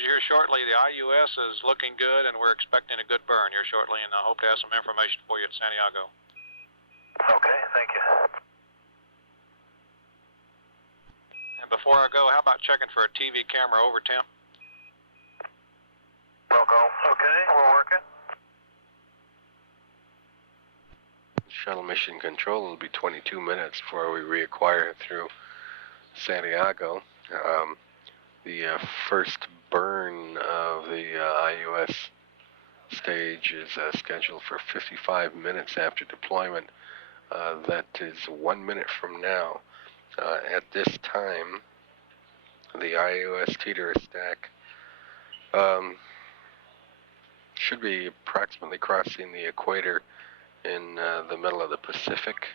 news here shortly. The IUS is looking good, and we're expecting a good burn here shortly, and I hope to have some information for you at Santiago. Okay, thank you. And before I go, how about checking for a TV camera over temp? No go. Okay, we're working. Shuttle mission control will be 22 minutes before we reacquire it through Santiago. The first burn of the IUS stage is scheduled for 55 minutes after deployment. That is 1 minute from now. At this time, the IUS TDRS stack should be approximately crossing the equator in the middle of the Pacific.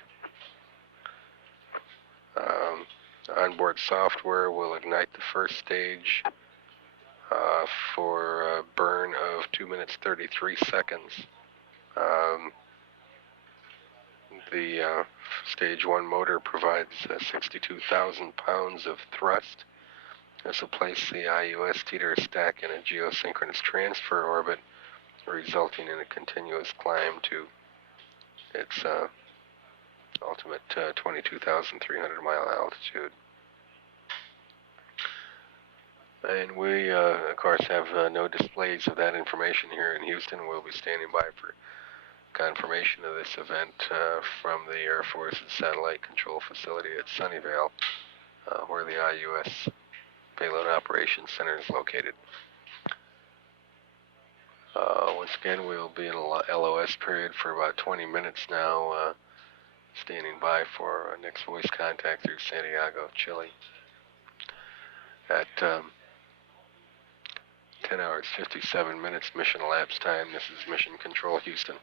Onboard software will ignite the first stage for a burn of 2 minutes 33 seconds. The stage 1 motor provides 62,000 pounds of thrust. This will place the IUS TDRS stack in a geosynchronous transfer orbit, resulting in a continuous climb to its ultimate 22,300 mile altitude. And we, of course, have no displays of that information here in Houston. We'll be standing by for confirmation of this event from the Air Force's Satellite Control Facility at Sunnyvale, where the IUS Payload Operations Center is located. Once again, we'll be in a LOS period for about 20 minutes now, standing by for our next voice contact through Santiago, Chile. At 10 hours 57 minutes mission elapsed time. This is Mission Control Houston.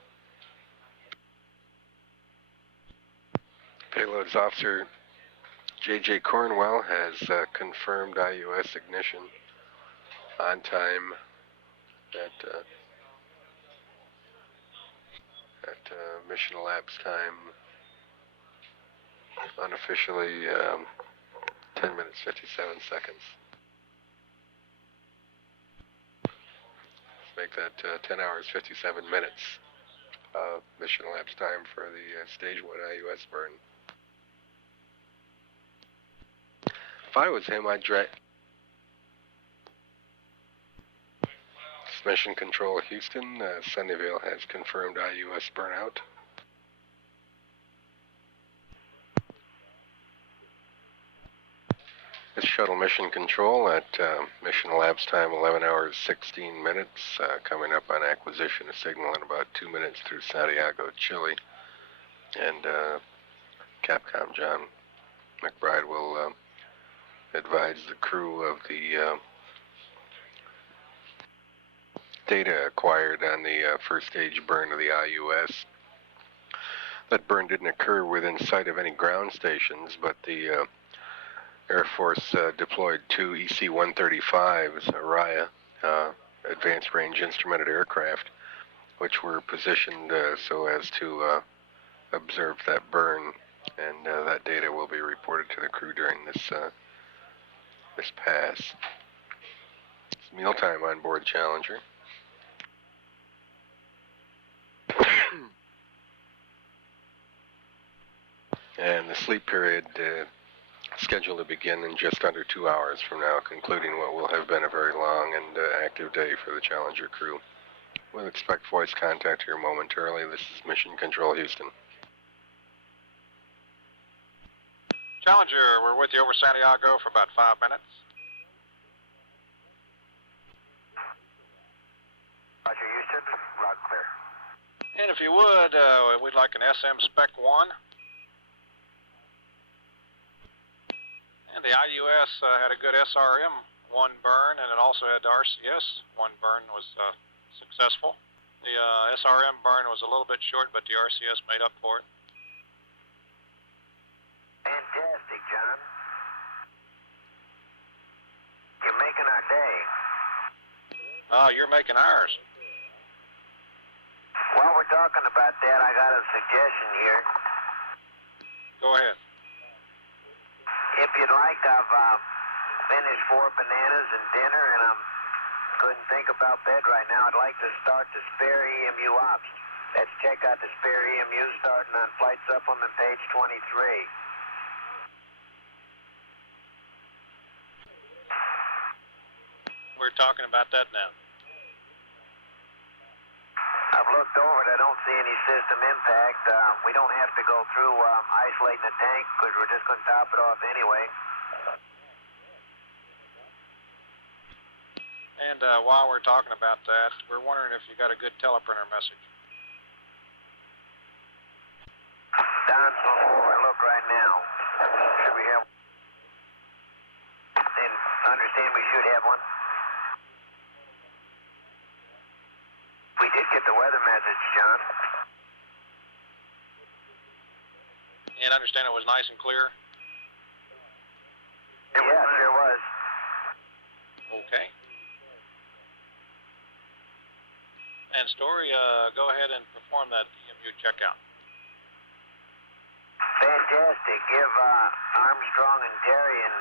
Payloads Officer J.J. Cornwell has confirmed IUS ignition on time at mission elapsed time, unofficially 10 minutes 57 seconds. Let's make that 10 hours 57 minutes mission elapsed time for the stage 1 IUS burn. If I was him, I'd drag. Mission Control Houston, Sunnyvale has confirmed IUS burnout. This shuttle mission control at mission elapsed time 11 hours 16 minutes, coming up on acquisition of signal in about 2 minutes through Santiago, Chile. And Capcom John McBride will advise the crew of the data acquired on the first stage burn of the IUS. That burn didn't occur within sight of any ground stations, but the Air Force deployed 2 EC-135s, Araya, advanced range instrumented aircraft, which were positioned so as to observe that burn, and that data will be reported to the crew during this pass. It's mealtime on board Challenger. And the sleep period scheduled to begin in just under 2 hours from now, concluding what will have been a very long and active day for the Challenger crew. We'll expect voice contact here momentarily. This is Mission Control Houston. Challenger, we're with you over Santiago for about 5 minutes. Roger, Houston. Rock clear. And if you would, we'd like an SM Spec 1. And the IUS had a good SRM 1 burn, and it also had the RCS 1 burn was successful. The SRM burn was a little bit short, but the RCS made up for it. Fantastic, John. You're making our day. You're making ours. While we're talking about that, I got a suggestion here. Go ahead. If you'd like, I've finished 4 bananas and dinner, and I'm couldn't think about bed right now. I'd like to start the spare EMU ops. Let's check out the spare EMU starting on flight supplement page 23. We're talking about that now. I've looked over it. I don't see any system impact. We don't have to go through isolating the tank because we're just going to top it off anyway. And while we're talking about that, we're wondering if you got a good teleprinter message. Don's going over and look right now. Should we have? And understand we should have one. We did get the weather message, John. And understand it was nice and clear? Yeah, it sure was. Okay. And Story, go ahead and perform that EMU checkout. Fantastic. Give Armstrong and Terry and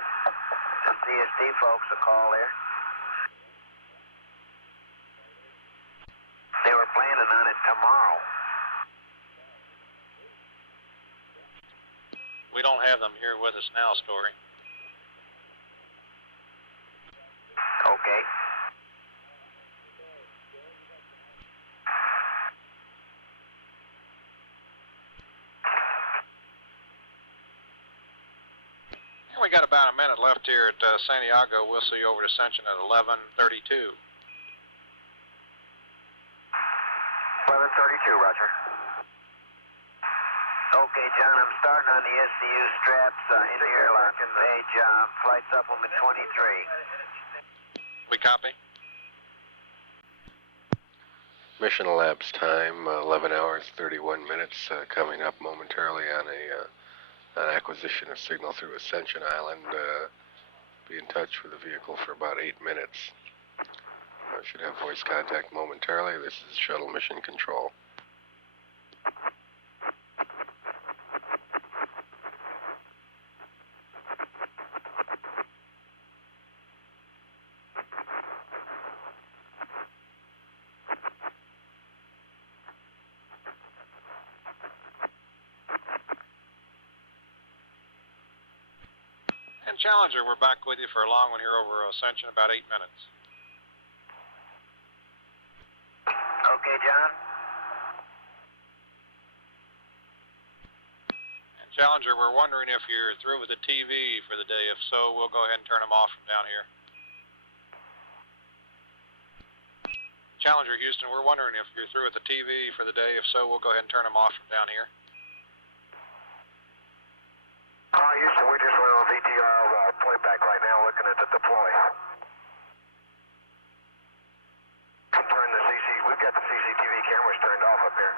the CST folks a call there. They were planning on it tomorrow. We don't have them here with us now, Story. Okay. We got about a minute left here at Santiago. We'll see you over to Ascension at 11:32. 11:32, Roger. Okay, John, I'm starting on the SCU straps in the airlock in page flight supplement 23. We copy. Mission elapsed time 11 hours 31 minutes. Coming up momentarily on an acquisition of signal through Ascension Island. Be in touch with the vehicle for about 8 minutes. I should have voice contact momentarily. This is Shuttle Mission Control. And Challenger, we're back with you for a long one here over Ascension, about 8 minutes. Okay, John. And Challenger, we're wondering if you're through with the TV for the day. If so, we'll go ahead and turn them off from down here. Challenger, Houston, we're wondering if you're through with the TV for the day. If so, we'll go ahead and turn them off from down here. Houston, we're just running on VTR playback right now, looking at the deploy. Turn the we've got the CCTV cameras turned off up here.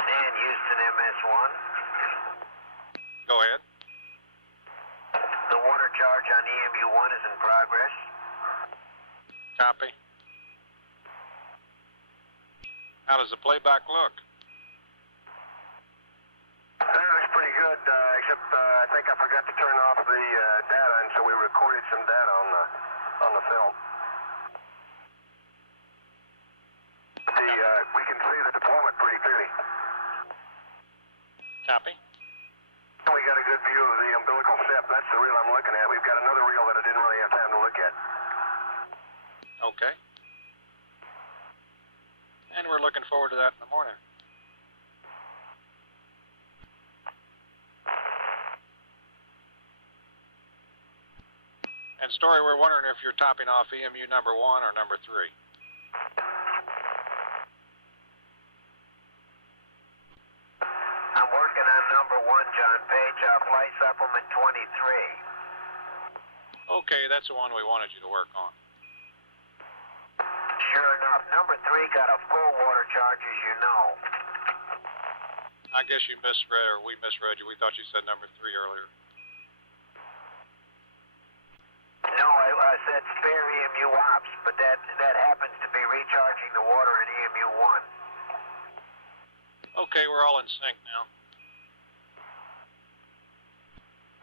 And Houston MS-1. Go ahead. The water charge on EMU-1 is in progress. Copy. How does the playback look? That looks pretty good, except I think I forgot to turn off the data, and so we recorded some data on the film. We can see the deployment pretty clearly. Copy. We got a good view of the umbilical SEP. That's the reel I'm looking at. We've got another reel that I didn't really have time to look at. Okay. And we're looking forward to that in the morning. And Story, we're wondering if you're topping off EMU number 1 or number 3. I'm working on number 1, John Page, flight supplement 23. Okay, that's the one we wanted you to work on. Sure enough, number 3 got a full water charge, as you know. I guess you misread, or we misread you. We thought you said number 3 earlier. No, I said spare EMU ops, but that happens to be recharging the water in EMU-1. Okay, we're all in sync now.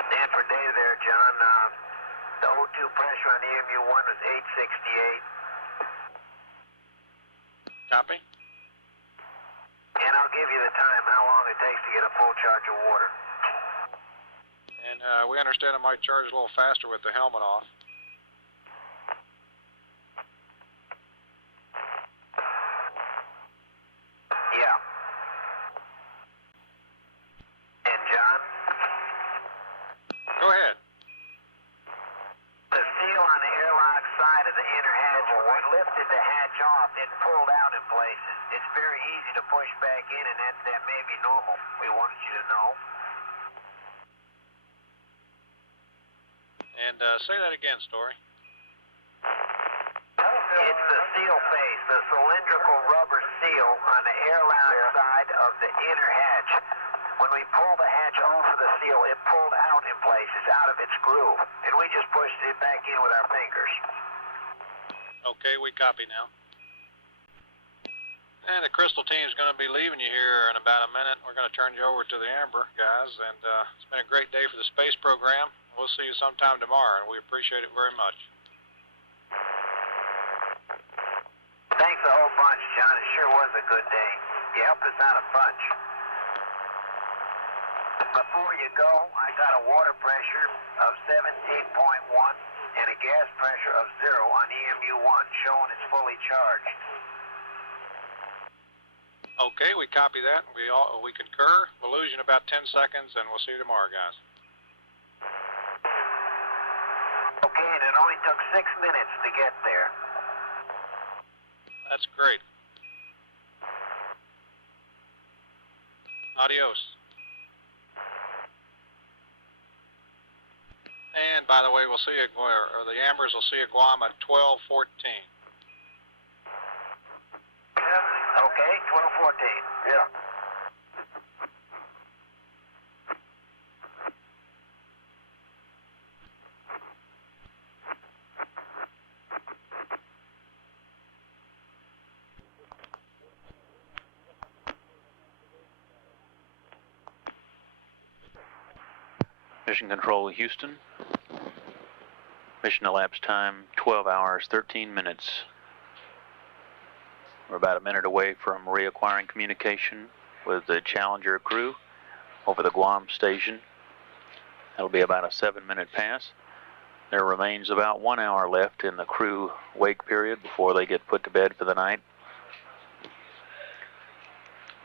And for data there, John, the O2 pressure on EMU-1 was 868. Copy. And I'll give you the time, how long it takes to get a full charge of water. And we understand it might charge a little faster with the helmet off. Yeah. And John? Go ahead. The seal on the airlock side of the inner hatch, when we lifted the hatch off, it pulled out in places. It's very easy to push back in, and that may be normal. We wanted you to know. And say that again, Story. It's the seal face, the cylindrical rubber seal on the airlock side of the inner hatch. When we pulled the hatch off of the seal, it pulled out in places, out of its groove, and we just pushed it back in with our fingers. Okay, we copy now. And the Crystal team's going to be leaving you here in about a minute. We're going to turn you over to the Amber guys, and it's been a great day for the space program. We'll see you sometime tomorrow, and we appreciate it very much. Thanks a whole bunch, John. It sure was a good day. You helped us out a bunch. Before you go, I got a water pressure of 17.1 and a gas pressure of 0 on EMU-1, showing it's fully charged. Okay, we copy that. We concur. We'll lose you in about 10 seconds, and we'll see you tomorrow, guys. Okay, and it only took 6 minutes to get there. That's great. Adios. And by the way, we'll see you, or the Ambers will see you Guam at 12:14. Okay, 12:14. Yeah. Mission Control Houston. Mission elapsed time 12 hours, 13 minutes. We're about a minute away from reacquiring communication with the Challenger crew over the Guam station. That'll be about a 7-minute pass. There remains about 1 hour left in the crew wake period before they get put to bed for the night.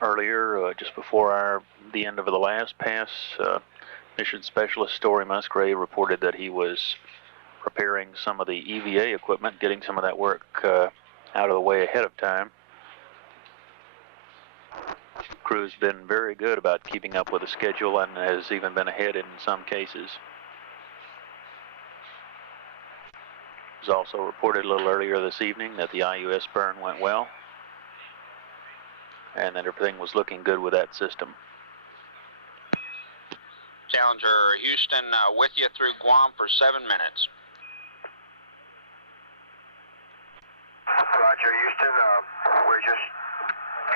Earlier, just before the end of the last pass, Mission Specialist Story Musgrave reported that he was preparing some of the EVA equipment, getting some of that work out of the way ahead of time. Crew's been very good about keeping up with the schedule and has even been ahead in some cases. It was also reported a little earlier this evening that the IUS burn went well and that everything was looking good with that system. Challenger Houston with you through Guam for 7 minutes. Roger, Houston. We're just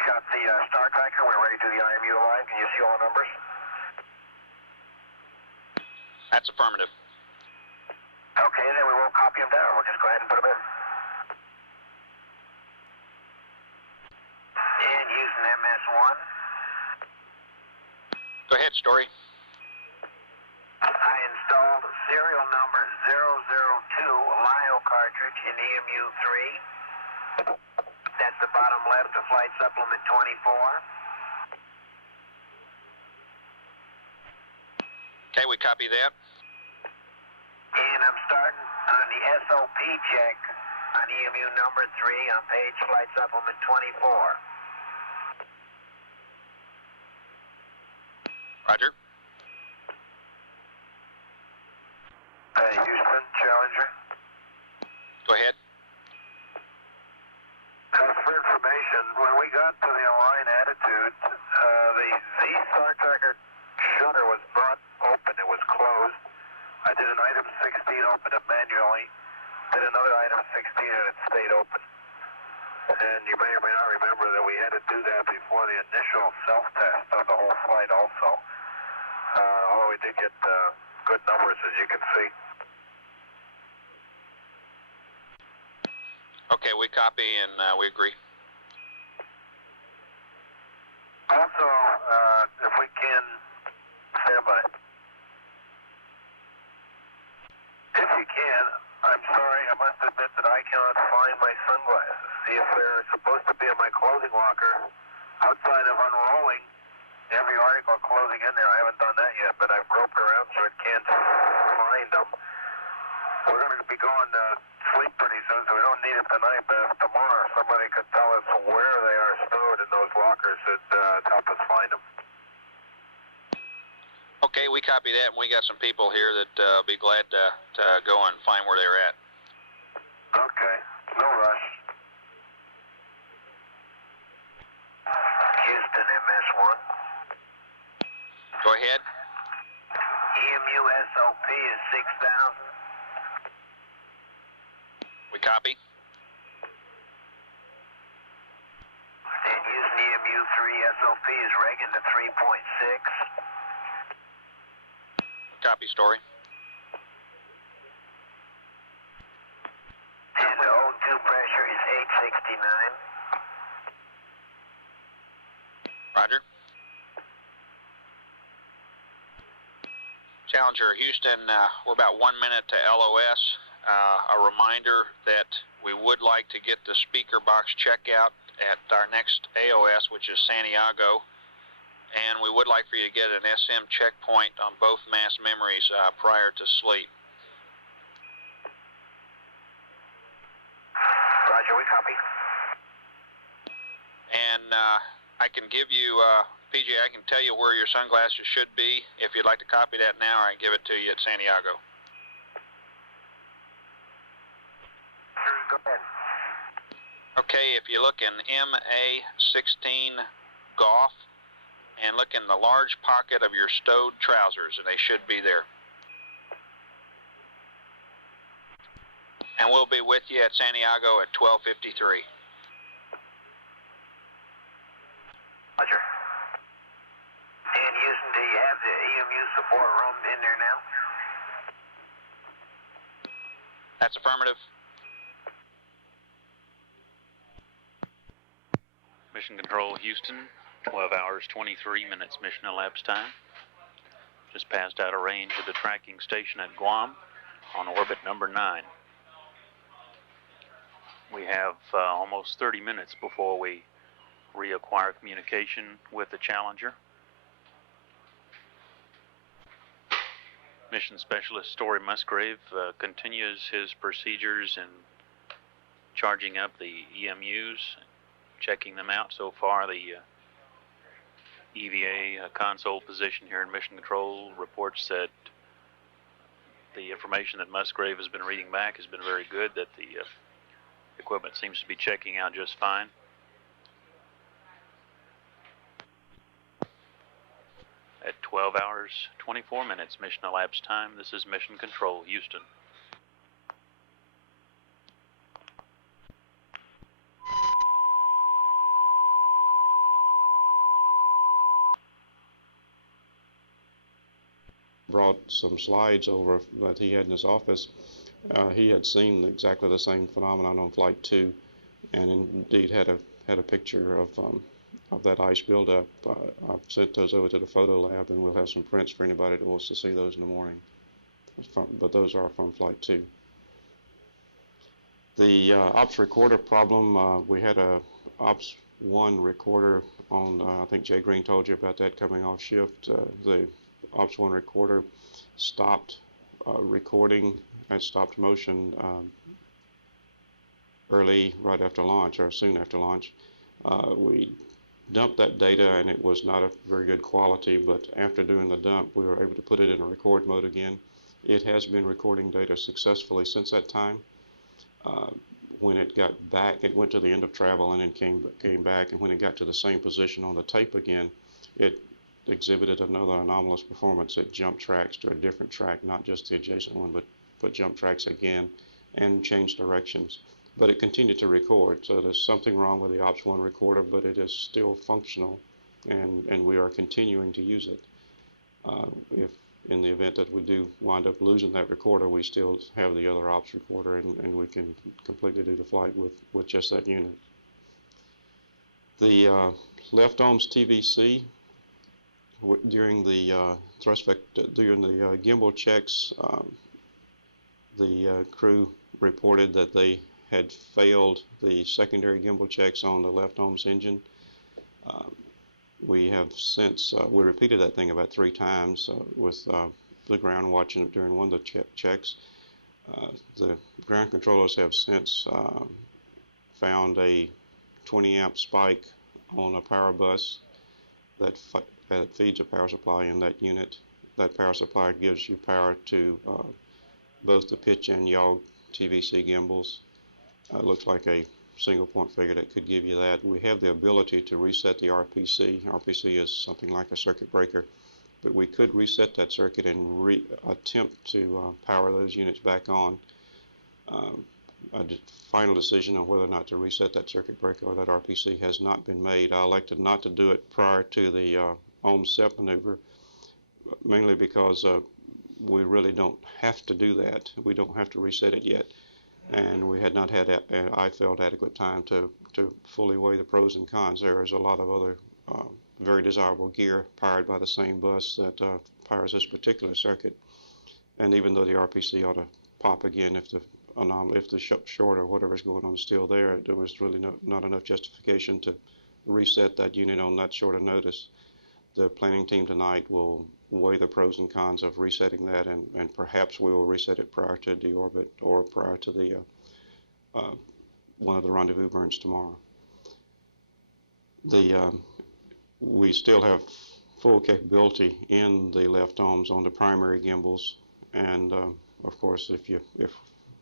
got the star tracker. We're ready to do the IMU line. Can you see all the numbers? That's affirmative. Okay, then we won't copy them down. We'll just go ahead and put them in. And Houston MS-1. Go ahead, Story. I installed serial number 002 LIO cartridge in EMU-3. That's the bottom left of flight supplement 24. Okay, we copy that. And I'm starting on the SOP check on EMU number 3 on page flight supplement 24. Roger. Hey, Houston, Challenger. Go ahead. For information, when we got to the align attitude, the Z-Star Tracker shutter was brought open. It was closed. I did an item 16, opened it manually. Did another item 16, and it stayed open. And you may or may not remember that we had to do that before the initial self-test of the whole flight also. Although we did get good numbers, as you can see. Okay, we copy and we agree. Also, if we can, stand by. If you can, I'm sorry, I must admit that I cannot find my sunglasses. See if they're supposed to be in my clothing locker. Outside of unrolling every article of clothing in there, I haven't done that yet, but I've groped around so I can't find them. We're going to be going to sleep pretty soon, so we don't need it tonight, but if tomorrow somebody could tell us where they are stowed in those lockers, it'd help us find them. Okay, we copy that, and we got some people here that be glad to go and find where they're at. Okay, no rush. Houston MS1. Go ahead. EMU SOP is 6,000. We copy. And using EMU 3 SOP is Reagan to 3.6. Copy, Story. And the O2 pressure is 869. Roger. Challenger Houston, we're about 1 minute to LOS. A reminder that we would like to get the speaker box checkout at our next AOS, which is Santiago, and we would like for you to get an SM checkpoint on both mass memories prior to sleep. Roger, we copy. And I can give you, PJ, I can tell you where your sunglasses should be. If you'd like to copy that now, I can give it to you at Santiago. Go ahead. Okay, if you look in MA16 Golf, and look in the large pocket of your stowed trousers, and they should be there. And we'll be with you at Santiago at 12:53. Roger. And Houston, do you have the EMU support room in there now? That's affirmative. Mission Control Houston, 12 hours 23 minutes mission elapsed time. Just passed out of range of the tracking station at Guam on orbit number 9. We have almost 30 minutes before we reacquire communication with the Challenger. Mission Specialist Story Musgrave continues his procedures in charging up the EMUs, checking them out. So far, the EVA console position here in Mission Control reports that the information that Musgrave has been reading back has been very good, that the equipment seems to be checking out just fine. At 12 hours 24 minutes mission elapsed time, this is Mission Control Houston. Brought some slides over that he had in his office. He had seen exactly the same phenomenon on Flight 2, and indeed had a picture of that ice buildup. I've sent those over to the photo lab, and we'll have some prints for anybody that wants to see those in the morning. But those are from Flight 2. The Ops recorder problem, we had a Ops 1 recorder on, I think Jay Green told you about that coming off shift. The Ops 1 recorder stopped recording and stopped motion early, right after launch, or soon after launch. We dumped that data, and it was not a very good quality, but after doing the dump, we were able to put it in a record mode again. It has been recording data successfully since that time. When it got back, it went to the end of travel and then came back, and when it got to the same position on the tape again, it exhibited another anomalous performance. It jumped tracks to a different track, not just the adjacent one, but jumped tracks again and changed directions. But it continued to record, so there's something wrong with the Ops 1 recorder, but it is still functional, and we are continuing to use it. If in the event that we do wind up losing that recorder, we still have the other ops recorder, and we can completely do the flight with just that unit. The left OMS TVC, during the during the gimbal checks, the crew reported that they had failed the secondary gimbal checks on the left OMS engine. We have since, we repeated that thing about 3 times with the ground watching it during one of the checks. The ground controllers have since found a 20 amp spike on a power bus that feeds a power supply in that unit. That power supply gives you power to both the pitch and yaw TVC gimbals. Looks like a single point figure that could give you that. We have the ability to reset the RPC. RPC is something like a circuit breaker, but we could reset that circuit and attempt to power those units back on. A final decision on whether or not to reset that circuit breaker or that RPC has not been made. I elected not to do it prior to the OMS SEP maneuver, mainly because we really don't have to do that. We don't have to reset it yet. And we had not had, I felt, adequate time to fully weigh the pros and cons. There is a lot of other very desirable gear powered by the same bus that powers this particular circuit. And even though the RPC ought to pop again if the anomaly, if the short or whatever is going on is still there, there was really not enough justification to reset that unit on that short of notice. The planning team tonight will weigh the pros and cons of resetting that, and perhaps we will reset it prior to deorbit or prior to the one of the rendezvous burns tomorrow. We still have full capability in the left OMS on the primary gimbals, and of course, if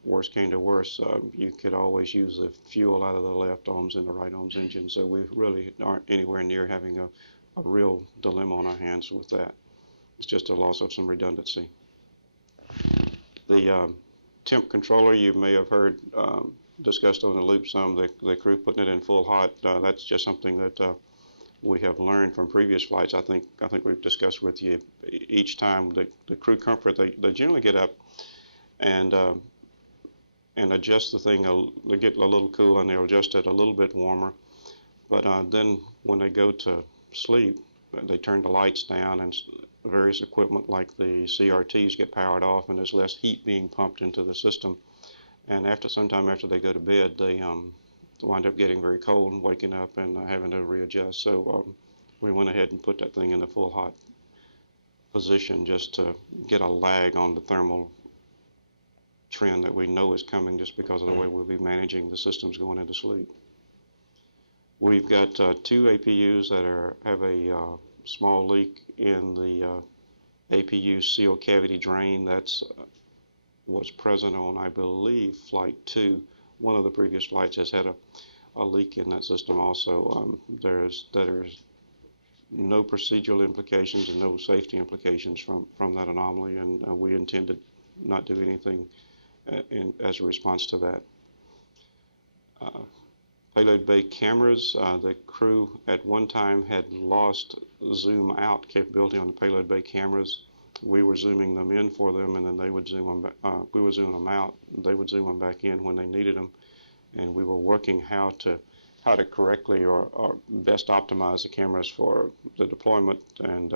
worse came to worse, you could always use the fuel out of the left OMS and the right OMS engine. So we really aren't anywhere near having a real dilemma on our hands with that. It's just a loss of some redundancy. The temp controller, you may have heard discussed on the loop some, the crew putting it in full hot. That's just something that we have learned from previous flights. I think we've discussed with you each time the crew comfort, they generally get up and adjust the thing, they get a little cool and they'll adjust it a little bit warmer. But then when they go to sleep, they turn the lights down and various equipment like the CRTs get powered off, and there's less heat being pumped into the system. And sometime after they go to bed, they wind up getting very cold and waking up and having to readjust. So we went ahead and put that thing in the full hot position just to get a lag on the thermal trend that we know is coming just because of the way we'll be managing the systems going into sleep. We've got 2 APUs that have a small leak in the APU seal cavity drain. That's was present on, I believe, Flight 2. One of the previous flights has had a leak in that system also. There's no procedural implications and no safety implications from that anomaly, and we intend to not do anything as a response to that. Payload bay cameras, the crew at one time had lost zoom out capability on the payload bay cameras. We were zooming them in for them, and then they would zoom them back. We were zooming them out, and they would zoom them back in when they needed them. And we were working how to correctly or best optimize the cameras for the deployment. And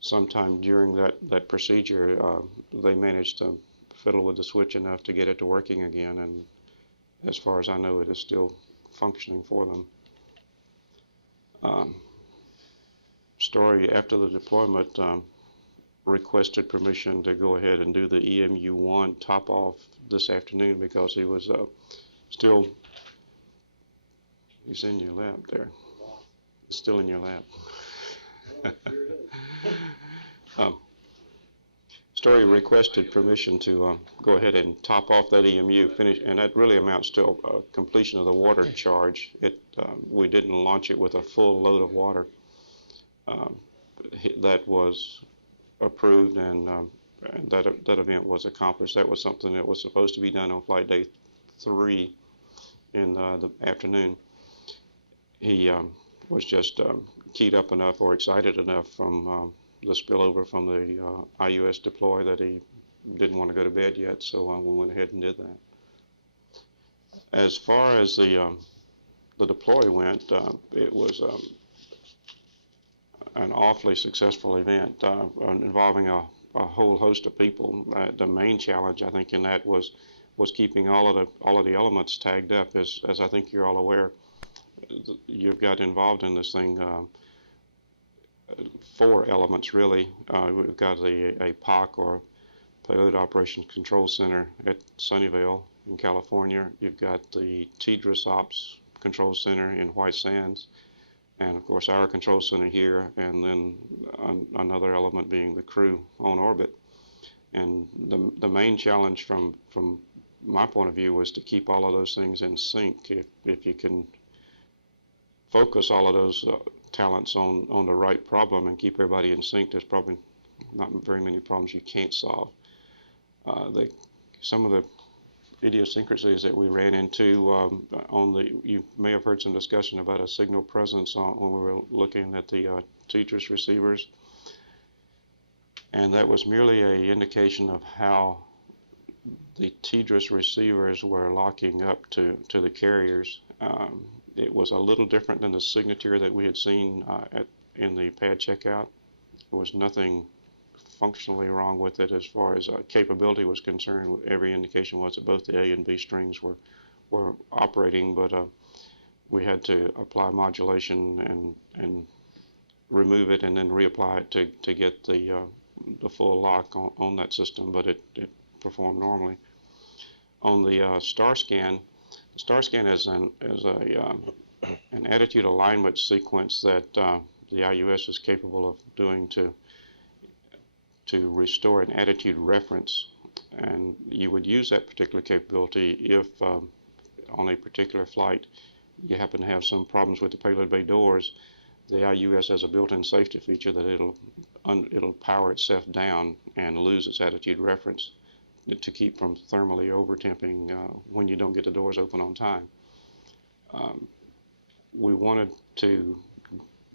sometime during that procedure, they managed to fiddle with the switch enough to get it to working again. And as far as I know, it is still functioning for them. Story after the deployment requested permission to go ahead and do the EMU-1 top off this afternoon because he was still, he's in your lab there. He's still in your lab. Story requested permission to go ahead and top off that EMU, finish, and that really amounts to a completion of the water charge. We didn't launch it with a full load of water. That was approved, and that event was accomplished. That was something that was supposed to be done on flight day 3 in the afternoon. He was just keyed up enough or excited enough from spillover from the IUS deploy that he didn't want to go to bed yet, so we went ahead and did that. As far as the deploy went, it was an awfully successful event involving a whole host of people. The main challenge, I think, in that was keeping all of the elements tagged up. As I think you're all aware, you've got involved in this thing 4 elements really. We've got a POC, or Payload Operations Control Center, at Sunnyvale in California. You've got the TDRS Ops Control Center in White Sands, and of course our control center here, and then another element being the crew on orbit. And the main challenge from my point of view was to keep all of those things in sync. If you can focus all of those talents on the right problem and keep everybody in sync, there's probably not very many problems you can't solve. Some of the idiosyncrasies that we ran into you may have heard some discussion about a signal presence when we were looking at the TDRS receivers, and that was merely an indication of how the TDRS receivers were locking up to the carriers. It was a little different than the signature that we had seen in the pad checkout. There was nothing functionally wrong with it as far as capability was concerned. Every indication was that both the A and B strings were operating, but we had to apply modulation and remove it and then reapply it to get the full lock on that system, but it performed normally. On the star scan is an attitude alignment sequence that the IUS is capable of doing to restore an attitude reference, and you would use that particular capability if on a particular flight you happen to have some problems with the payload bay doors. The IUS has a built-in safety feature that it'll power itself down and lose its attitude reference to keep from thermally over-temping when you don't get the doors open on time. We wanted to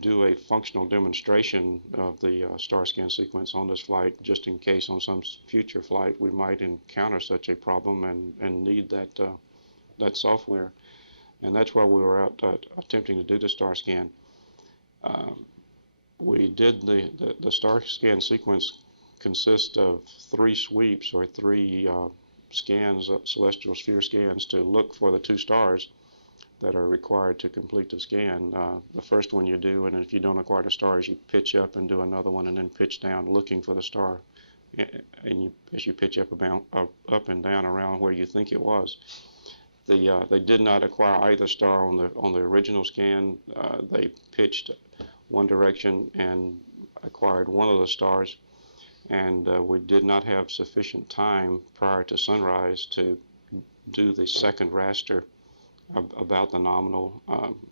do a functional demonstration of the star scan sequence on this flight, just in case on some future flight we might encounter such a problem and need that software. And that's why we were out attempting to do the star scan. We did the star scan sequence consists of 3 sweeps, or 3 scans, celestial sphere scans, to look for the 2 stars that are required to complete the scan. The first one you do, and if you don't acquire the stars, you pitch up and do another one, and then pitch down looking for the star. And as you pitch up and down around where you think it was. They did not acquire either star on the original scan. They pitched one direction and acquired one of the stars, and we did not have sufficient time prior to sunrise to do the second raster about the nominal,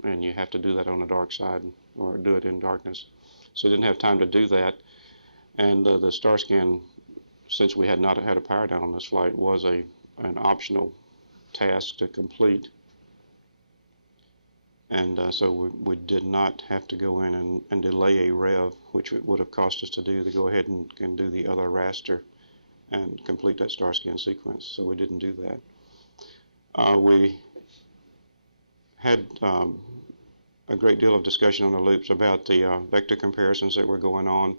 and you have to do that on the dark side or do it in darkness. So we didn't have time to do that, and the star scan, since we had not had a power down on this flight, was an optional task to complete, and so we did not have to go in and delay a rev, which it would have cost us to go ahead and do the other raster and complete that star scan sequence. So we didn't do that. We had a great deal of discussion on the loops about the vector comparisons that were going on.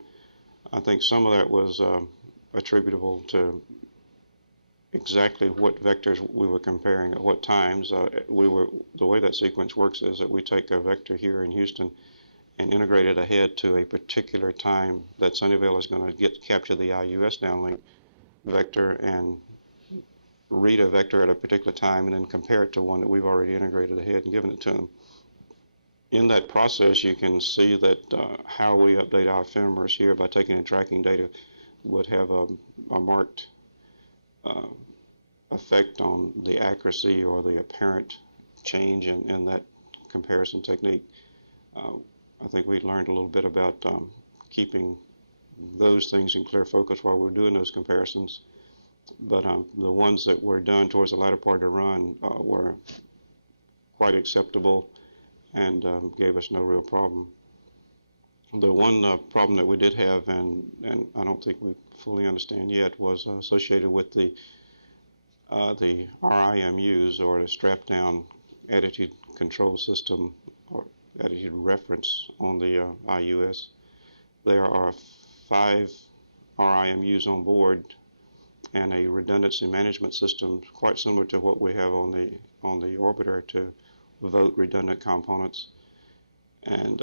I think some of that was attributable to exactly what vectors we were comparing at what times. The way that sequence works is that we take a vector here in Houston and integrate it ahead to a particular time that Sunnyvale is going to capture the IUS downlink vector and read a vector at a particular time and then compare it to one that we've already integrated ahead and given it to them. In that process, you can see that how we update our ephemeris here by taking in tracking data would have a marked effect on the accuracy or the apparent change in that comparison technique. I think we learned a little bit about keeping those things in clear focus while we're doing those comparisons. But the ones that were done towards the latter part of the run were quite acceptable and gave us no real problem. The one problem that we did have, and I don't think we fully understand yet, was associated with the RIMUs, or the strap-down attitude control system, or attitude reference on the IUS. There are 5 RIMUs on board and a redundancy management system quite similar to what we have on the orbiter to vote redundant components. And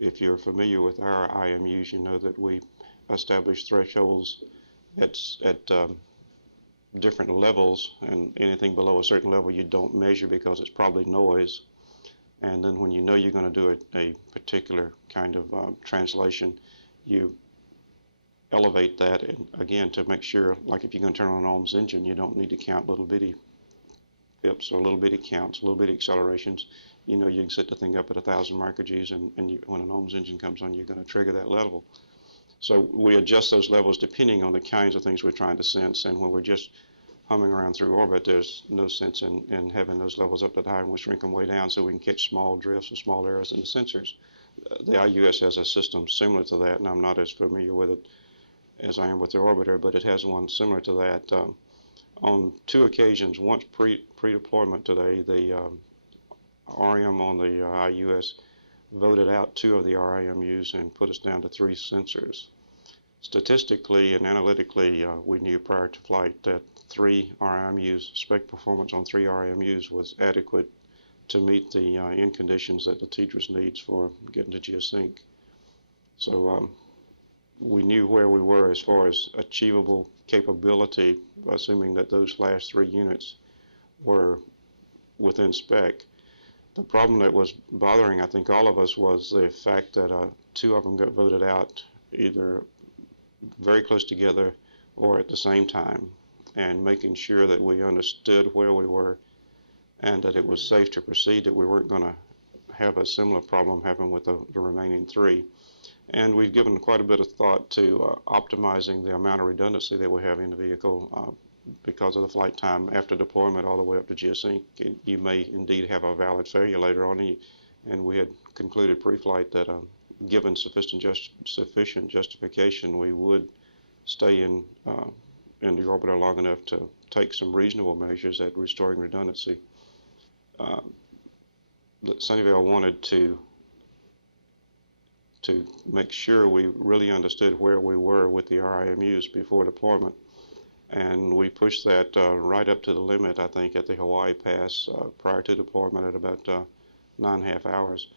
if you're familiar with our IMUs, you know that we establish thresholds at different levels, and anything below a certain level you don't measure because it's probably noise. And then when you know you're going to do a particular kind of translation, you elevate that, and again, to make sure, like if you're going to turn on an ohms engine, you don't need to count little bitty pips or little bitty counts, little bitty accelerations. You know, you can set the thing up at 1,000 microg's, and when an ohms engine comes on, you're going to trigger that level. So we adjust those levels depending on the kinds of things we're trying to sense, and when we're just humming around through orbit, there's no sense in having those levels up that high, and we shrink them way down so we can catch small drifts or small errors in the sensors. The IUS has a system similar to that, and I'm not as familiar with it as I am with the orbiter, but it has one similar to that. On 2 occasions, once pre-deployment today, the RIM on the IUS voted out 2 of the RIMUs and put us down to 3 sensors. Statistically and analytically, we knew prior to flight that 3 RIMUs, spec performance on 3 RIMUs was adequate to meet the end conditions that the TDRS needs for getting to geosync. So we knew where we were as far as achievable capability, assuming that those last 3 units were within spec. The problem that was bothering, I think, all of us was the fact that 2 of them got voted out either very close together or at the same time, and making sure that we understood where we were and that it was safe to proceed, that we weren't going to have a similar problem happen with the remaining 3. And we've given quite a bit of thought to optimizing the amount of redundancy that we have in the vehicle because of the flight time after deployment all the way up to geosync. You may indeed have a valid failure later on, and we had concluded pre-flight that given sufficient justification, we would stay in the orbiter long enough to take some reasonable measures at restoring redundancy. Sunnyvale wanted to make sure we really understood where we were with the RIMUs before deployment, and we pushed that right up to the limit, I think, at the Hawaii pass prior to deployment at about 9.5 hours.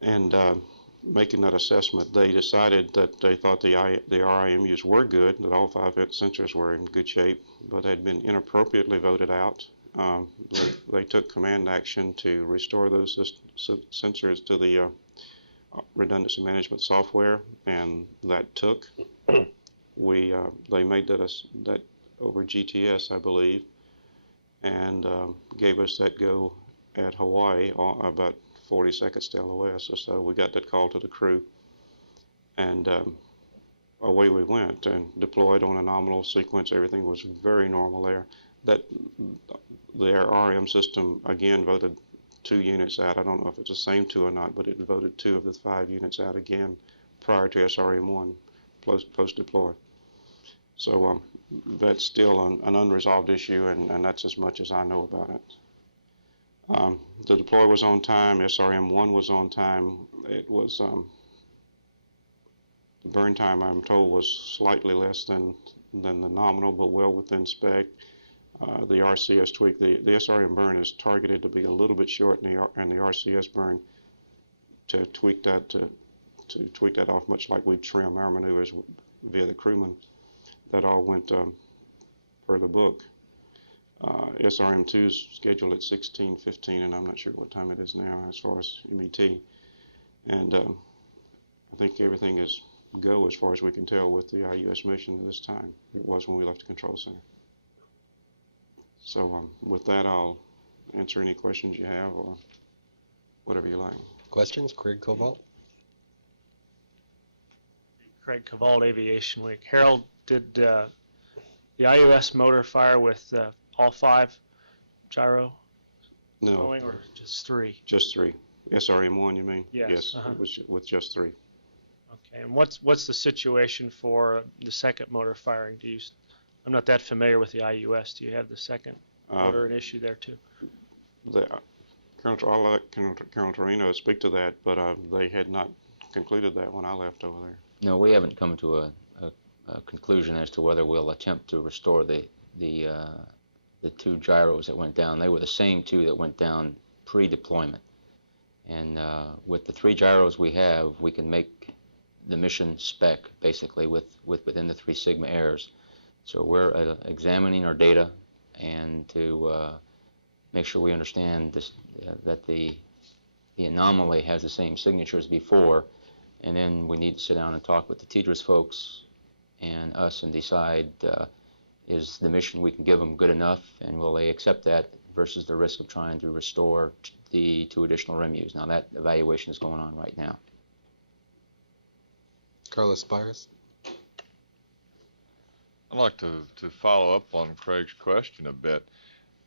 And making that assessment, they decided that they thought the RIMUs were good, that all 5 sensors were in good shape, but had been inappropriately voted out. They took command action to restore those sensors to the redundancy management software, and that took. They made that over GTS, I believe, and gave us that go at Hawaii about 40 seconds to LOS or so. We got that call to the crew, and away we went and deployed on a nominal sequence. Everything was very normal there. Their RM system again voted 2 units out. I don't know if it's the same 2 or not, but it voted 2 of the 5 units out again prior to SRM1 post-deploy. So that's still an unresolved issue, and that's as much as I know about it. The deploy was on time. SRM1 was on time. It was the burn time, I'm told, was slightly less than the nominal, but well within spec. The RCS tweak, the SRM burn is targeted to be a little bit short, and the RCS burn to tweak that off, much like we trim our maneuvers via the crewman. That all went per the book. SRM2 is scheduled at 16:15, and I'm not sure what time it is now as far as MET. And I think everything is go as far as we can tell with the IUS mission at this time. It was when we left the control center. So with that, I'll answer any questions you have or whatever you like. Questions? Craig Cobalt. Craig Cobalt, Aviation Week. Harold, did the IUS motor fire with all 5 gyro No, going, or just 3? just 3. SRM1, you mean? Yes, It was with just 3. Okay, and what's the situation for the second motor firing? I'm not that familiar with the IUS. Do you have the second motor an issue there too? I'll let Colonel Torino speak to that, but they had not concluded that when I left over there. No, we haven't come to a conclusion as to whether we'll attempt to restore the 2 gyros that went down. They were the same 2 that went down pre-deployment. And with the 3 gyros we have, we can make the mission spec basically within the 3 sigma errors. So we're examining our data and to make sure we understand this, that the anomaly has the same signature as before, and then we need to sit down and talk with the TDRS folks and us and decide is the mission we can give them good enough, and will they accept that versus the risk of trying to restore the 2 additional REMUs. Now that evaluation is going on right now. Carlos Spires. I'd like to follow up on Craig's question a bit.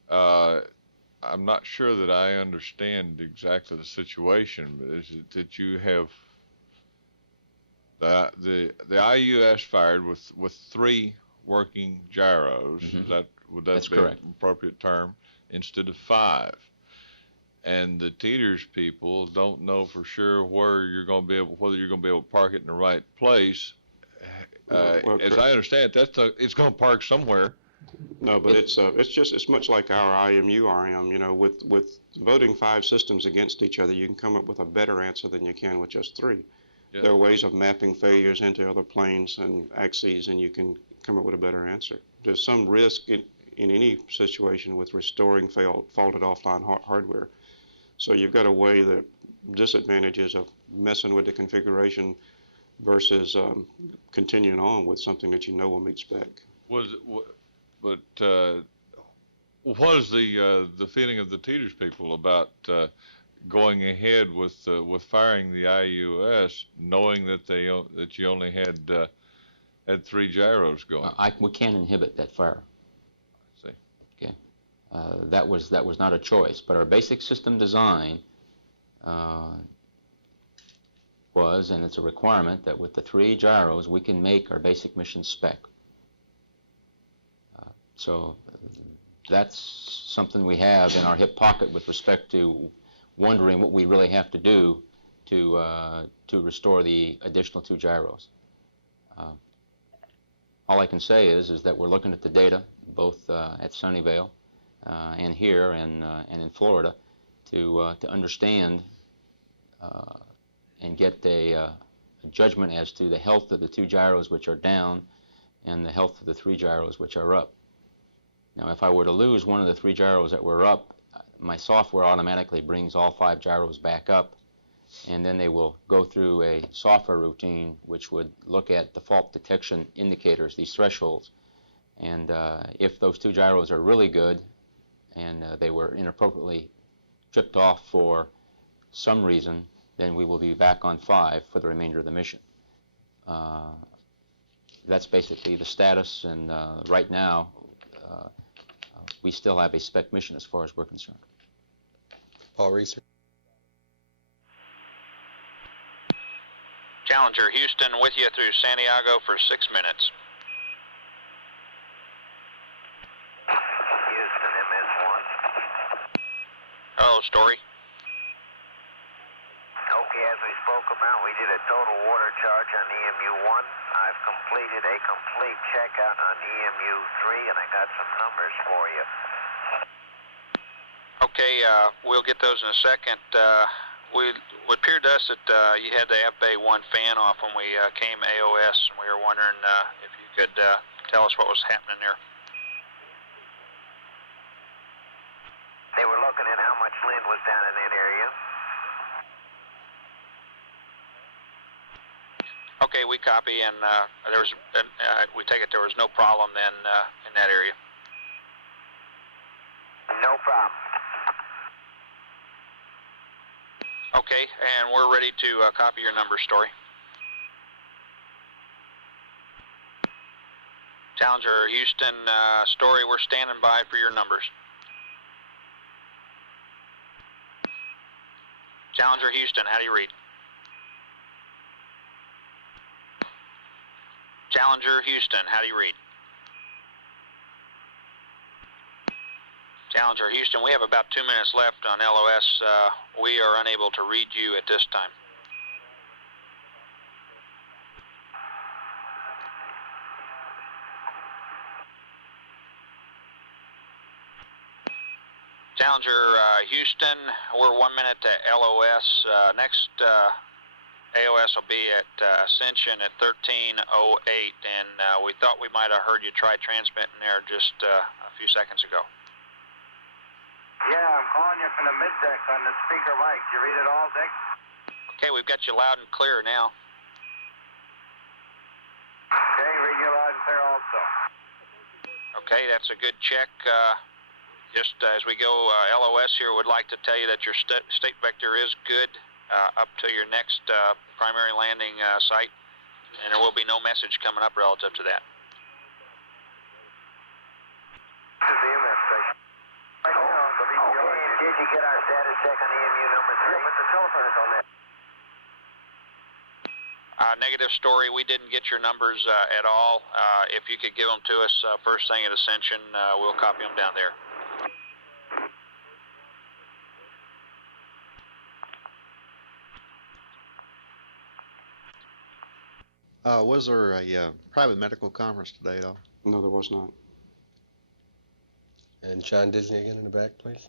I'm not sure that I understand exactly the situation, but is it that you have the IUS fired with 3 working gyros? Would that That's be correct. an appropriate term, instead of 5? And the TDRS people don't know for sure whether you're going to be able to park it in the right place. As I understand it, it's going to park somewhere. No, but it's much like our IMU RM. You know, with voting 5 systems against each other, you can come up with a better answer than you can with just 3. Yeah. There are ways of mapping failures into other planes and axes, and you can come up with a better answer. There's some risk in any situation with restoring faulted offline hardware. So you've got to weigh the disadvantages of messing with the configuration versus continuing on with something that you know will meet spec. What is the feeling of the TDRS people about going ahead with firing the IUS, knowing that you only had 3 gyros going? We can't inhibit that fire. I see. Okay, that was not a choice. But our basic system design was, and it's a requirement, that with the 3 gyros we can make our basic mission spec. So that's something we have in our hip pocket with respect to wondering what we really have to do to restore the additional 2 gyros. All I can say is that we're looking at the data both at Sunnyvale and here and in Florida to understand and get a judgment as to the health of the 2 gyros which are down and the health of the 3 gyros which are up. Now, if I were to lose one of the 3 gyros that were up, my software automatically brings all 5 gyros back up, and then they will go through a software routine which would look at the fault detection indicators, these thresholds. And if those 2 gyros are really good and they were inappropriately tripped off for some reason, then we will be back on 5 for the remainder of the mission. That's basically the status, and right now we still have a spec mission as far as we're concerned. Paul Reeser. Challenger Houston with you through Santiago for 6 minutes. Houston, MS1. Hello, Story. Okay, as we spoke about, we did a total water charge on EMU1. I've completed a complete checkout on EMU3, and I got some numbers for you. Okay, we'll get those in a second. It appeared to us that you had the FA1 fan off when we came AOS, and we were wondering if you could tell us what was happening there. They were looking at how much wind was down in that area. Okay, we copy, and we take it there was no problem then in that area. No problem. Okay, and we're ready to copy your number, Story. Challenger Houston, Story, we're standing by for your numbers. Challenger Houston, how do you read? Challenger Houston, how do you read? Challenger Houston, we have about 2 minutes left on LOS. We are unable to read you at this time. Challenger Houston, we're 1 minute to LOS. Next AOS will be at Ascension at 13:08, and we thought we might have heard you try transmitting there just a few seconds ago. Yeah, I'm calling you from the mid-deck on the speaker mic. You read it all, Dick? Okay, we've got you loud and clear now. Okay, read you loud and clear also. Okay, that's a good check. Just as we go LOS here, would like to tell you that your state vector is good up to your next primary landing site, and there will be no message coming up relative to that. This is the EMS station. Okay, and did you get our status check on EMU number 3? Yeah, but the telephone is on that. Negative story, we didn't get your numbers at all. If you could give them to us first thing at Ascension, we'll copy them down there. Was there a private medical conference today, though? No, there was not. And John Disney again in the back, please.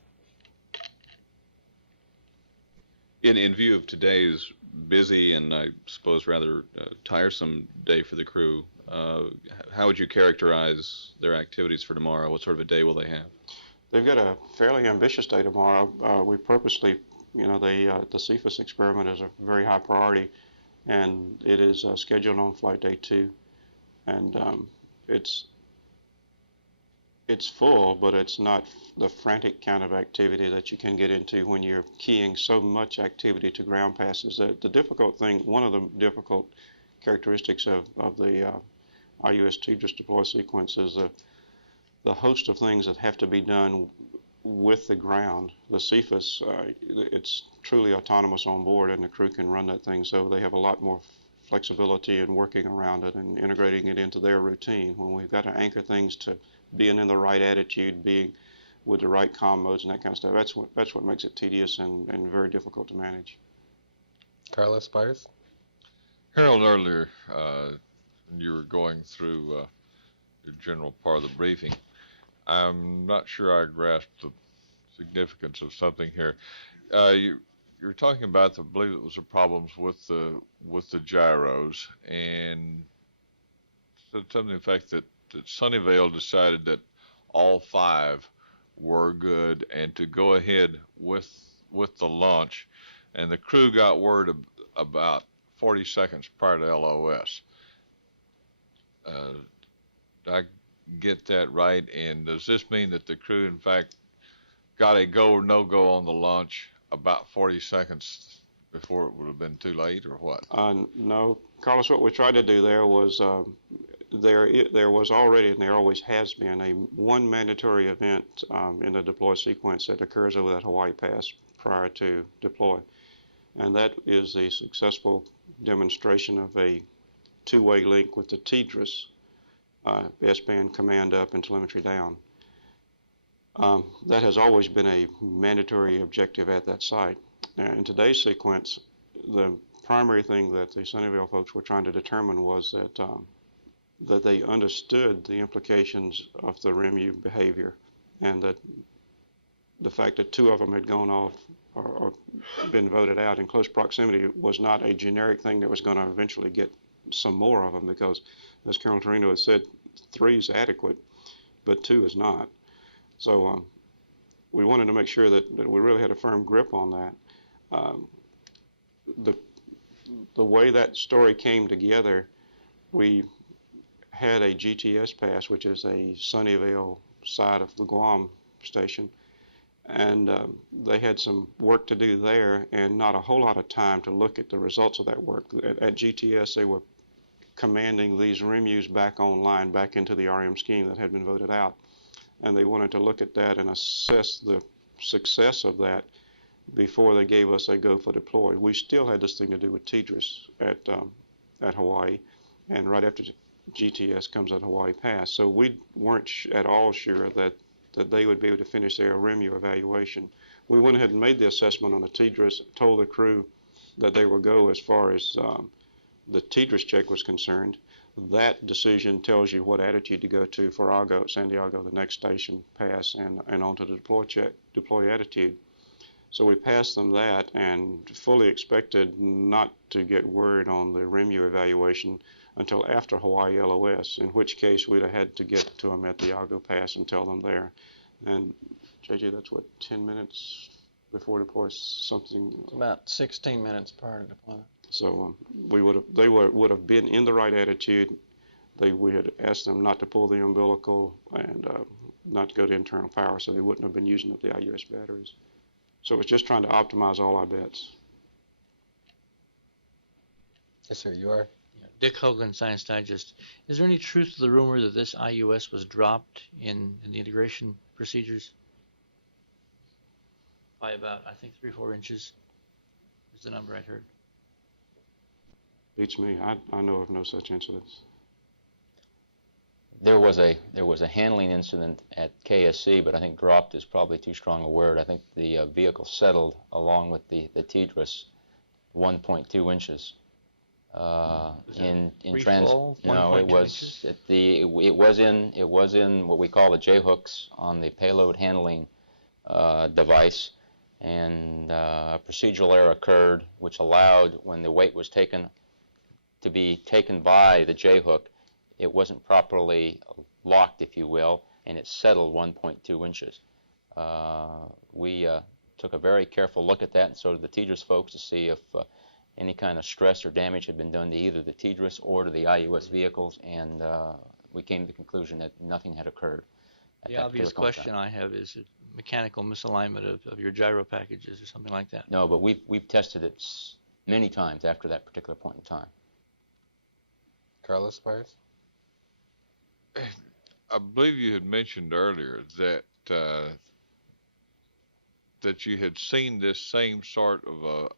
In view of today's busy and I suppose rather tiresome day for the crew, how would you characterize their activities for tomorrow? What sort of a day will they have? They've got a fairly ambitious day tomorrow. We purposely, the CFIS experiment is a very high priority, and it is scheduled on flight day 2, and it's full, but it's not the frantic kind of activity that you can get into when you're keying so much activity to ground passes. The difficult thing, one of the difficult characteristics of the IUS TDRS deploy sequence is the host of things that have to be done with the ground. The CFIS, it's truly autonomous on board, and the crew can run that thing, so they have a lot more flexibility in working around it and integrating it into their routine. When we've got to anchor things to being in the right attitude, being with the right comm modes and that kind of stuff, that's what makes it tedious and very difficult to manage. Carlos Spires? Harold, earlier you were going through your general part of the briefing. I'm not sure I grasped the significance of something here. You were talking about, I believe it was the problems with the gyros, and said something to the effect that Sunnyvale decided that all 5 were good and to go ahead with the launch, and the crew got word about 40 seconds prior to LOS. Did I get that right? And does this mean that the crew in fact got a go or no go on the launch about 40 seconds before it would have been too late, or what? No, Carlos, what we tried to do there was there was already, and there always has been, one mandatory event in the deploy sequence that occurs over that Hawaii pass prior to deploy, and that is the successful demonstration of a two-way link with the TDRS, S-band command up and telemetry down. That has always been a mandatory objective at that site. Now, in today's sequence, the primary thing that the Sunnyvale folks were trying to determine was that they understood the implications of the REMU behavior, and that the fact that 2 of them had gone off or been voted out in close proximity was not a generic thing that was going to eventually get some more of them, because, as Colonel Torino has said, 3 is adequate, but 2 is not. So we wanted to make sure that we really had a firm grip on that. The way that story came together, we had a GTS pass, which is a Sunnyvale side of the Guam station, and they had some work to do there and not a whole lot of time to look at the results of that work. At GTS, they were commanding these REMUs back online, back into the RM scheme that had been voted out, and they wanted to look at that and assess the success of that before they gave us a go for deploy. We still had this thing to do with TDRS at Hawaii, and right after GTS comes at Hawaii Pass. So we weren't at all sure that they would be able to finish their REMU evaluation. We went ahead and made the assessment on the TDRS, told the crew that they would go as far as the TDRS check was concerned. That decision tells you what attitude to go to for San Diego, the next station, pass, and onto the deploy attitude. So we passed them that and fully expected not to get word on the REMU evaluation until after Hawaii LOS, in which case we'd have had to get to them at the Iago Pass and tell them there. And JJ, that's what, 10 minutes before deploy, something? It's about 16 minutes prior to deployment. So they would have been in the right attitude. We had asked them not to pull the umbilical and not to go to internal power, so they wouldn't have been using up the IUS batteries. So it's just trying to optimize all our bets. Yes, sir, you are. Dick Hoagland, Science Digest. Is there any truth to the rumor that this IUS was dropped in the integration procedures by about, I think, 3 or 4 inches is the number I heard? Beats me. I know of no such incidents. There was a handling incident at KSC, but I think dropped is probably too strong a word. I think the vehicle settled along with the TDRS 1.2 inches. In fall, no, it was it was in what we call the J hooks on the payload handling device, and a procedural error occurred which allowed, when the weight was taken to be taken by the J hook, it wasn't properly locked, if you will, and it settled 1.2 inches. We took a very careful look at that, and so did the TDRS folks, to see if any kind of stress or damage had been done to either the TDRS or to the IUS vehicles, and we came to the conclusion that nothing had occurred. The obvious question I have is mechanical misalignment of your gyro packages or something like that. No, but we've tested it many times after that particular point in time. Carlos Spires? I believe you had mentioned earlier that that you had seen this same sort of a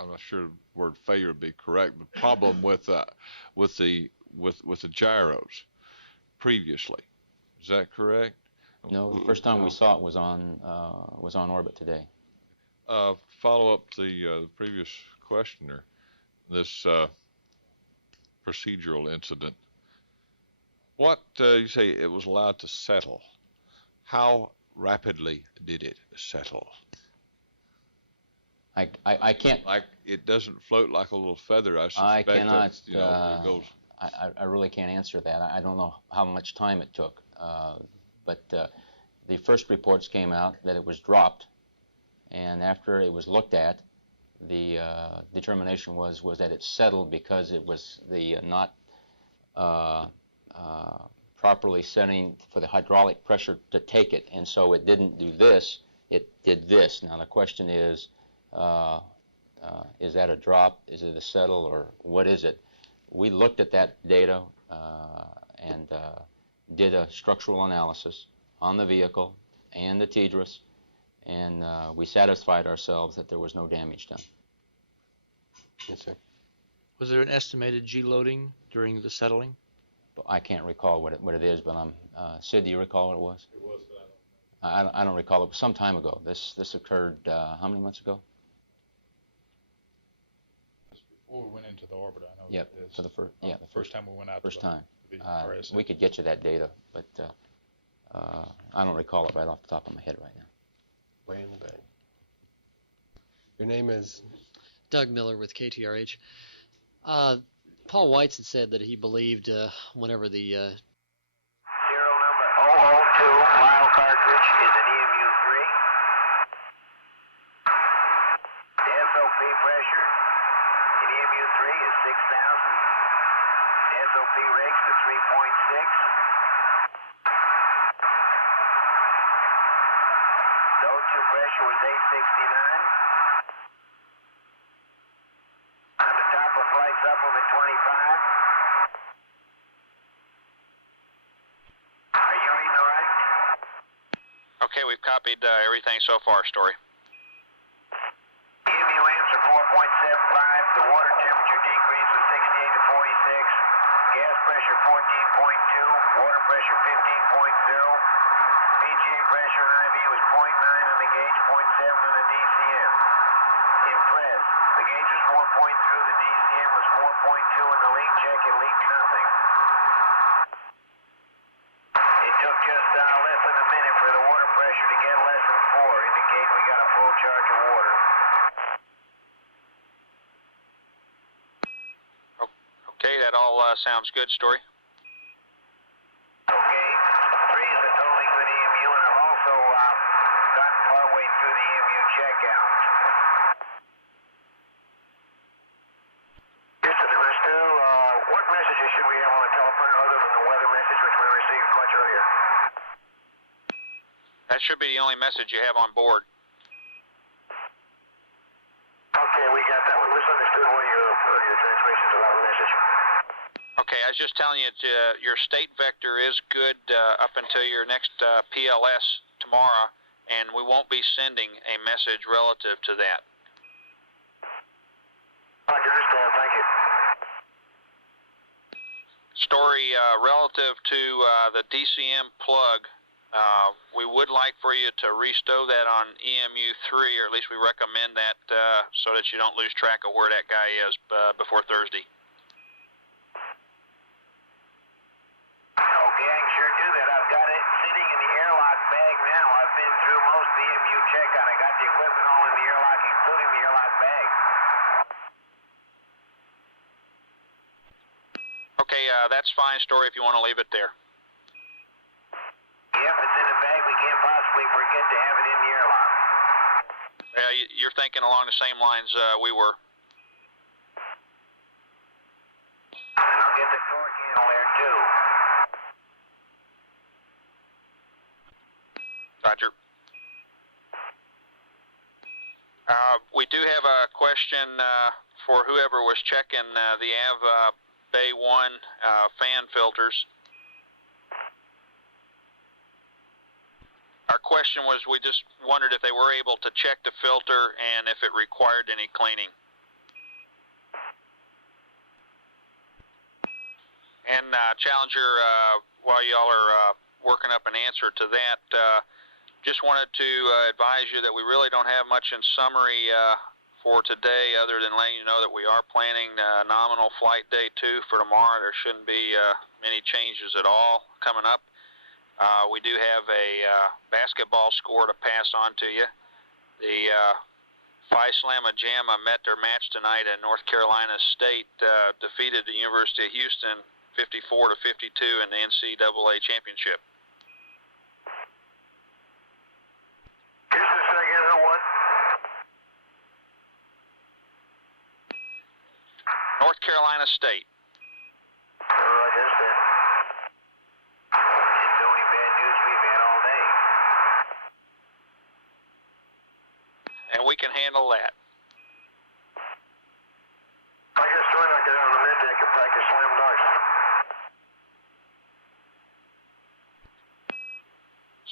I'm not sure the word failure would be correct, but problem with the gyros previously. Is that correct? No, the first time we saw it was on orbit today. Follow up the previous questioner. This procedural incident. What you say it was allowed to settle? How rapidly did it settle? I can't. Like, it doesn't float like a little feather. I suspect. I cannot. That, it goes. I really can't answer that. I don't know how much time it took, but the first reports came out that it was dropped, and after it was looked at, the determination was that it settled because it was the not properly setting for the hydraulic pressure to take it, and so it didn't do this. It did this. Now the question is that a drop? Is it a settle, or what is it? We looked at that data and did a structural analysis on the vehicle and the TDRS, and we satisfied ourselves that there was no damage done. Yes, sir. Was there an estimated G loading during the settling? I can't recall what it is, but Sid, do you recall what it was? It was. I don't recall. It was some time ago. This occurred how many months ago? Before we went into the orbit, I know. Yep, that is. for the first time we went out. First time. The RS. We could get you that data, but I don't recall it right off the top of my head right now. Way in the back. Your name is? Doug Miller with KTRH. Paul Weitz had said that he believed whenever the Serial number 002 vial cartridge is an EMU-3. The SOP pressure in EMU-3 is 6,000. The SOP rates to 3.6. The O2 pressure was 869. On the top of flight supplement 25. Are you reading all right? Okay, we've copied everything so far, Story. EMU answer 4.75. The water temperature decrease was 68 to 46. Gas pressure 14.2. Water pressure 15.0. PGA pressure on IV was 0.9 on the gauge, 0.7 on the DCM. Impressed. The gauge was 4.2, the DCM was 4.2, and the leak check it leaked nothing. It took just less than a minute for the water pressure to get less than 4, indicating we got a full charge of water. Okay, that all sounds good, Story. Okay, 3 is a totally good EMU, and I've also gotten partway through the EMU checkout. Houston to Stu, what messages should we have on the telephone other than the weather message which we received much earlier? That should be the only message you have on board. Okay, we got that. We misunderstood one of your earlier transmissions about a message. Okay, I was just telling you your state vector is good up until your next PLS tomorrow, and we won't be sending a message relative to that. I understand. Thank you. Story relative to the DCM plug, we would like for you to restow that on EMU 3, or at least we recommend that so that you don't lose track of where that guy is before Thursday. Okay, I can sure do that. I've got it sitting in the airlock bag now. I've been through most of the EMU checkout. I got the equipment all in the airlock, including the airlock bag. Okay, that's fine, Story, if you want to leave it there. Yep, it's in the bag. We can't possibly forget to have it in the airlock. Yeah, you're thinking along the same lines we were. And I'll get the torque handle there, too. Roger. We do have a question for whoever was checking the AV Bay 1 fan filters. Our question was, we just wondered if they were able to check the filter and if it required any cleaning. And Challenger, while y'all are working up an answer to that, just wanted to advise you that we really don't have much in summary for today, other than letting you know that we are planning nominal flight day 2 for tomorrow. There shouldn't be many changes at all coming up. We do have a basketball score to pass on to you. The Phi Slamma Jamma met their match tonight at North Carolina State, defeated the University of Houston 54 to 52 in the NCAA championship. Houston, say again, who won? North Carolina State. Roger, understand. It's the only bad news we've had all day. And we can handle that. I guess Troy and I get out on the mid deck and practice slam dunks.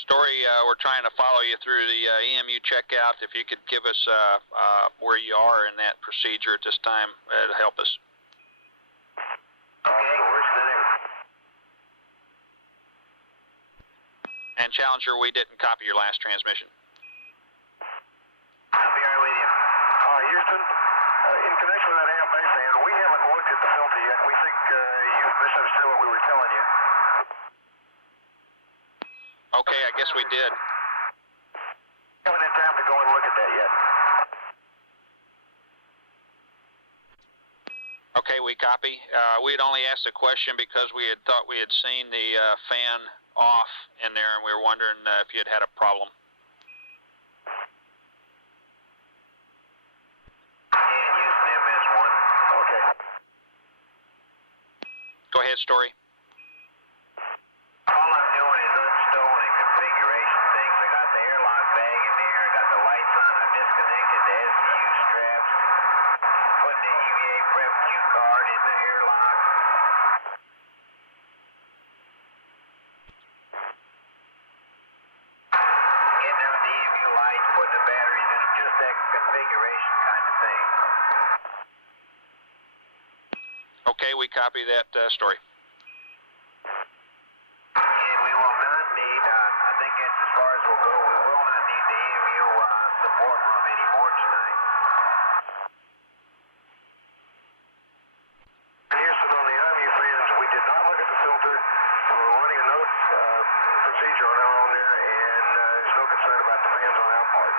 Story, we're trying to follow you through the EMU checkout. If you could give us where you are in that procedure at this time, it'd help us. Okay, we're sitting. And Challenger, we didn't copy your last transmission. I'll be right with you. Houston, in connection with that AFA fan, we haven't looked at the filter yet. We think you misunderstood what we were telling you. Okay, I guess we did. Haven't had time to go and look at that yet. Okay, we copy. We had only asked a question because we had thought we had seen the fan off in there, and we were wondering if you had had a problem. And Houston MS1. Okay. Go ahead, Story. All I'm doing is unstowing and configuration things. I got the airlock bag in there. I got the lights on. I disconnected the STU straps. Putting the EVA prep cue card in the airlock. Okay, we copy that story. And we will not need, I think it's as far as we'll go, we will not need the EMU support room anymore tonight. Houston, on the IMU fans, we did not look at the filter. We were running another procedure on our own there, and there's no concern about the fans on our part.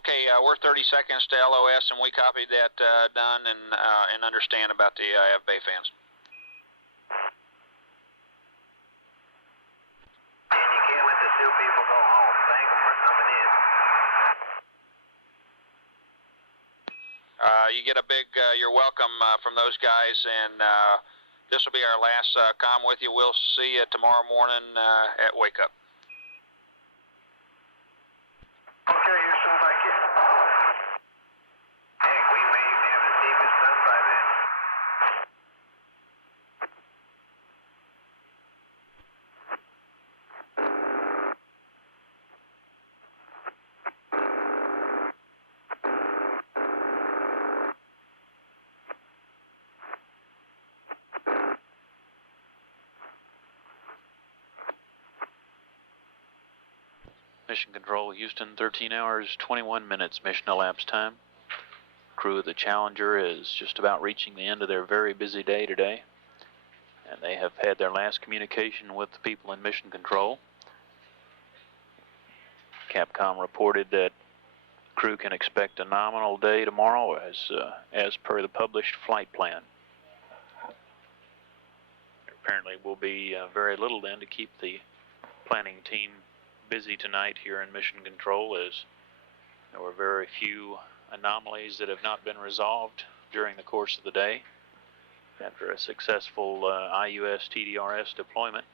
Okay, we're 30 seconds to LOS, and we copied that done and understand about the IF bay fans. And you can't let the SEAL people go home. Thank them for coming in. You get a big you're welcome from those guys, and this will be our last comm with you. We'll see you tomorrow morning at wake up. Okay, Houston, thank you. Heck, we may even have the deepest done by then. Mission Control, Houston, 13 hours, 21 minutes mission elapsed time. Crew of the Challenger is just about reaching the end of their very busy day today, and they have had their last communication with the people in Mission Control. Capcom reported that crew can expect a nominal day tomorrow as per the published flight plan. There apparently will be very little then to keep the planning team busy tonight here in Mission Control, as there were very few anomalies that have not been resolved during the course of the day after a successful IUS TDRS deployment.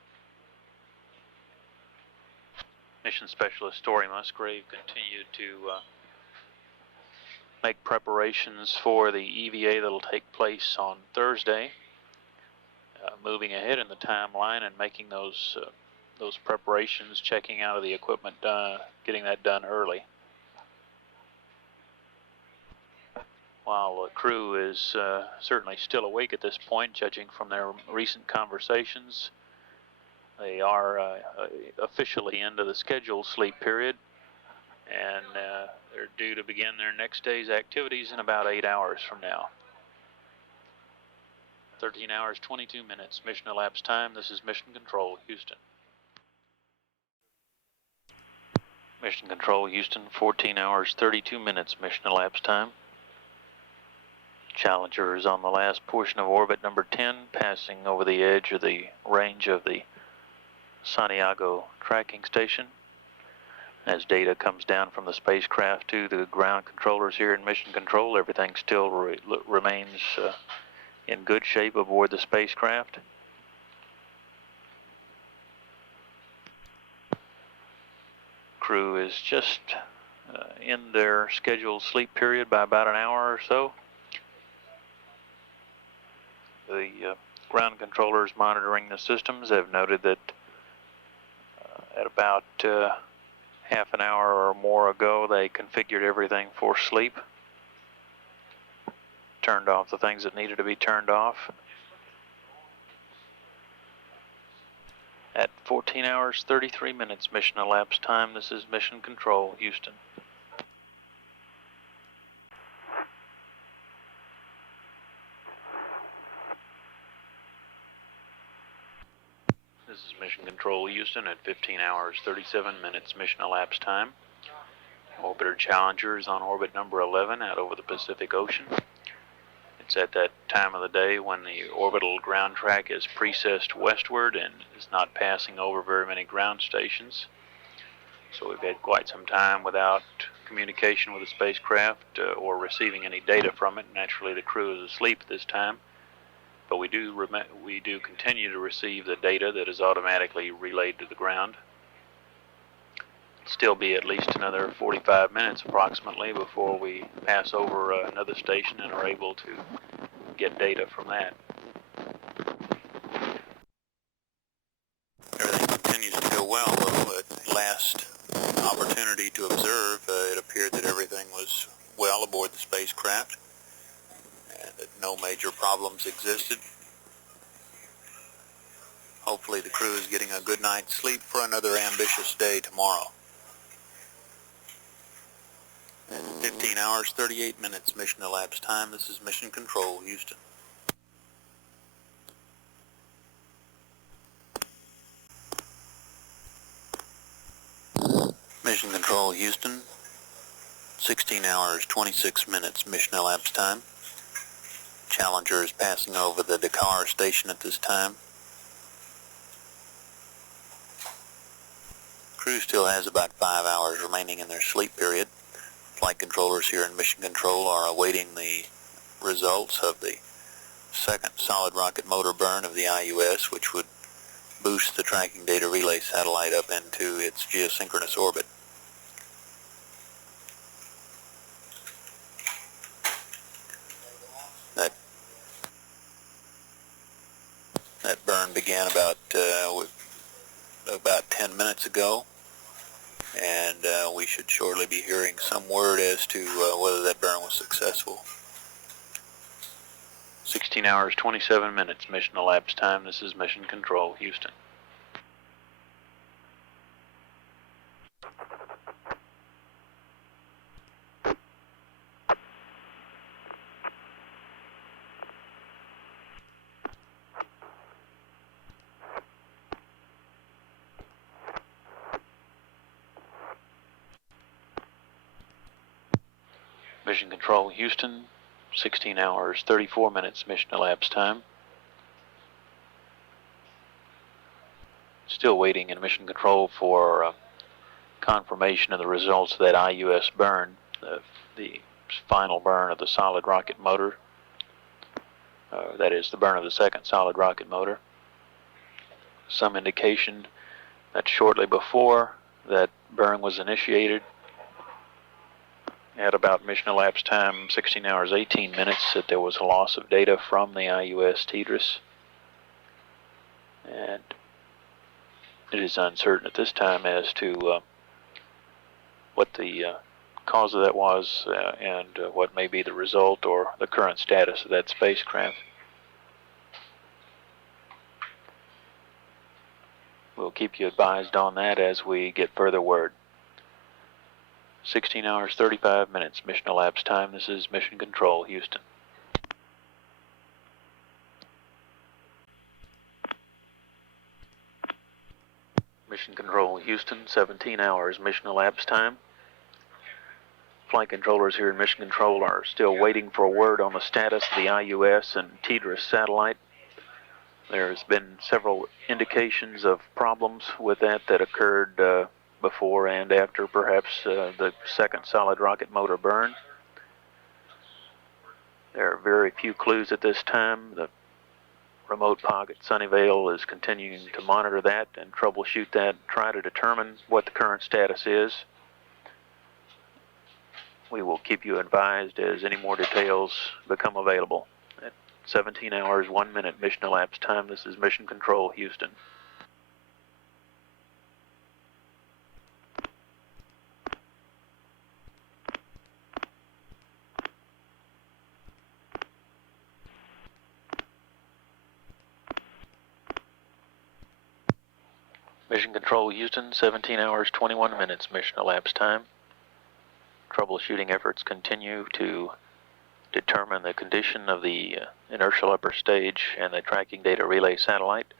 Mission Specialist Story Musgrave continued to make preparations for the EVA that will take place on Thursday, moving ahead in the timeline and making those preparations, checking out of the equipment, getting that done early. While the crew is certainly still awake at this point, judging from their recent conversations, they are officially into the scheduled sleep period, and they're due to begin their next day's activities in about 8 hours from now. 13 hours, 22 minutes, mission elapsed time. This is Mission Control, Houston. Mission Control, Houston, 14 hours, 32 minutes, mission elapsed time. Challenger is on the last portion of orbit number 10, passing over the edge of the range of the Santiago tracking station. As data comes down from the spacecraft to the ground controllers here in Mission Control, everything still remains in good shape aboard the spacecraft. Crew is just in their scheduled sleep period by about an hour or so. The ground controllers monitoring the systems have noted that at about half an hour or more ago they configured everything for sleep, turned off the things that needed to be turned off. At 14 hours, 33 minutes, mission elapsed time. This is Mission Control, Houston. This is Mission Control, Houston, at 15 hours, 37 minutes, mission elapsed time. Orbiter Challenger is on orbit number 11 out over the Pacific Ocean. It's at that time of the day when the orbital ground track is precessed westward and is not passing over very many ground stations. So we've had quite some time without communication with the spacecraft or receiving any data from it. Naturally, the crew is asleep at this time, but we do continue to receive the data that is automatically relayed to the ground. Still be at least another 45 minutes approximately before we pass over another station and are able to get data from that. Everything continues to go well, though. At last opportunity to observe, it appeared that everything was well aboard the spacecraft. no major problems existed. Hopefully the crew is getting a good night's sleep for another ambitious day tomorrow. 15 hours, 38 minutes mission elapsed time. This is Mission Control, Houston. Mission Control, Houston. 16 hours, 26 minutes mission elapsed time. Challenger is passing over the Dakar station at this time. Crew still has about 5 hours remaining in their sleep period. Flight controllers here in Mission Control are awaiting the results of the second solid rocket motor burn of the IUS, which would boost the tracking data relay satellite up into its geosynchronous orbit. That burn began about 10 minutes ago, and we should shortly be hearing some word as to whether that burn was successful. 16 hours, 27 minutes mission elapsed time. This is Mission Control, Houston. Mission Control, Houston, 16 hours, 34 minutes mission elapsed time. Still waiting in Mission Control for confirmation of the results of that IUS burn, the final burn of the solid rocket motor. That is the burn of the second solid rocket motor. Some indication that shortly before that burn was initiated, at about mission elapsed time 16 hours 18 minutes, that there was a loss of data from the IUS TDRS, and it is uncertain at this time as to what the cause of that was and what may be the result or the current status of that spacecraft. We'll keep you advised on that as we get further word. 16 hours, 35 minutes mission elapsed time. This is Mission Control, Houston. Mission Control, Houston, 17 hours mission elapsed time. Flight controllers here in Mission Control are still waiting for word on the status of the IUS and TDRS satellite. There's been several indications of problems with that occurred before and after perhaps the second solid rocket motor burn. There are very few clues at this time. The remote POG at Sunnyvale is continuing to monitor that and troubleshoot that, try to determine what the current status is. We will keep you advised as any more details become available. At 17 hours, 1 minute mission elapsed time, this is Mission Control, Houston. Mission Control, Houston, 17 hours, 21 minutes mission elapsed time. Troubleshooting efforts continue to determine the condition of the inertial upper stage and the tracking data relay satellite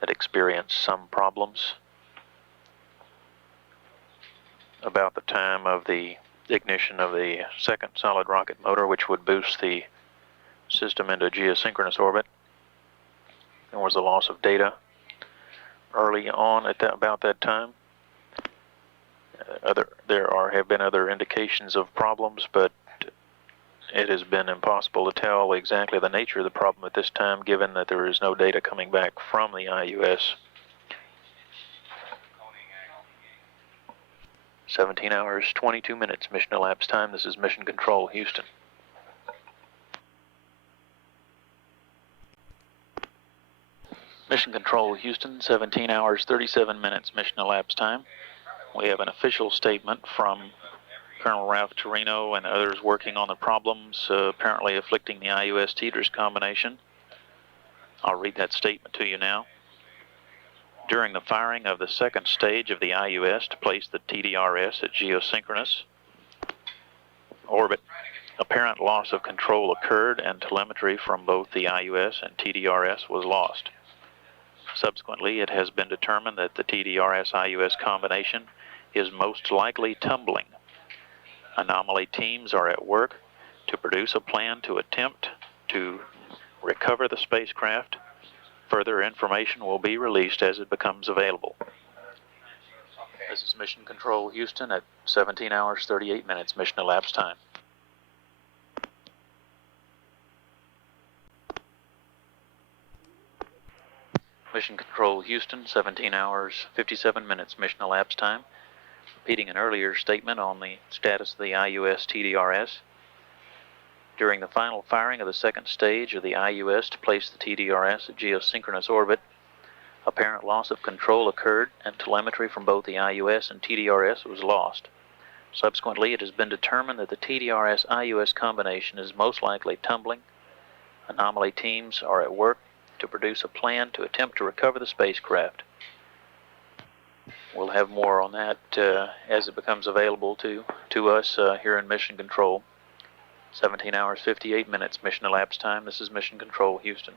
that experienced some problems about the time of the ignition of the second solid rocket motor, which would boost the system into geosynchronous orbit. There was a loss of data early on at about that time. There have been other indications of problems, but it has been impossible to tell exactly the nature of the problem at this time, given that there is no data coming back from the IUS. 17 hours, 22 minutes mission elapsed time. This is Mission Control, Houston. Mission Control, Houston, 17 hours, 37 minutes mission elapsed time. We have an official statement from Colonel Ralph Torino and others working on the problems apparently afflicting the IUS TDRS combination. I'll read that statement to you now. During the firing of the second stage of the IUS to place the TDRS at geosynchronous orbit, apparent loss of control occurred and telemetry from both the IUS and TDRS was lost. Subsequently, it has been determined that the TDRS-IUS combination is most likely tumbling. Anomaly teams are at work to produce a plan to attempt to recover the spacecraft. Further information will be released as it becomes available. This is Mission Control Houston at 17 hours 38 minutes mission elapsed time. Mission Control Houston, 17 hours 57 minutes mission elapsed time. Repeating an earlier statement on the status of the IUS TDRS. During the final firing of the second stage of the IUS to place the TDRS at geosynchronous orbit, apparent loss of control occurred and telemetry from both the IUS and TDRS was lost. Subsequently, it has been determined that the TDRS-IUS combination is most likely tumbling. Anomaly teams are at work to produce a plan to attempt to recover the spacecraft. We'll have more on that as it becomes available to us here in Mission Control. 17 hours 58 minutes mission elapsed time. This is Mission Control Houston.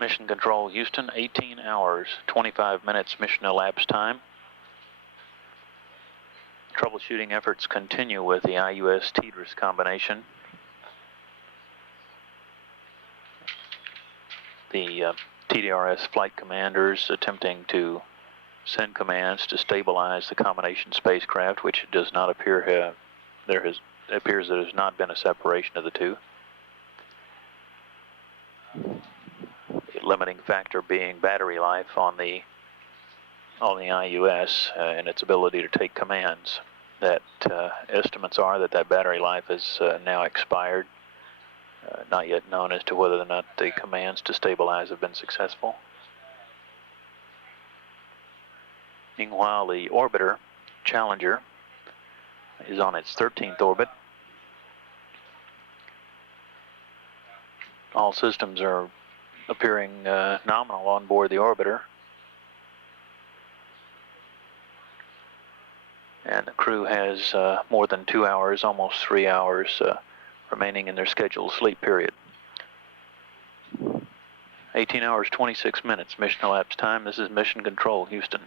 Mission Control Houston, 18 hours 25 minutes mission elapsed time. Troubleshooting efforts continue with the IUS TDRS combination. The TDRS flight commanders attempting to send commands to stabilize the combination spacecraft, which does not appear it appears there has not been a separation of the two. Limiting factor being battery life on the IUS and its ability to take commands. That estimates are that battery life is now expired. Not yet known as to whether or not the commands to stabilize have been successful. Meanwhile, the orbiter, Challenger, is on its 13th orbit. All systems are appearing nominal on board the orbiter. And the crew has more than 2 hours, almost 3 hours remaining in their scheduled sleep period. 18 hours 26 minutes mission elapsed time. This is Mission Control Houston.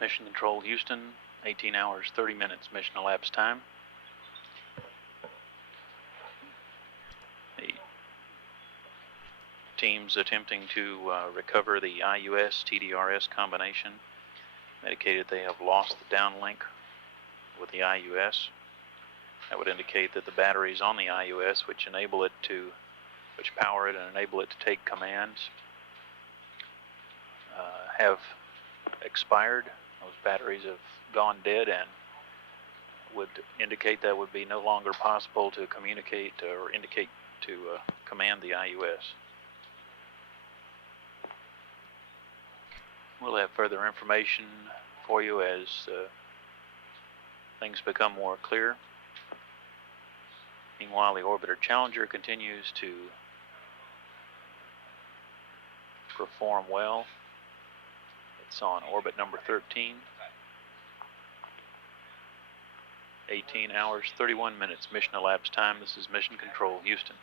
Mission Control Houston, 18 hours 30 minutes mission elapsed time. The teams attempting to recover the IUS TDRS combination indicated they have lost the downlink with the IUS. That would indicate that the batteries on the IUS, which power it and enable it to take commands, have expired. Those batteries have gone dead and would indicate that would be no longer possible to communicate or indicate to command the IUS. We'll have further information for you as things become more clear. Meanwhile, the orbiter Challenger continues to perform well. It's on orbit number 13. 18 hours, 31 minutes mission elapsed time. This is Mission Control Houston.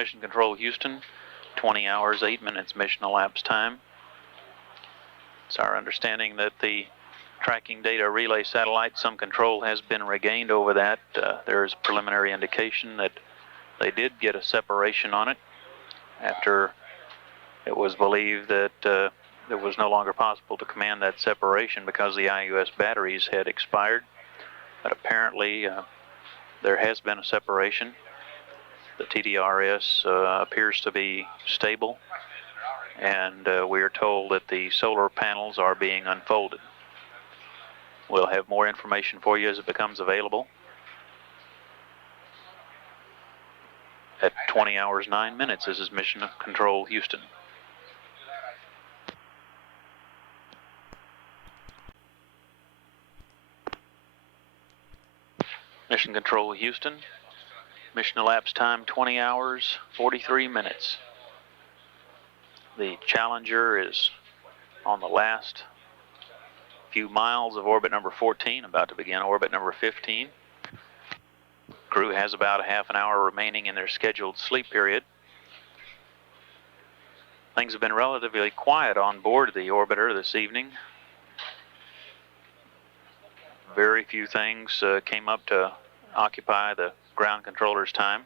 Mission Control Houston, 20 hours, 8 minutes mission elapsed time. It's our understanding that the tracking data relay satellite, some control has been regained over that. There is preliminary indication that they did get a separation on it after it was believed that it was no longer possible to command that separation because the IUS batteries had expired. But apparently there has been a separation. The TDRS appears to be stable, and we are told that the solar panels are being unfolded. We'll have more information for you as it becomes available. At 20 hours, 9 minutes, this is Mission Control Houston. Mission Control Houston, mission elapsed time 20 hours, 43 minutes. The Challenger is on the last few miles of orbit number 14, about to begin orbit number 15. Crew has about a half an hour remaining in their scheduled sleep period. Things have been relatively quiet on board the orbiter this evening. Very few things came up to occupy the ground controller's time.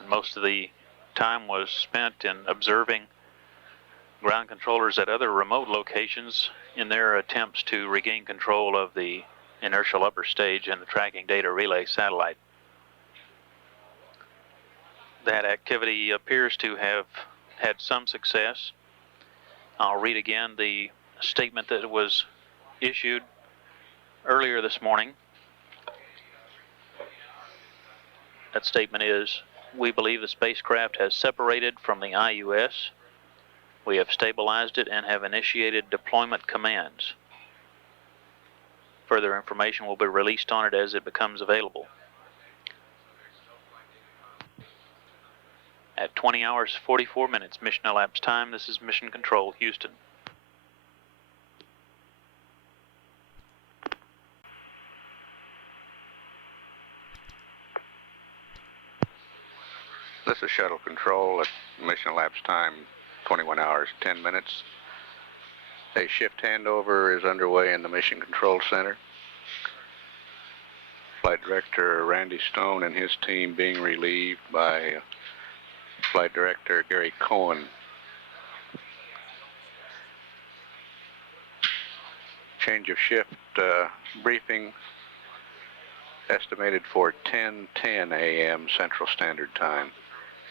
And most of the time was spent in observing ground controllers at other remote locations in their attempts to regain control of the inertial upper stage and the tracking data relay satellite. That activity appears to have had some success. I'll read again the statement that was issued earlier this morning. That statement is, we believe the spacecraft has separated from the IUS. We have stabilized it and have initiated deployment commands. Further information will be released on it as it becomes available. At 20 hours, 44 minutes, mission elapsed time, this is Mission Control Houston. This is Shuttle Control at mission elapsed time 21 hours, 10 minutes. A shift handover is underway in the Mission Control Center. Flight Director Randy Stone and his team being relieved by Flight Director Gary Cohen. Change of shift briefing estimated for 10:10 a.m. Central Standard Time.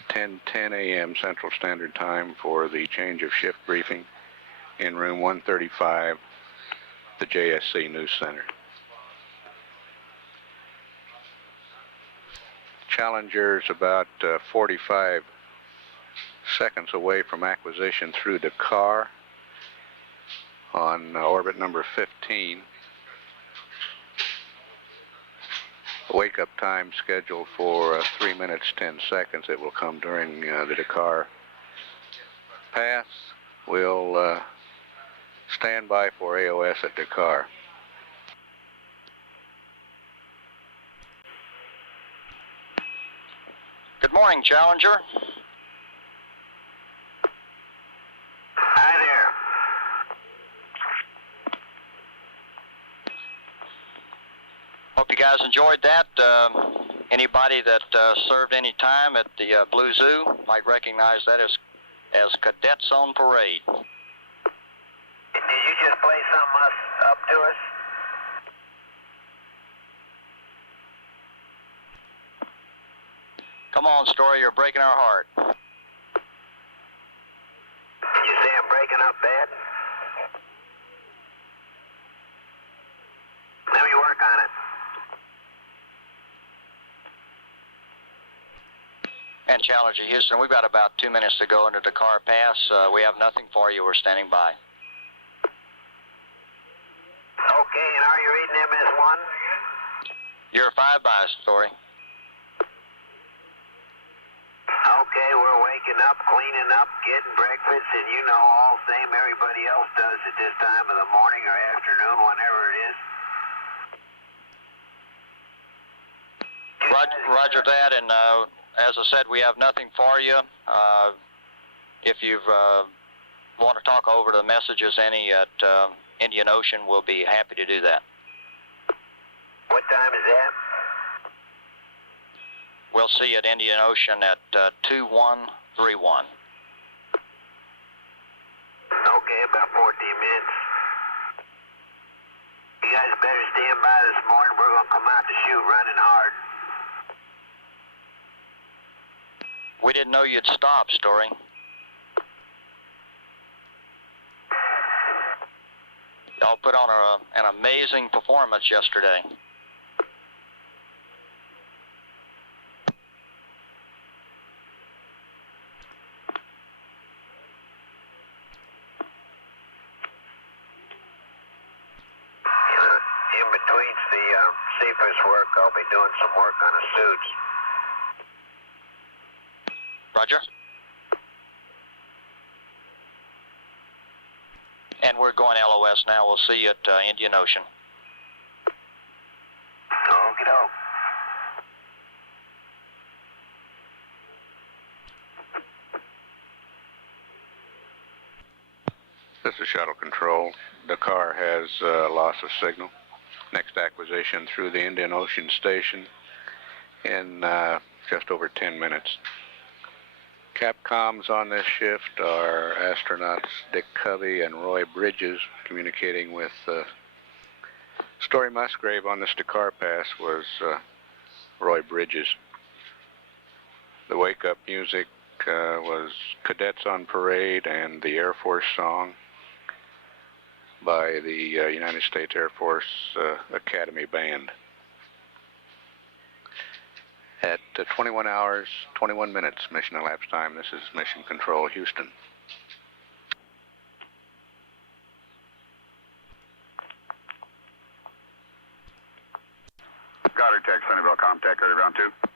10:10 a.m. Central Standard Time for the change of shift briefing in room 135, the JSC News Center. Challenger's about 45 seconds away from acquisition through Dakar on orbit number 15. Wake-up time scheduled for 3 minutes, 10 seconds. It will come during the Dakar pass. We'll stand by for AOS at Dakar. Good morning, Challenger. Hi there. Hope you guys enjoyed that. Anybody that served any time at the Blue Zoo might recognize that as Cadets on Parade. Did you just play something up to us? Come on, Story, you're breaking our heart. Did you say I'm breaking up bad? Let me work on it. And Challenger Houston, we've got about 2 minutes to go into Dakar Pass. We have nothing for you. We're standing by. Okay, and are you reading MS-1? You're 5 by, Story. Okay, we're waking up, cleaning up, getting breakfast, and you know, all same everybody else does at this time of the morning or afternoon, whenever it is. Roger that, and as I said, we have nothing for you. If you want to talk over the messages any at Indian Ocean, we'll be happy to do that. What time is that? We'll see you at Indian Ocean at 2131. Okay, about 14 minutes. You guys better stand by this morning. We're going to come out to shoot running hard. We didn't know you'd stop, Story. Y'all put on an amazing performance yesterday. In between the CFIS work, I'll be doing some work on the suits. Roger. And we're going LOS now. We'll see you at Indian Ocean. Okie doke. This is Shuttle Control. The car has loss of signal. Next acquisition through the Indian Ocean Station in just over 10 minutes. Capcoms on this shift are astronauts Dick Covey and Roy Bridges communicating with Story Musgrave on this Dakar pass was Roy Bridges. The wake-up music was Cadets on Parade and the Air Force song by the United States Air Force Academy Band. At 21 hours, 21 minutes mission elapsed time, this is Mission Control, Houston. Goddard Tech, Sunnyvale Comtech, ready round 2.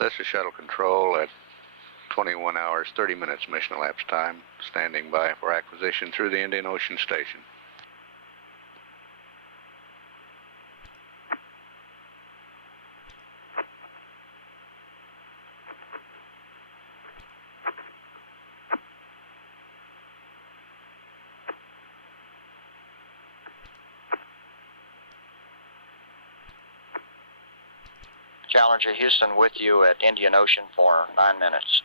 This is Shuttle Control at 21 hours, 30 minutes mission elapsed time, standing by for acquisition through the Indian Ocean Station. Challenger Houston with you at Indian Ocean for 9 minutes.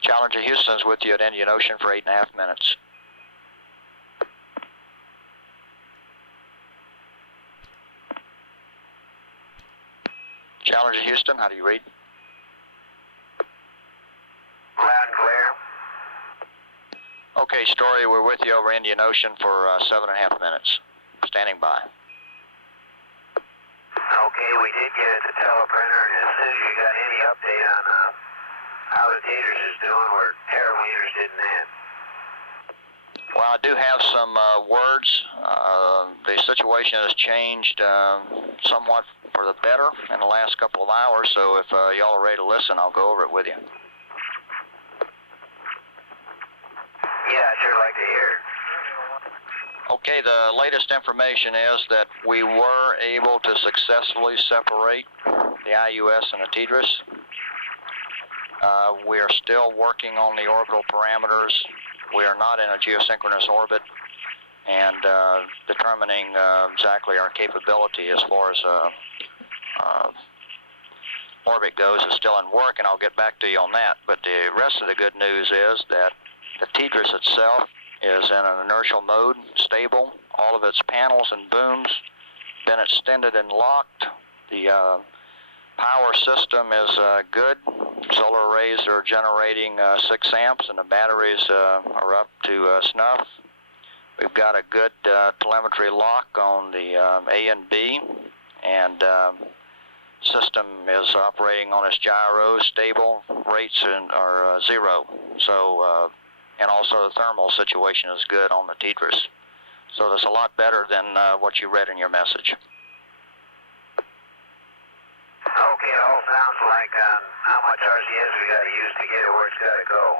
Challenger Houston's with you at Indian Ocean for 8.5 minutes. Challenger Houston, how do you read? Loud and clear. Okay, Story, we're with you over Indian Ocean for 7.5 minutes. Standing by. Okay, we did get at the teleprinter, and as soon as you got any update on how the Taters is doing, we're terribly interested in that. Well, I do have some words. The situation has changed somewhat for the better in the last couple of hours, so if y'all are ready to listen, I'll go over it with you. Yeah, I'd sure like to hear it. Okay, the latest information is that we were able to successfully separate the IUS and the TDRS. We are still working on the orbital parameters we are not in a geosynchronous orbit, and determining exactly our capability as far as orbit goes is still in work, and I'll get back to you on that. But the rest of the good news is that the TDRS itself is in an inertial mode, stable. All of its panels and booms been extended and locked. The power system is good. Solar arrays are generating 6 amps, and the batteries are up to snuff. We've got a good telemetry lock on the A and B, and system is operating on its gyros, stable. Rates are 0. So, and also the thermal situation is good on the TDRS. So that's a lot better than what you read in your message. Okay, it all sounds like how much RCS we got to use to get it where it's got to go.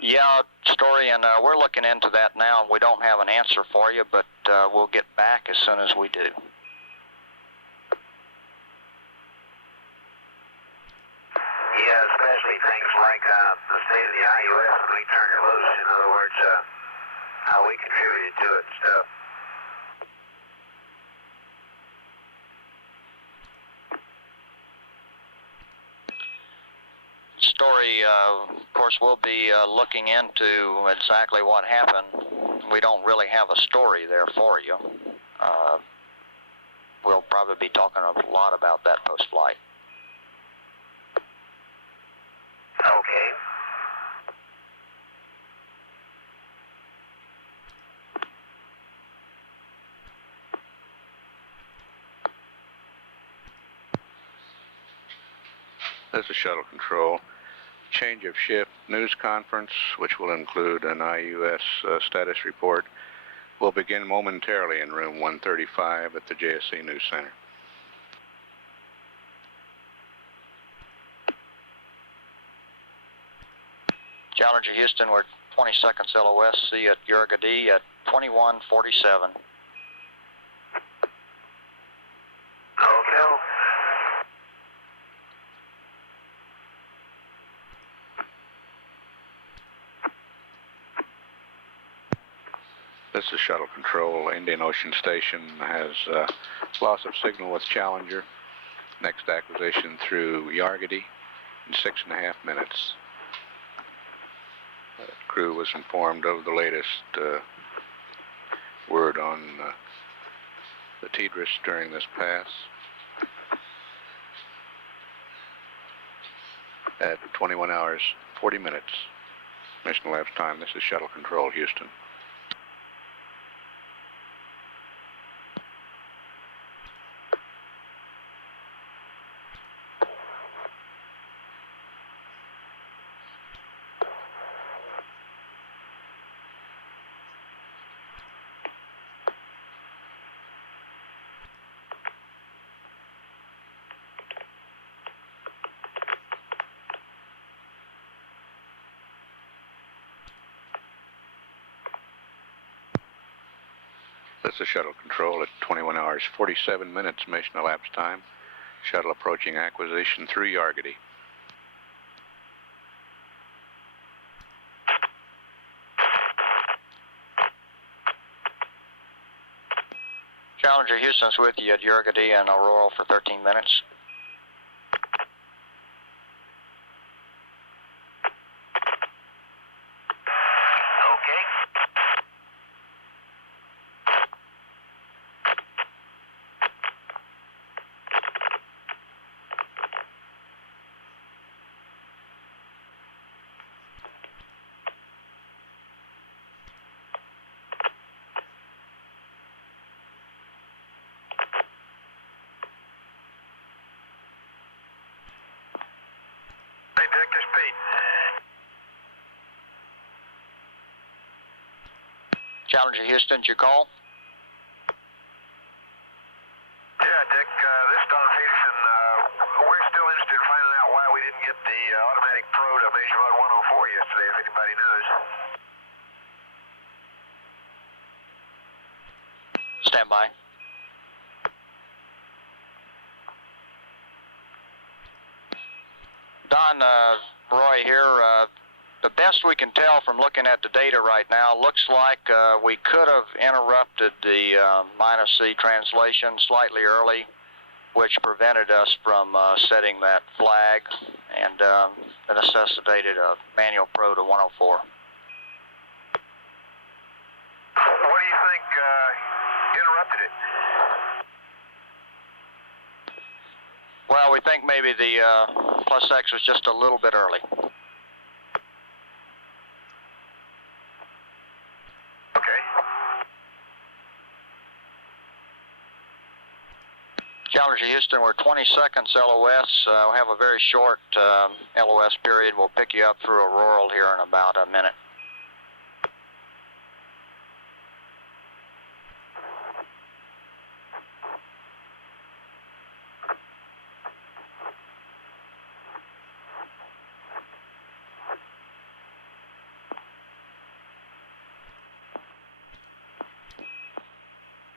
Yeah, Story, and we're looking into that now, and we don't have an answer for you, but we'll get back as soon as we do. Yeah, especially things like the state of the IUS when we turn it loose. In other words, how we contributed to it and stuff. Story, of course, we'll be looking into exactly what happened. We don't really have a story there for you. We'll probably be talking a lot about that post-flight. Okay. This is Shuttle Control. Change of shift news conference, which will include an IUS status report, will begin momentarily in room 135 at the JSC News Center. Challenger Houston, we're 20 seconds LOS. See you at Eureka D at 2147. Okay. This is Shuttle Control. Indian Ocean Station has loss of signal with Challenger. Next acquisition through Yargady in 6.5 minutes. Crew was informed of the latest word on the TDRS during this pass. At 21 hours, 40 minutes. Mission elapsed time. This is Shuttle Control, Houston. This is Shuttle Control at 21 hours, 47 minutes mission elapsed time. Shuttle approaching acquisition through Yargady. Challenger Houston's with you at Eureka D and Aurora for 13 minutes. Challenger Houston, did you call? Yeah, Dick, this is Don Peterson. We're still interested in finding out why we didn't get the automatic probe to Measure Mode 104 yesterday, if anybody knows. Stand by. Don, Roy here. The best we can tell from looking at the data right now, looks like we could have interrupted the -C translation slightly early, which prevented us from setting that flag and necessitated a manual pro to 104. What do you think interrupted it? Well, we think maybe the +X was just a little bit early. Challenger Houston, we're 20 seconds LOS. We have a very short LOS period. We'll pick you up through Auroral here in about a minute.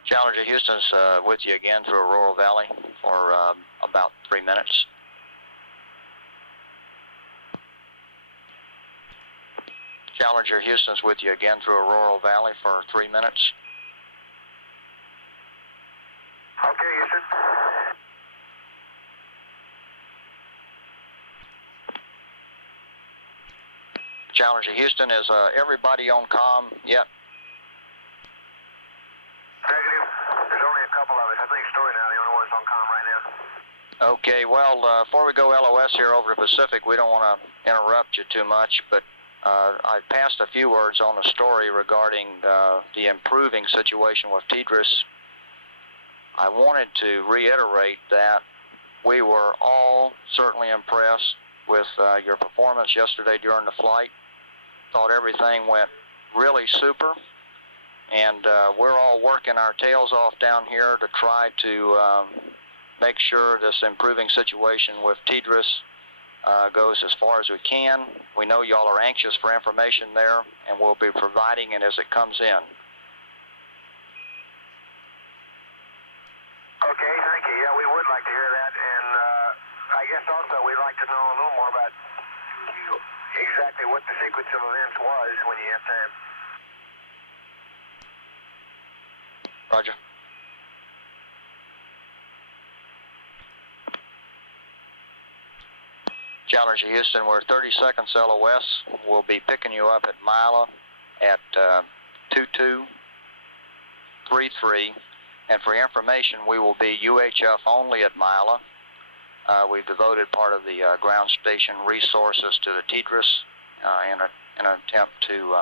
Challenger Houston's with you again through Aurora Valley for about 3 minutes. Challenger Houston's with you again through Aurora Valley for 3 minutes. Okay, Houston. Challenger Houston, is everybody on comm yet? Negative. There's only a couple of us. I think Story now the only ones on comm right now. Okay, well, before we go LOS here over the Pacific, we don't want to interrupt you too much, but I passed a few words on the story regarding the improving situation with TDRS. I wanted to reiterate that we were all certainly impressed with your performance yesterday during the flight. Thought everything went really super. And we're all working our tails off down here to try to make sure this improving situation with TDRS goes as far as we can. We know y'all are anxious for information there, and we'll be providing it as it comes in. Okay, thank you. Yeah, we would like to hear that. And I guess also we'd like to know a little more about exactly what the sequence of events was when you have time. Roger. Challenger Houston, we're 30 seconds LOS. We'll be picking you up at Mila at 2233. And for information, we will be UHF only at Mila. We've devoted part of the ground station resources to the TDRS in an attempt to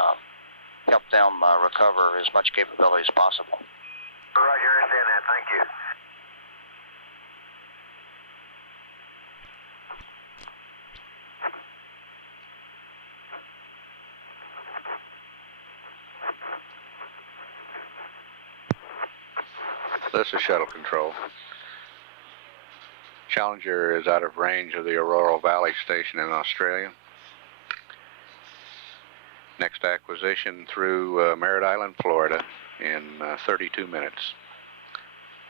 help them recover as much capability as possible. Roger, I understand that. Thank you. This is Shuttle Control. Challenger is out of range of the Aurora Valley Station in Australia. Next acquisition through Merritt Island, Florida in 32 minutes.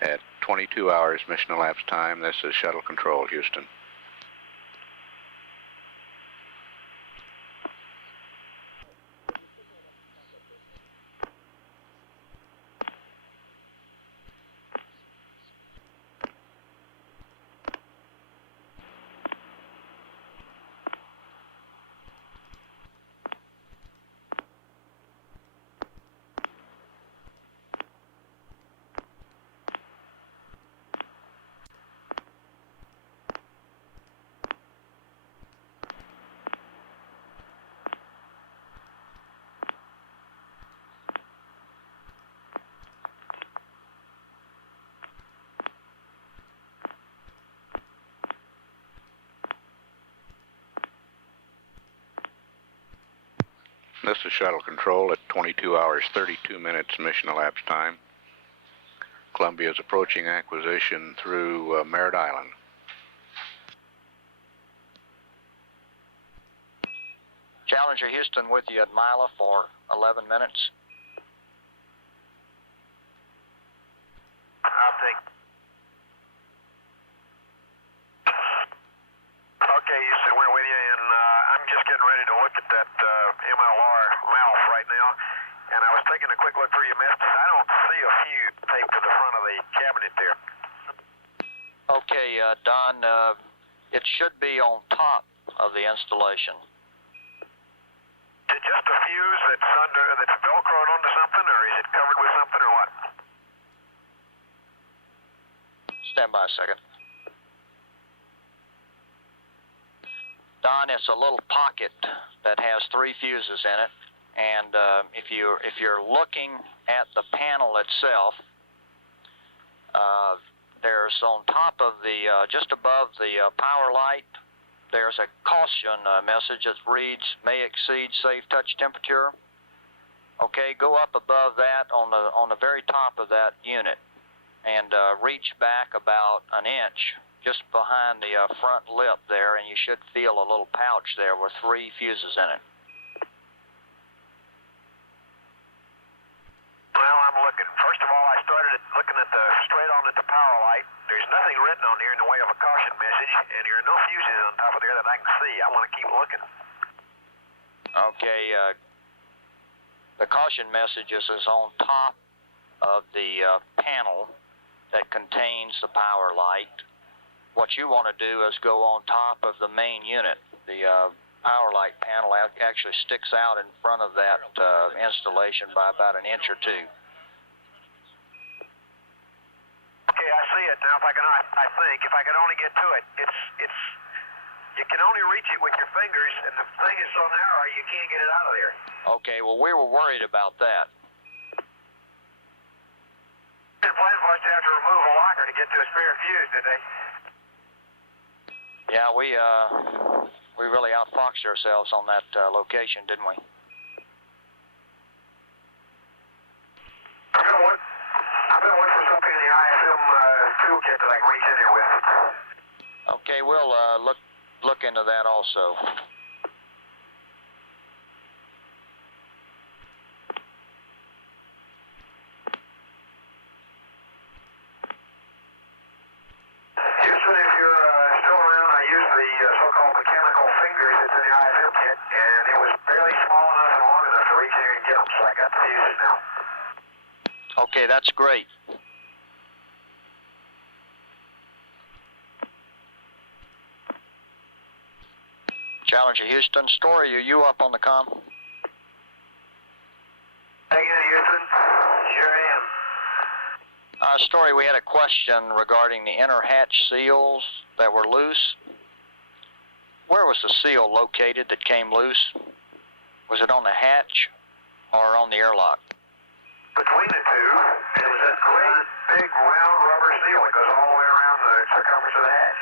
At 22 hours mission elapsed time, this is Shuttle Control, Houston. This is Shuttle Control at 22 hours 32 minutes mission elapsed time. Columbia is approaching acquisition through Merritt Island. Challenger Houston with you at Mila for 11 minutes. I'll take. Okay, Houston, we're with you, and I'm just getting ready to look at that and I was taking a quick look through your messages. I don't see a fuse taped to the front of the cabinet there. Okay, Don, it should be on top of the installation. Is it just a fuse that's velcroed onto something, or is it covered with something, or what? Stand by a second. Don, it's a little pocket that has 3 fuses in it, and if you're looking at the panel itself, there's on top of the just above the power light, there's a caution message that reads "May exceed safe touch temperature." Okay, go up above that on the very top of that unit, and reach back about an inch, just behind the front lip there, and you should feel a little pouch there with 3 fuses in it. Well, I'm looking. First of all, I started looking at straight on at the power light. There's nothing written on here in the way of a caution message, and there are no fuses on top of there that I can see. I want to keep looking. Okay, the caution messages is on top of the panel that contains the power light. What you want to do is go on top of the main unit. The power light panel actually sticks out in front of that installation by about an inch or 2. Okay, I see it now. I think if I could only get to it, it's you can only reach it with your fingers, and the thing is so narrow you can't get it out of there. Okay, well, we were worried about that. The plan was to have to remove a locker to get to a spare fuse, did they? Yeah, we really outfoxed ourselves on that location, didn't we? I'm gonna look for something in the ISM toolkit that I can reach in there with. Okay, we'll look into that also. Houston, if you're still around, I used the so-called mechanical fingers that's in the ISM kit, and it was barely small enough and long enough to reach in here and get them, so I got the fuses now. Okay, that's great. Challenger Houston, Story, are you up on the comm? Again, Houston, sure am. Story, we had a question regarding the inner hatch seals that were loose. Where was the seal located that came loose? Was it on the hatch or on the airlock? Between the two, it was that great big round rubber seal that goes all the way around the circumference of the hatch.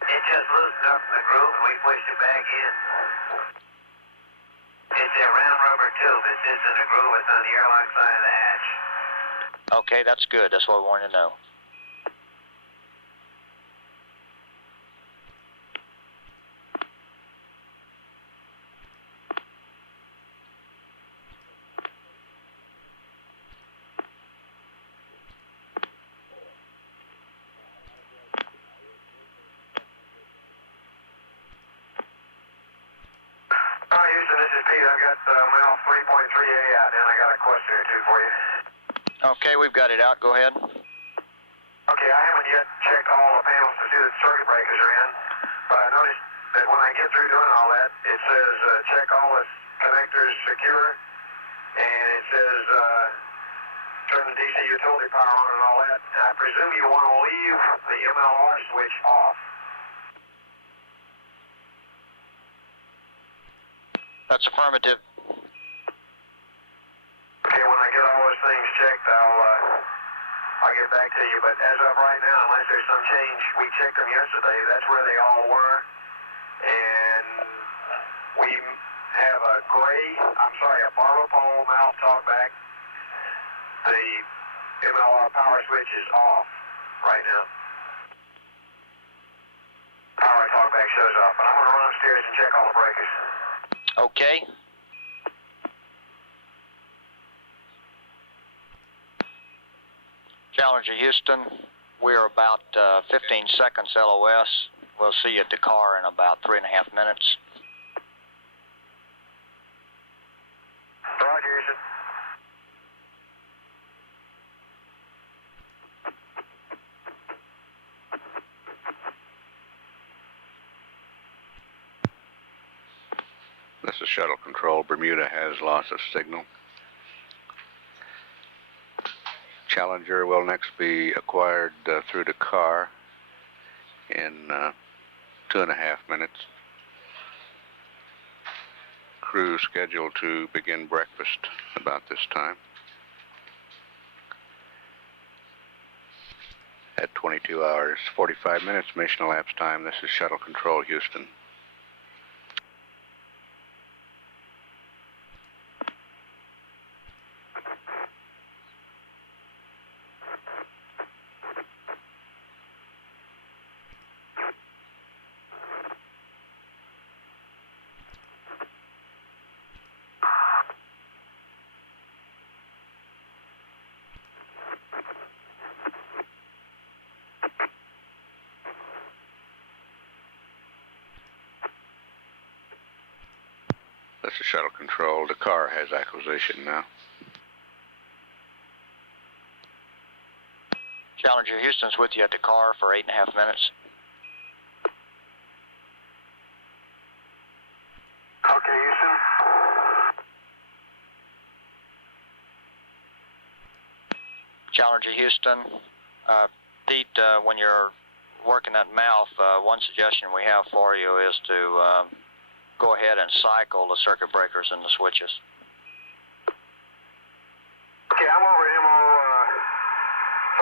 It just loosened up in the groove and we pushed it back in. It's a round rubber tube that sits in the groove. It's on the airlock side of the hatch. Okay, that's good. That's what we wanted to know. Hi, Houston, this is Pete. I've got mount 3.3A out, and I got a question or two for you. Okay, we've got it out. Go ahead. Okay, I haven't yet checked all the panels to see that the circuit breakers are in, but I noticed that when I get through doing all that, it says check all the connectors secure, and it says turn the DC utility power on and all that. And I presume you want to leave the MLR switch off. That's affirmative. Okay, when I get all those things checked, I'll get back to you. But as of right now, unless there's some change, we checked them yesterday. That's where they all were, and we have a a barber pole mount talkback. The MLR power switch is off right now. Power talkback shows off, but I'm going to run upstairs and check all the breakers. Okay. Challenger Houston, we're about 15 seconds LOS. We'll see you at the car in about 3.5 minutes. Roger, Houston. is Shuttle Control. Bermuda has loss of signal. Challenger will next be acquired through the car in 2.5 minutes. Crew scheduled to begin breakfast about this time. At 22 hours, 45 minutes mission elapsed time. This is Shuttle Control, Houston. This is Shuttle Control. The car has acquisition now. Challenger, Houston's with you at the car for 8.5 minutes. Okay, Houston. Challenger, Houston. Pete, when you're working that mouth, one suggestion we have for you is to go ahead and cycle the circuit breakers and the switches. Okay, I'm over MO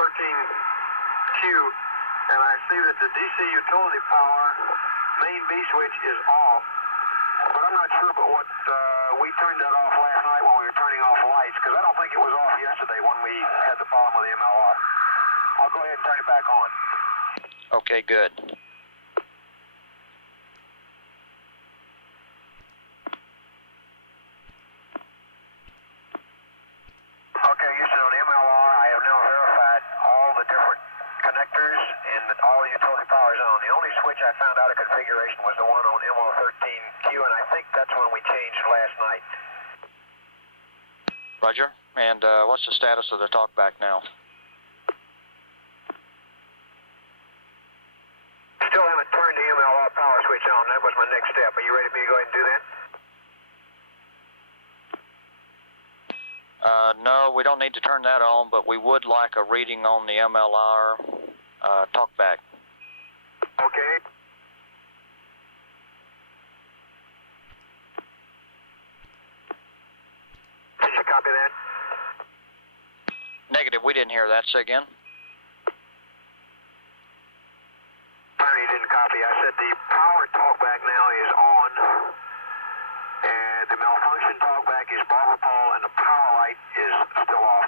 13Q, and I see that the DC utility power main B switch is off, but I'm not sure about what we turned that off last night when we were turning off lights, because I don't think it was off yesterday when we had the problem with the MLR. I'll go ahead and turn it back on. Okay, good. Okay, Houston, on the MLR, I have now verified all the different connectors and that all the utility power is on. The only switch I found out of configuration was the one on MO 13Q, and I think that's one we changed last night. Roger. And what's the status of the talkback now? Still haven't turned the MLR power switch on. That was my next step. Are you ready for me to go ahead and do that? No, we don't need to turn that on, but we would like a reading on the MLR talkback. Okay. Did you copy that? Negative, we didn't hear that. Say again. Apparently you didn't copy. I said the power talkback now is on, and the malfunction talkback is volatile, and the power light is still off.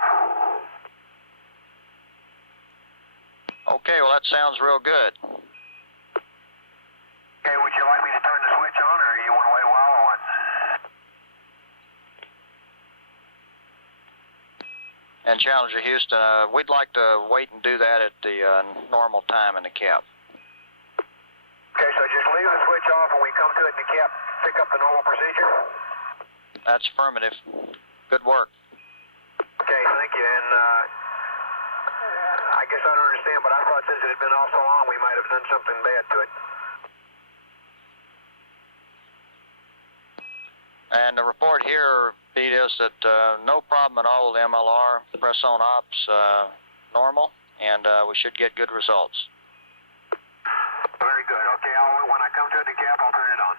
Okay, well that sounds real good. Okay, would you like me to turn the switch on, or you want to wait a while, or what? And Challenger Houston, we'd like to wait and do that at the normal time in the cap. Okay, so just leave the switch off when we come to it in the cap, pick up the normal procedure? That's affirmative. Good work. Okay, thank you, and I guess I don't understand, but I thought since it had been off so long, we might have done something bad to it. And the report here, Pete, is that no problem at all with MLR. Press on ops normal, and we should get good results. Very good. Okay, when I come to the cap, I'll turn it on.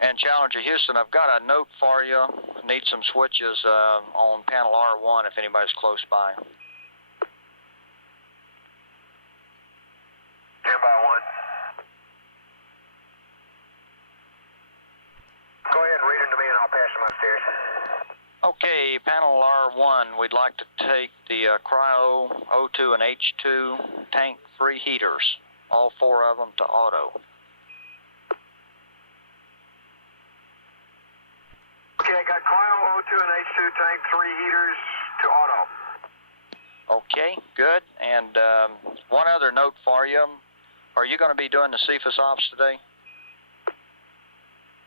And Challenger Houston, I've got a note for you. Need some switches on panel R1 if anybody's close by. Stand by one. Go ahead and read them to me and I'll pass them upstairs. Okay, panel R1, we'd like to take the cryo, O2, and H2 tank 3 heaters, all 4 of them to auto. Okay, I got cryo, O2, and H2 tank 3 heaters to auto. Okay, good. And one other note for you. Are you going to be doing the CFIS ops today?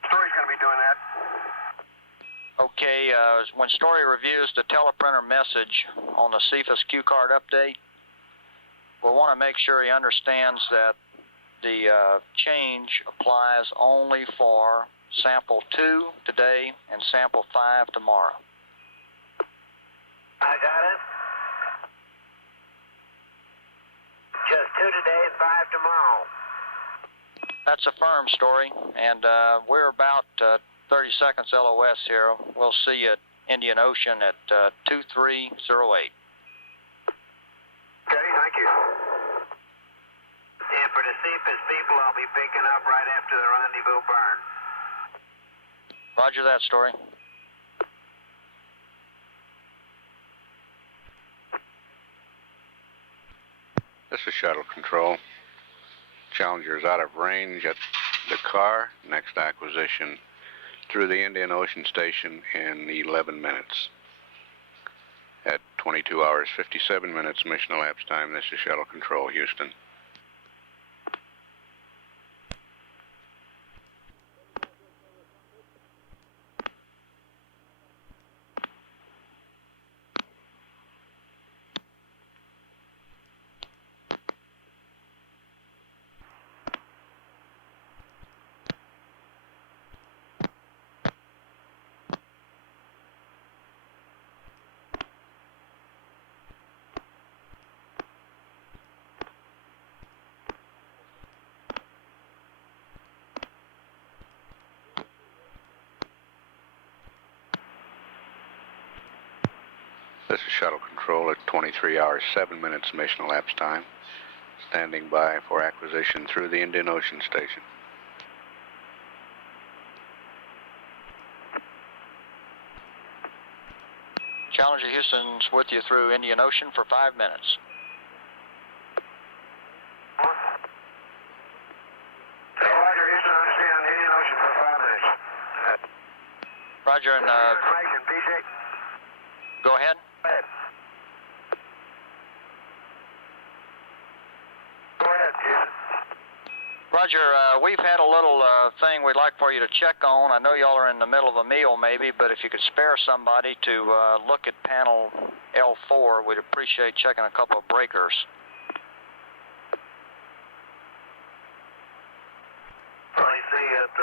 Story's going to be doing that. Okay, when Story reviews the teleprinter message on the CFIS Q card update, we'll want to make sure he understands that the change applies only for sample 2 today and sample 5 tomorrow. I got it. Just 2 today and 5 tomorrow. That's a firm story, and we're about 30 seconds LOS here. We'll see you at Indian Ocean at 2308. Okay, thank you. And for the CFIS people, I'll be picking up right after the rendezvous burn. Roger that, Story. This is Shuttle Control. Challenger is out of range at the car. Next acquisition through the Indian Ocean Station in 11 minutes. At 22 hours, 57 minutes mission elapsed time, this is Shuttle Control, Houston. This is Shuttle Control at 23 hours, 7 minutes mission elapsed time. Standing by for acquisition through the Indian Ocean Station. Challenger Houston's with you through Indian Ocean for 5 minutes. Roger, Houston, understand Indian Ocean for 5 minutes. Roger, and Information, PJ. go ahead. Go ahead, Houston. Roger, we've had a little thing we'd like for you to check on. I know y'all are in the middle of a meal maybe, but if you could spare somebody to look at panel L4, we'd appreciate checking a couple of breakers. I see that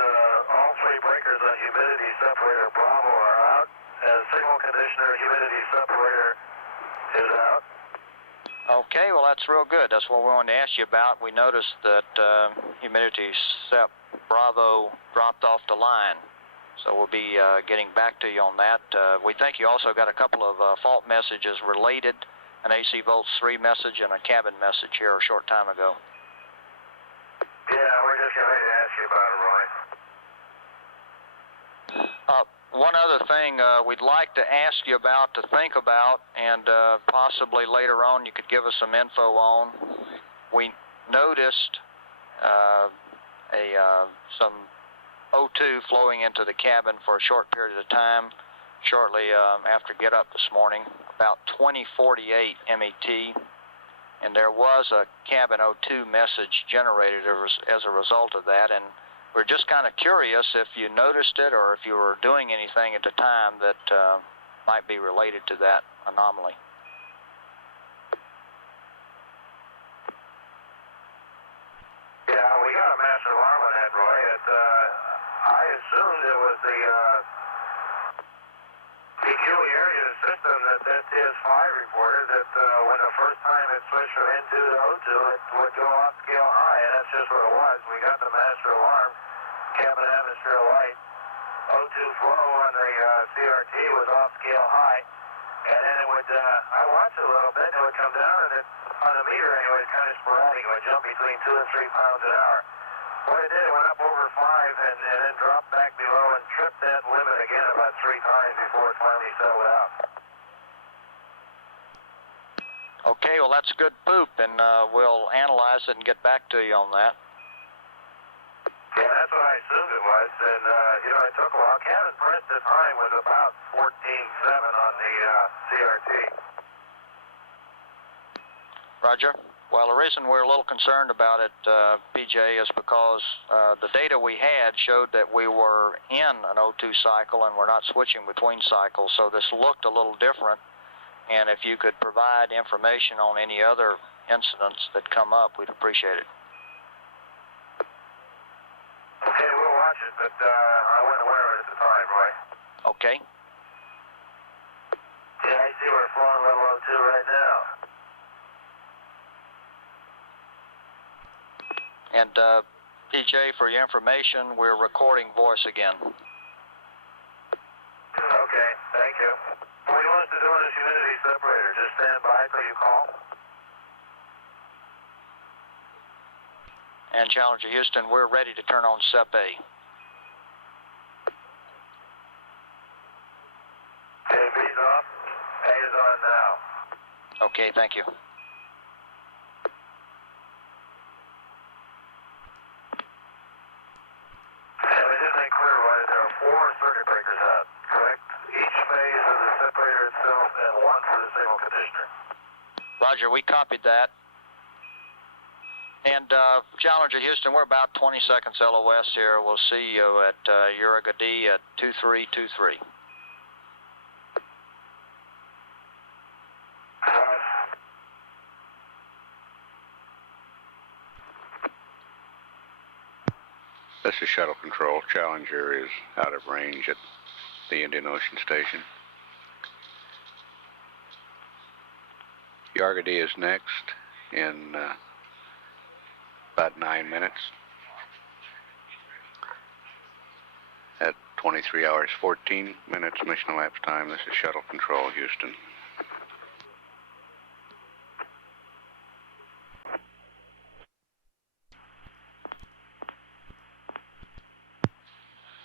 all 3 breakers on humidity separator Bravo are out, and signal conditioner humidity separator is out. Okay, well that's real good. That's what we wanted to ask you about. We noticed that humidity sep Bravo dropped off the line, so we'll be getting back to you on that. We think you also got a couple of fault messages related, an AC Volts 3 message and a cabin message here a short time ago. Yeah, we're just going to ask you about it, Roy. One other thing we'd like to ask you about, to think about, and possibly later on you could give us some info on. We noticed some O2 flowing into the cabin for a short period of time, shortly after get up this morning, about 2048 MET, and there was a cabin O2 message generated as a result of that, and we're just kind of curious if you noticed it or if you were doing anything at the time that might be related to that anomaly. Yeah, we got a master alarm on that, Roy. I assumed it was the peculiarity of the system that STS-6 reported that when the first time it switched from N2 to O2, it would go off scale high, and that's just what it was. We got the master alarm, cabin atmosphere light, O2 flow on the CRT was off scale high, and then it would, I watched it a little bit, and it would come down, and on the meter anyway, it's kind of sporadic. It would jump between 2 and 3 pounds an hour. What it did, it went up over 5 and then dropped back below and tripped that limit again about 3 times before it finally settled out. Okay, well that's good poop, and we'll analyze it and get back to you on that. Yeah, that's what I assumed it was, and it took a while. Cabin press at the time was about 14.7 on the CRT. Roger. Well, the reason we're a little concerned about it, PJ, is because the data we had showed that we were in an O2 cycle and we're not switching between cycles, so this looked a little different. And if you could provide information on any other incidents that come up, we'd appreciate it. but I wasn't aware of it at the time, Roy. Okay. Yeah, I see we're flying level 02 right now. And PJ, for your information, we're recording voice again. Okay, thank you. What do you want us to do on this humidity separator? Just stand by till you call? And Challenger Houston, we're ready to turn on SEP A. Okay, B's off. A is on now. Okay, thank you. And we did make clear, right, there are 4 circuit breakers out, correct? Each phase of the separator itself and 1 for the signal conditioner. Roger, we copied that. And Challenger Houston, we're about 20 seconds LOS here. We'll see you at Uriga D at 2323. This is Shuttle Control. Challenger is out of range at the Indian Ocean Station. Yarga D is next in about 9 minutes. At 23 hours 14 minutes mission elapsed time. This is Shuttle Control, Houston.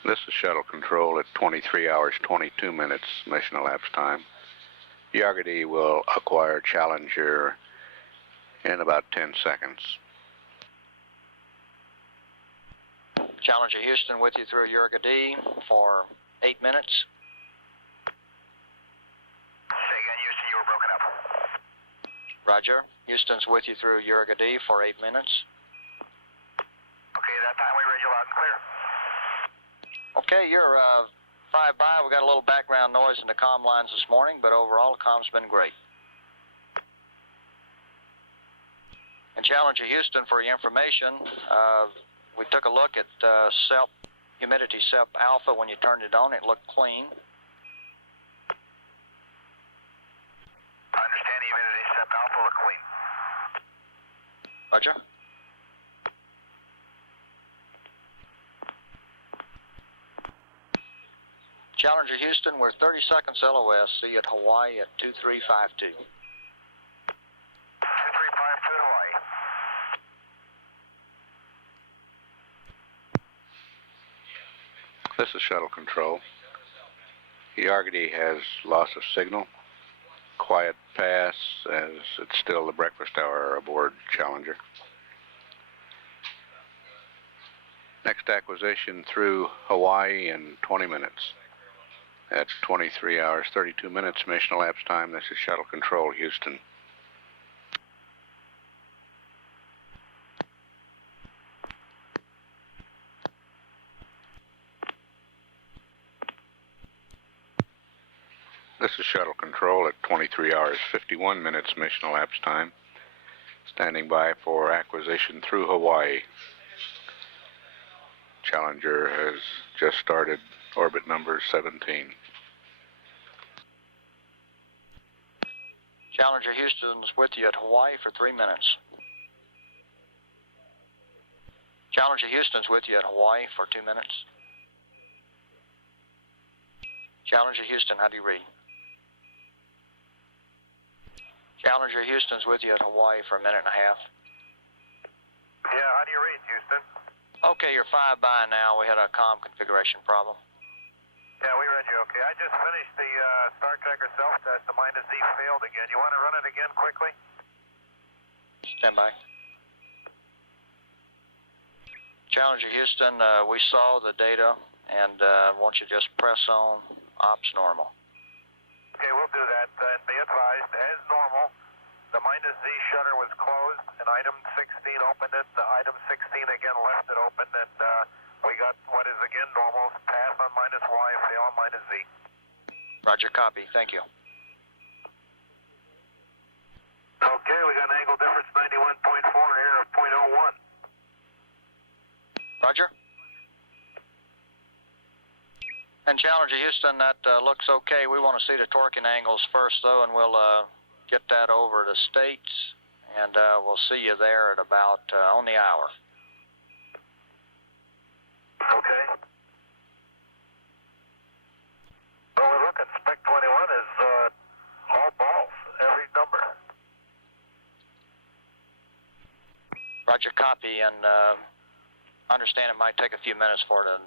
This is Shuttle Control at 23 hours 22 minutes mission elapsed time. Yarga D will acquire Challenger in about 10 seconds. Challenger Houston with you through Uriga D for 8 minutes. Say again, Houston, you were broken up. Roger. Houston's with you through Uriga D for 8 minutes. Okay, that time we read you loud and clear. Okay, you're 5 by. We got a little background noise in the comm lines this morning, but overall the comm's been great. And Challenger Houston, for your information, we took a look at humidity SEP alpha. When you turned it on, it looked clean. I understand humidity SEP alpha looked clean. Roger. Challenger Houston, we're 30 seconds LOS. See you at Hawaii at 2352. 2352 Hawaii. This is Shuttle Control. Yarga D has loss of signal. Quiet pass as it's still the breakfast hour aboard Challenger. Next acquisition through Hawaii in 20 minutes. At 23 hours, 32 minutes mission elapsed time. This is Shuttle Control, Houston. This is Shuttle Control at 23 hours, 51 minutes mission elapsed time. Standing by for acquisition through Hawaii. Challenger has just started orbit number 17. Challenger Houston's with you at Hawaii for 3 minutes. Challenger Houston's with you at Hawaii for 2 minutes. Challenger Houston, how do you read? Challenger Houston's with you at Hawaii for 1.5 minutes. Yeah, how do you read, Houston? Okay, you're 5 by now. We had a comm configuration problem. Yeah, we read you okay. I just finished the Star Tracker self-test. The -Z failed again. You want to run it again quickly? Stand by. Challenger Houston, we saw the data, and want you to just press on ops normal. Okay, we'll do that. And be advised, as normal, the -Z shutter was closed, and item 16 opened it. The item 16 again left it open, and we got what is again normal, pass on -Y, fail on -Z. Roger, copy. Thank you. Okay, we got an angle difference 91.4, error of .01. Roger. And Challenger Houston, that looks okay. We want to see the torquing angles first, though, and we'll get that over to States, and we'll see you there at about on the hour. Okay. Well, we're looking. Spec 21 is all balls, every number. Roger, copy, and understand it might take a few minutes for the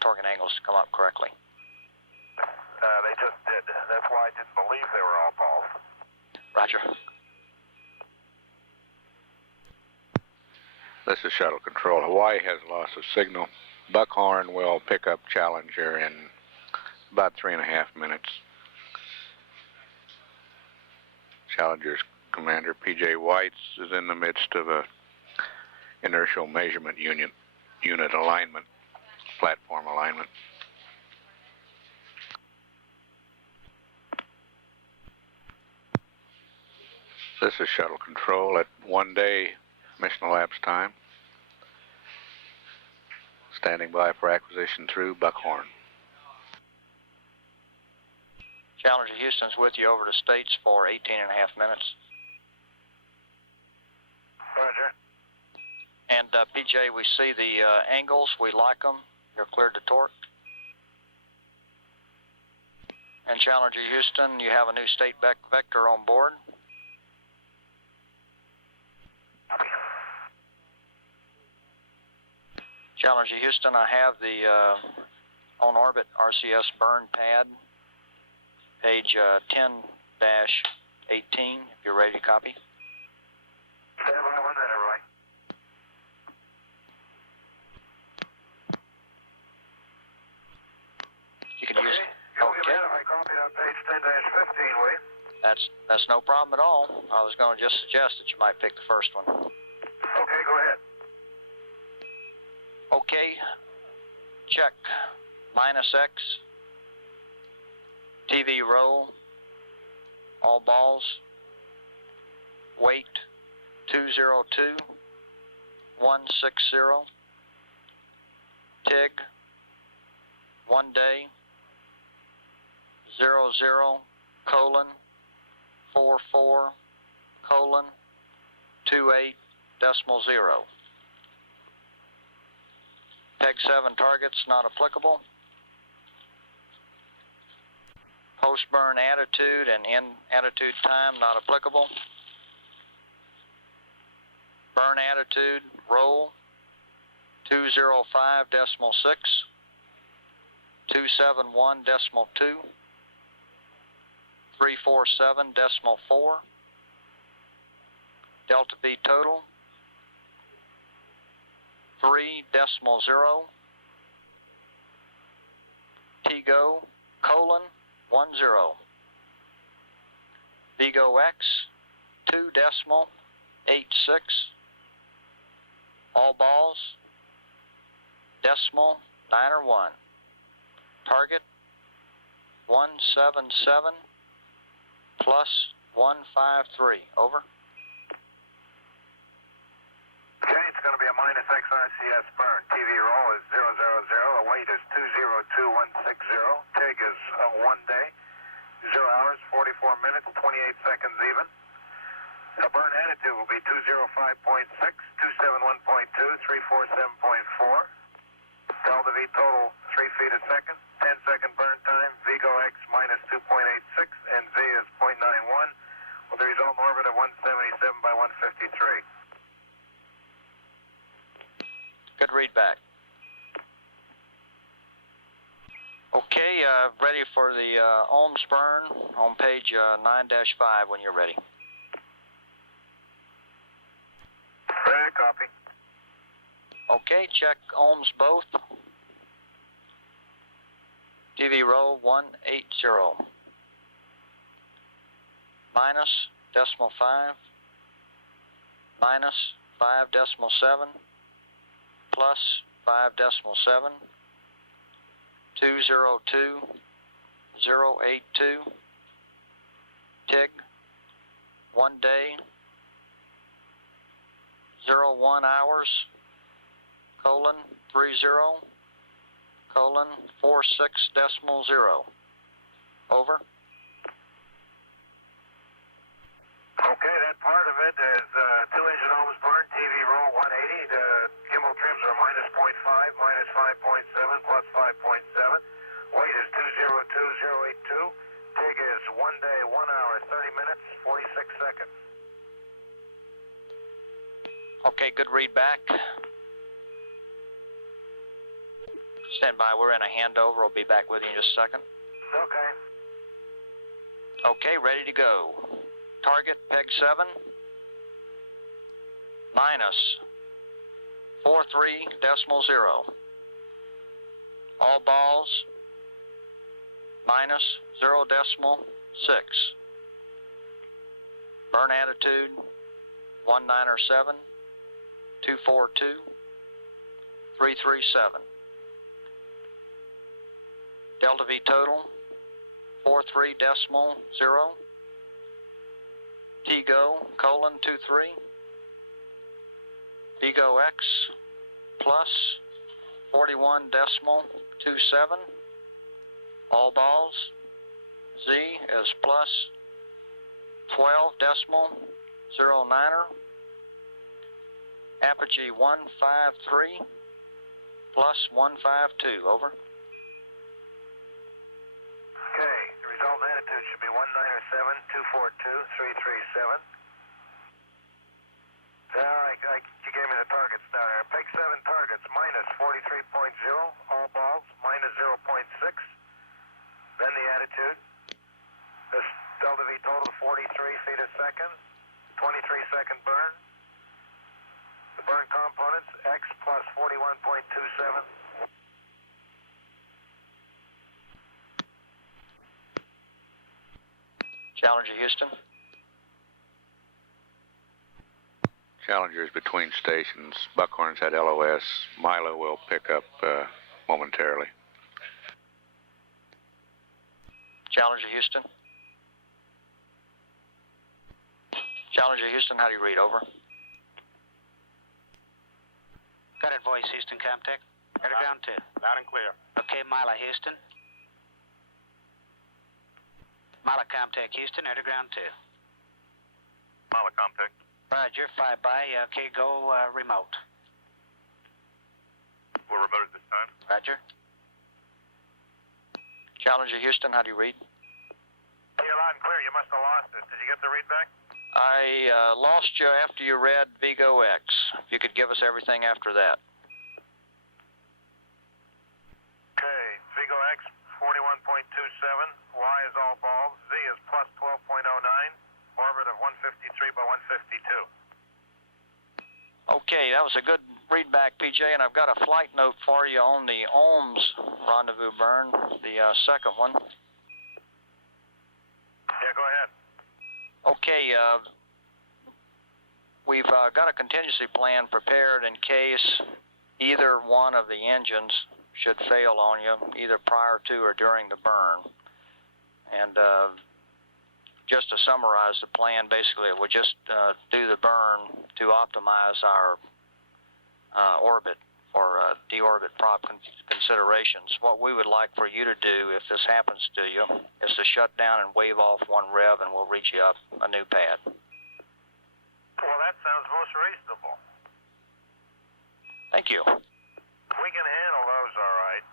torquing angles to come up correctly. They just did. That's why I didn't believe they were all balls. Roger. This is Shuttle Control. Hawaii has loss of signal. Buckhorn will pick up Challenger in about 3.5 minutes. Challenger's commander, P.J. Whites, is in the midst of a inertial measurement unit alignment, platform alignment. This is Shuttle Control at 1 day mission elapsed time. Standing by for acquisition through Buckhorn. Challenger Houston's with you over to States for 18.5 minutes. Roger. And PJ, we see the angles. We like them. You're cleared to torque. And Challenger Houston, you have a new state vector on board. Challenger Houston, I have the on-orbit RCS burn pad, page 10-18, if you're ready to copy. Stand by 1 minute, Roy. You can use it. You'll get it if I copied on page 10-15, will you? That's no problem at all. I was going to just suggest that you might pick the first one. Okay, go ahead. Okay, check. -X. TV roll. All balls. Weight 202 160. TIG 1 day 00 colon 44 colon 28 decimal 0. Peg 7 targets not applicable. Post-burn attitude and in attitude time not applicable. Burn attitude roll 205 decimal 6, 271 decimal 2, 347 decimal 4. Delta V total 3 decimal 0. TGO colon 10. VGO X 2 decimal 86. All balls decimal 9 or 1. Target 177 plus 153. Over. Okay, it's going to be a -X RCS burn. TV roll is 000. The weight is 202160. TIG is 1 day, 0 hours, 44 minutes, 28 seconds even. The burn attitude will be 205.6, 271.2, 347.4. Delta V total 3 feet a second, 10-second burn time. VGO X -2.86 and Z is 0.91 with a resultant orbit of 177 by 153. Good readback. Okay, ready for the ohms burn on page 9-5 when you're ready. Ready, copy. Okay, check ohms both. TV roll 180. Minus decimal 5. Minus 5 decimal 7. Plus 5 decimal 7. 202 082. TIG 1 day 01 hours colon 30 colon 46.0. Over. Okay, that part of it is 2 engine ohms burned, TV roll 180, the gimbal trims are minus 0.5, minus 5.7, plus 5.7. Weight is 202082. TIG is 1 day, 1 hour, 30 minutes, 46 seconds. Okay, good read back. Stand by, we're in a handover. I'll be back with you in just a second. Okay. Okay, ready to go. Target, peg 7, minus 43.0. All balls, minus 0.6. Burn attitude, 197, 242, 337. Delta V total, 43.0. TGO, colon 23. TGO X, plus 41.27. All balls, Z is plus 12.09. Apogee 153, plus 152, over. Okay, the resultant attitude should be 197, 242, 337. You gave me the targets down there. Peg 7 targets, minus 43.0, all balls, minus 0.6. Then the attitude. This delta V total 43 feet a second, 23-second burn. The burn components, X plus 41.27. Challenger Houston. Challengers between stations. Buckhorn's at LOS. Milo will pick up momentarily. Challenger Houston. Challenger Houston, how do you read? Over. Got it, voice Houston, Comtech. Air to ground 2. Loud and clear. Okay, Mila Houston. Mila Comtech Houston, air to ground 2. Mila Comtech. Roger, 5 by. Okay, go remote. We're remote at this time. Roger. Challenger Houston, how do you read? You're loud and clear. You must have lost it. Did you get the read back? I lost you after you read Vigo X. If you could give us everything after that. Okay, Vigo X 41.27. Y is all balls. Z is plus 12.09. Orbit of 153 by 152. Okay, that was a good read back, PJ, and I've got a flight note for you on the Ohms rendezvous burn, the second one. Yeah, go ahead. Okay, we've got a contingency plan prepared in case either one of the engines should fail on you, either prior to or during the burn. And just to summarize the plan, basically we'll just do the burn to optimize our orbit for deorbit prop considerations. What we would like for you to do, if this happens to you, is to shut down and wave off one rev, and we'll reach you up a new pad. Well, that sounds most reasonable. Thank you. We can handle those all right.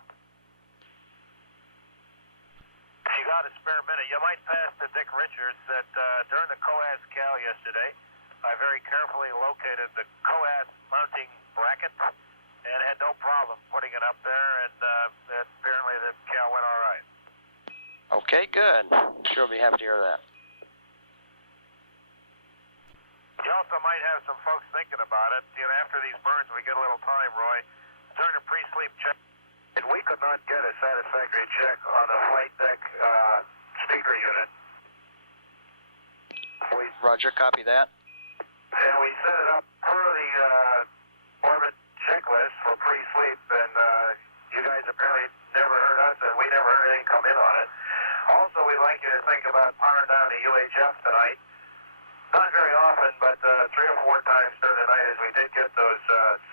If you got a spare minute, you might pass to Dick Richards that during the COAS cal yesterday, I very carefully located the COAS mounting bracket and had no problem putting it up there, and apparently the cal went all right. Okay, good. Sure be happy to hear that. You also might have some folks thinking about it. You know, after these burns, we get a little time, Roy. During a pre-sleep check, and we could not get a satisfactory check on the flight deck speaker unit. Roger, copy that. And we set it up per the orbit checklist for pre-sleep, and you guys apparently never heard us, and we never heard anything come in on it. Also, we'd like you to think about powering down the UHF tonight. Not very often, but 3 or 4 times during the night, as we did get those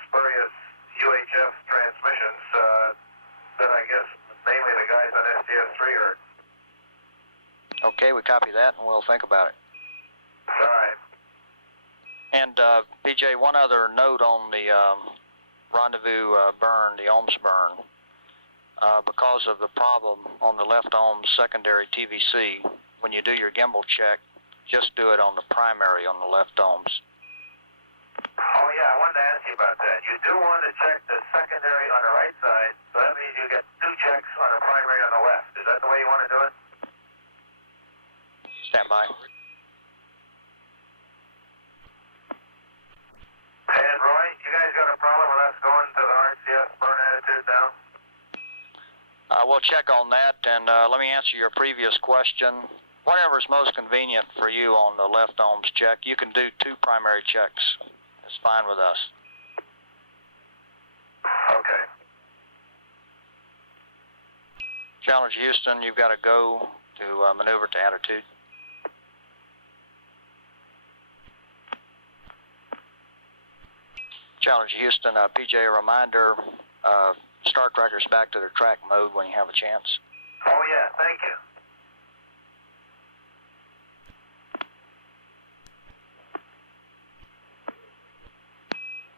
spurious UHF transmissions that I Okay, we copy that, and we'll think about it. All right. And PJ, one other note on the Rendezvous burn, the ohms burn. Because of the problem on the left ohms secondary TVC, when you do your gimbal check, just do it on the primary on the left ohms. Oh yeah, I wanted to ask you about that. You do want to check the secondary on the right side, so that means you get 2 checks on the primary on the left. Is that the way you want to do it? Stand by. And Roy, you guys got a problem with us going to the RCS burn attitude now? We'll check on that, and let me answer your previous question. Whatever is most convenient for you on the left ohms check, you can do 2 primary checks. It's fine with us. Okay. Challenger Houston, you've got to go to maneuver to attitude. Challenger Houston, PJ, a reminder, Star Tracker's back to their track mode when you have a chance. Oh yeah, thank you.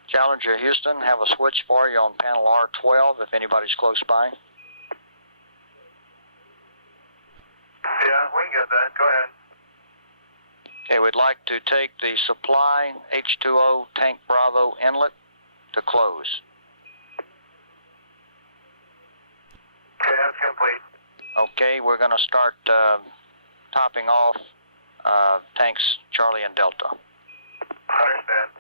Challenger Houston, have a switch for you on panel R12 if anybody's close by. Yeah, we can get that. Go ahead. Okay, we'd like to take the supply H2O tank Bravo inlet to close. Okay, that's complete. Okay, we're going to start topping off tanks Charlie and Delta. Understand.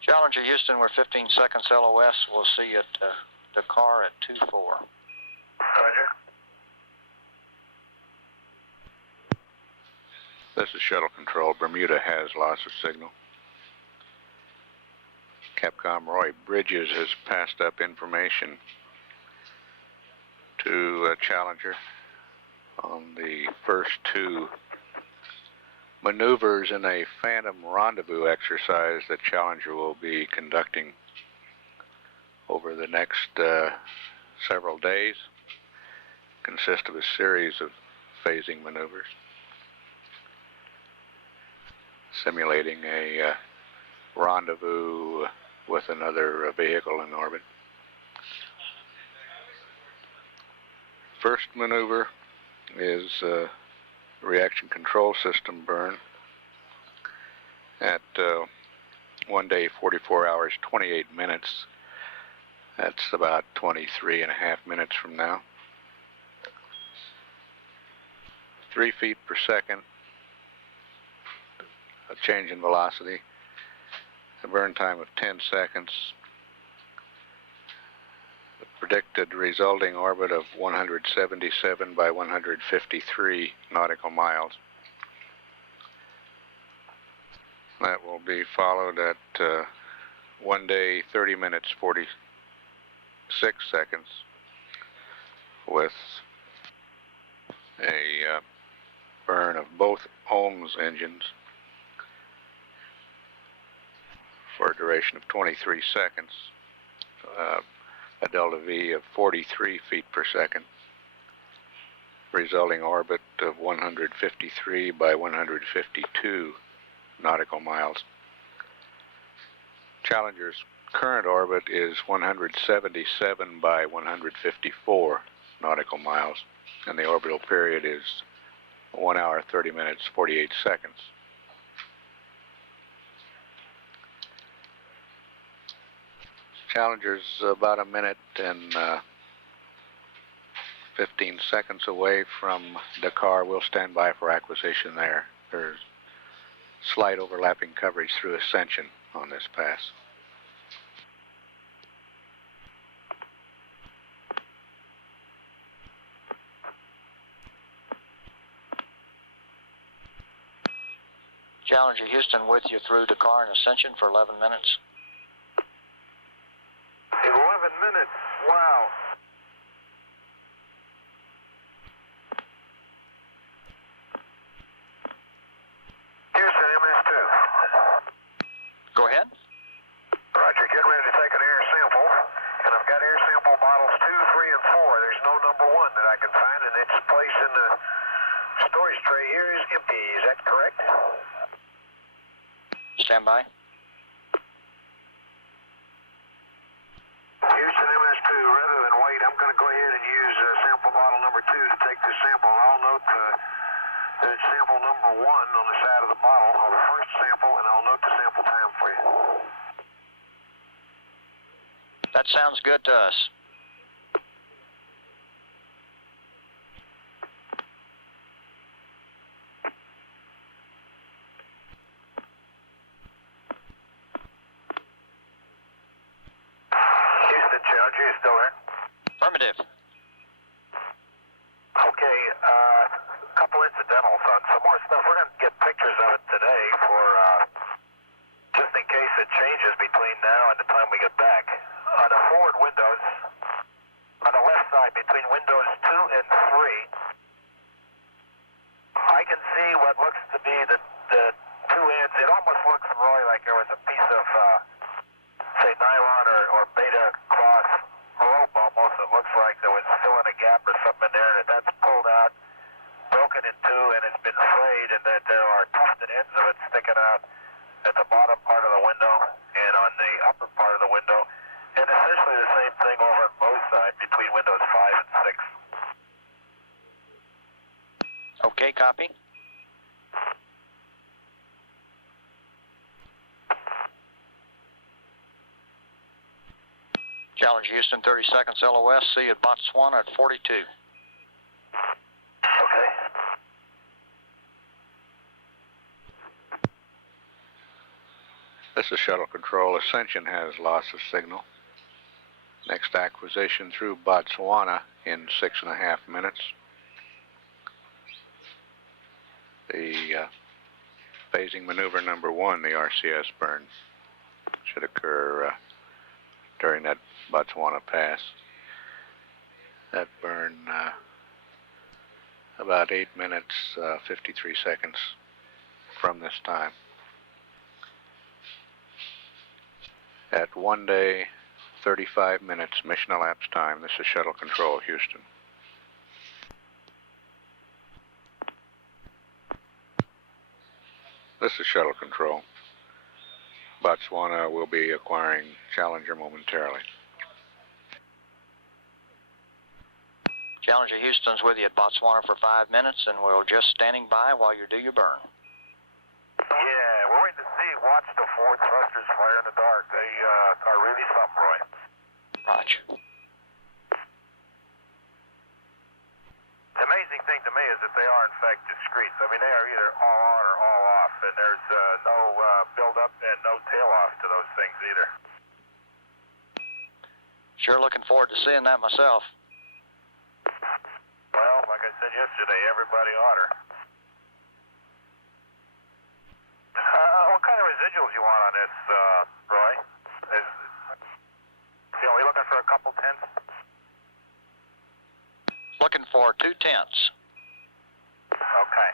Challenger Houston, we're 15 seconds LOS. We'll see you at the car at 2-4. Roger. This is Shuttle Control. Bermuda has loss of signal. Capcom Roy Bridges has passed up information to Challenger on the first 2 maneuvers in a phantom rendezvous exercise that Challenger will be conducting over the next several days. Consist of a series of phasing maneuvers simulating a rendezvous with another vehicle in orbit. First maneuver is reaction control system burn at 1 day, 44 hours, 28 minutes. That's about 23 and a half minutes from now. 3 feet per second, a change in velocity, a burn time of 10 seconds, the predicted resulting orbit of 177 by 153 nautical miles. That will be followed at 1 day, 30 minutes, 46 seconds with a burn of both ohms engines for a duration of 23 seconds, a delta V of 43 feet per second, resulting orbit of 153 by 152 nautical miles. Challenger's current orbit is 177 by 154 nautical miles, and the orbital period is 1 hour, 30 minutes, 48 seconds. Challenger's about a minute and 15 seconds away from Dakar. We'll stand by for acquisition there. There's slight overlapping coverage through Ascension on this pass. Challenger Houston with you through Dakar and Ascension for 11 minutes. 11 minutes, wow. Houston, MS2. Go ahead. Roger, get ready to take an air sample. number 1 that I can find, and its place in the storage tray here is empty. Is that correct? Stand by. Houston MS2, rather than wait, I'm going to go ahead and use sample bottle number 2 to take this sample. I'll note that it's sample number 1 on the side of the bottle, or the first sample, and I'll note the sample time for you. That sounds good to us. Houston, Challenger, you still there? Affirmative. Okay, a couple incidentals on some more stuff. We're going to get pictures of it today for, just in case it changes between now and the time we get back. On the forward windows, on the left side between windows 2 and 3, I can see what looks to be the two ends. It almost looks, Roy, like there was a piece of, say, nylon or beta cloth rope almost. It looks like there was filling a gap or something in there, and that's pulled out, broken in two, and it's been frayed, and that there are tufted ends of it sticking out at the bottom part of the window and on the upper part of the window, and essentially the same thing over on both sides between windows 5 and 6. Okay, copy. Challenge Houston, 30 seconds LOS. See you at Botswana at 42. Okay. This is Shuttle Control. Ascension has loss of signal. Next acquisition through Botswana in 6.5 minutes. The phasing maneuver number 1, the RCS burn, should occur during that Botswana pass. That burn about 8 minutes, 53 seconds from this time. At 1 day, 35 minutes mission elapsed time. This is Shuttle Control, Houston. This is Shuttle Control. Botswana will be acquiring Challenger momentarily. Challenger Houston's with you at Botswana for 5 minutes, and we're just standing by while you do your burn. Yeah, we're waiting to see. Watch the forward thrusters flare in the dark. They are really something, Roy. Roger. The amazing thing to me is that they are, in fact, discrete. I mean, they are either all on or all off, and there's no build-up and no tail-off to those things either. Sure looking forward to seeing that myself. Well, like I said yesterday, everybody ought her. What kind of residuals you want on this, Roy? Are we looking for a couple tenths? Looking for 2 tenths. Okay.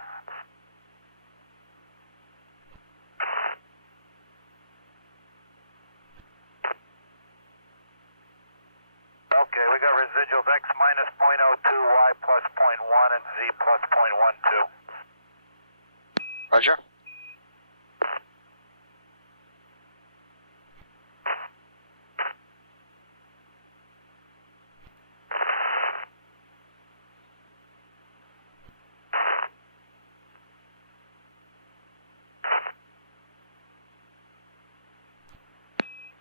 Okay, we got residuals X minus 0.02, Y plus 0.1, and Z plus 0.12. Roger.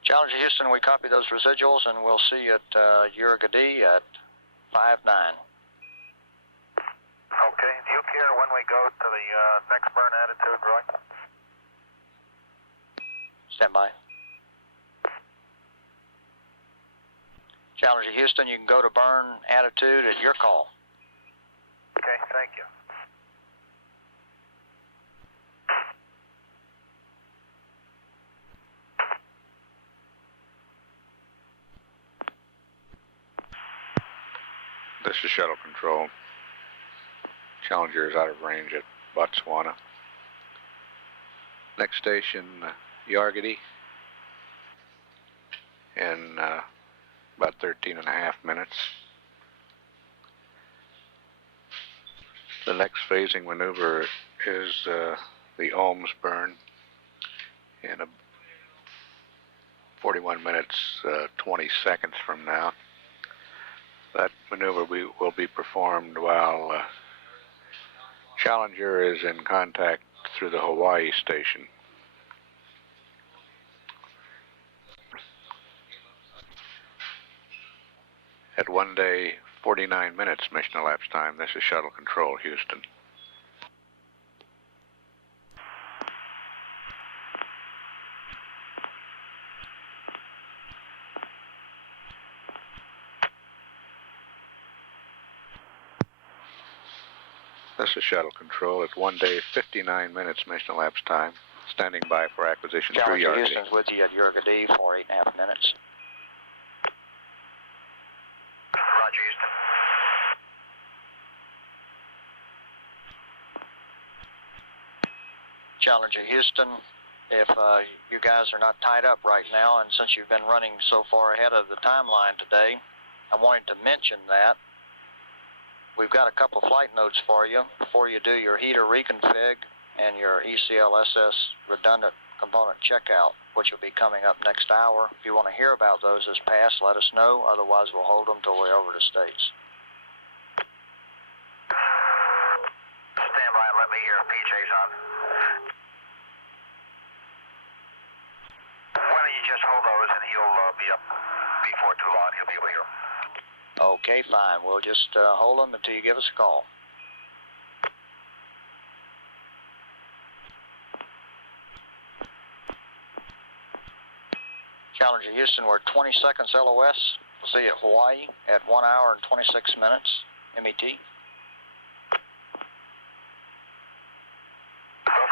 Challenger Houston, we copy those residuals, and we'll see you at Urugadi at 5-9. Okay, do you care when we go to the next burn attitude, Roy? Stand by. Challenger Houston, you can go to burn attitude at your call. Okay, thank you. This is Shuttle Control. Challenger is out of range at Botswana. Next station, Yargadi, in about 13.5 minutes. The next phasing maneuver is the ohms burn in 41 minutes, 20 seconds from now. That maneuver will be performed while Challenger is in contact through the Hawaii station. At 1 day, 49 minutes mission elapsed time. This is Shuttle Control, Houston. This is Shuttle Control at 1 day, 59 minutes mission elapsed time. Standing by for acquisition through Challenger Yargadi. Houston's with you at Yargadi for 8.5 minutes. Roger, Houston. Challenger Houston, if you guys are not tied up right now, and since you've been running so far ahead of the timeline today, I wanted to mention that we've got a couple of flight notes for you before you do your heater reconfig and your ECLSS redundant component checkout, which will be coming up next hour. If you want to hear about those as past, let us know. Otherwise, we'll hold them till we're over to States. Stand by and let me hear PJ's on. Why don't you just hold those and he'll be up before too long. He'll be over here. Okay, fine. We'll just hold them until you give us a call. Challenger Houston, we're 20 seconds LOS. We'll see you at Hawaii at 1 hour and 26 minutes MET. We'll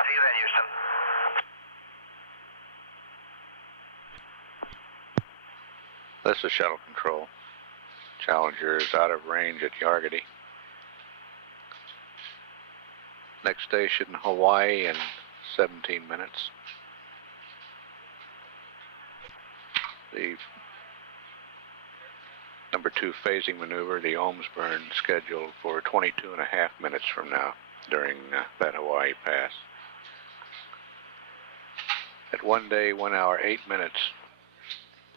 see you then, Houston. This is Shuttle Control. Challenger is out of range at Yargadi. Next station, Hawaii, in 17 minutes. The number 2 phasing maneuver, the ohms burn, scheduled for 22.5 minutes from now during that Hawaii pass. At 1 day, 1 hour, 8 minutes,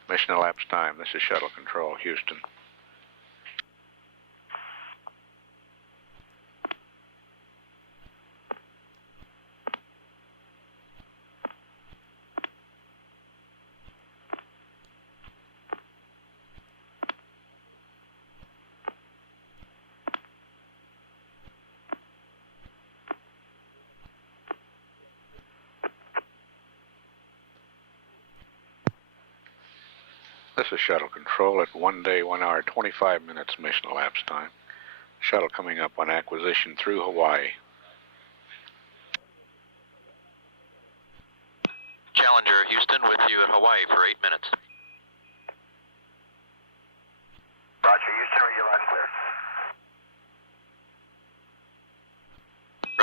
mission elapsed time. This is Shuttle Control, Houston. This is Shuttle Control at 1 day, 1 hour, 25 minutes mission elapsed time. Shuttle coming up on acquisition through Hawaii. Challenger Houston with you at Hawaii for 8 minutes. Roger, Houston, are you left clear?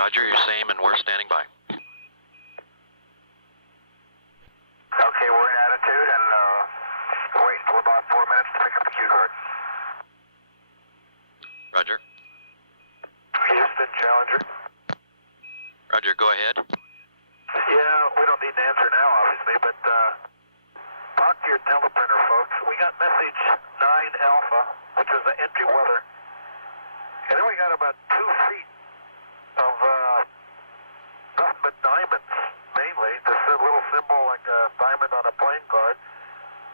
Roger, you're same and we're standing by. Okay, we're in attitude and wait till about 4 minutes to pick up the Q guard. Roger. Houston, Challenger. Roger, go ahead. Yeah, we don't need an answer now, obviously, but talk to your teleprinter, folks. We got message 9 Alpha, which is the entry weather, and then we got about 2 feet of nothing but diamonds, mainly. This little symbol like a diamond on a plane card,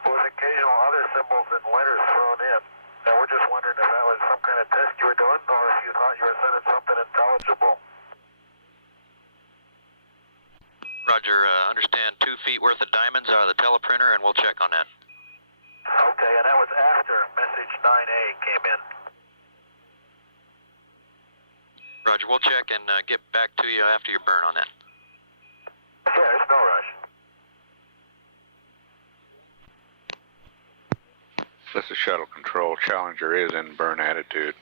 with occasional other symbols and letters thrown in. And we're just wondering if that was some kind of test you were doing, or if you thought you were sending something intelligible. Roger, understand 2 feet worth of diamonds out of the teleprinter and we'll check on that. Okay, and that was after message 9A came in. Roger, we'll check and get back to you after your burn on that. Yeah, it's no rush. This is Shuttle Control. Challenger is in burn attitude.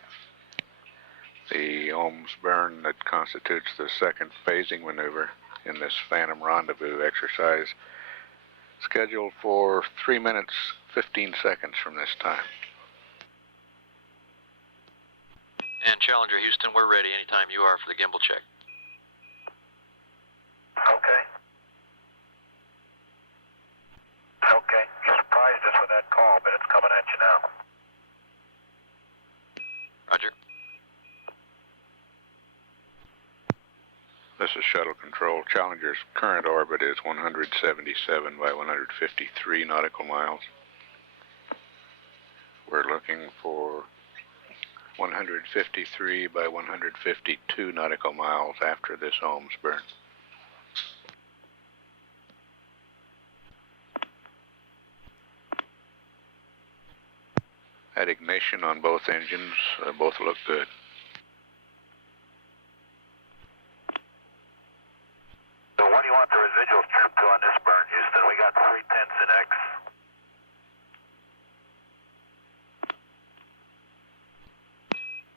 The ohms burn that constitutes the second phasing maneuver in this Phantom Rendezvous exercise, scheduled for 3 minutes, 15 seconds from this time. And Challenger Houston, we're ready anytime you are for the gimbal check. Okay. Okay. You surprised us with that call, but it's coming at you now. Roger. This is Shuttle Control. Challenger's current orbit is 177 by 153 nautical miles. We're looking for 153 by 152 nautical miles after this ohms burn. At ignition on both engines, both look good. So what do you want the residuals trimmed to on this burn, Houston? We got 3/10 in X.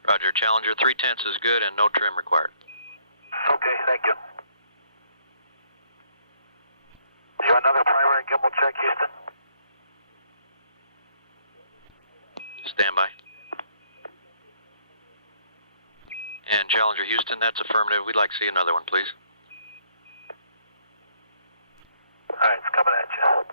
Roger, Challenger, 3/10 is good and no trim required. Okay, thank you. You want another primary gimbal check, Houston? Stand by. And Challenger Houston, that's affirmative. We'd like to see another one, please. All right, it's coming at you.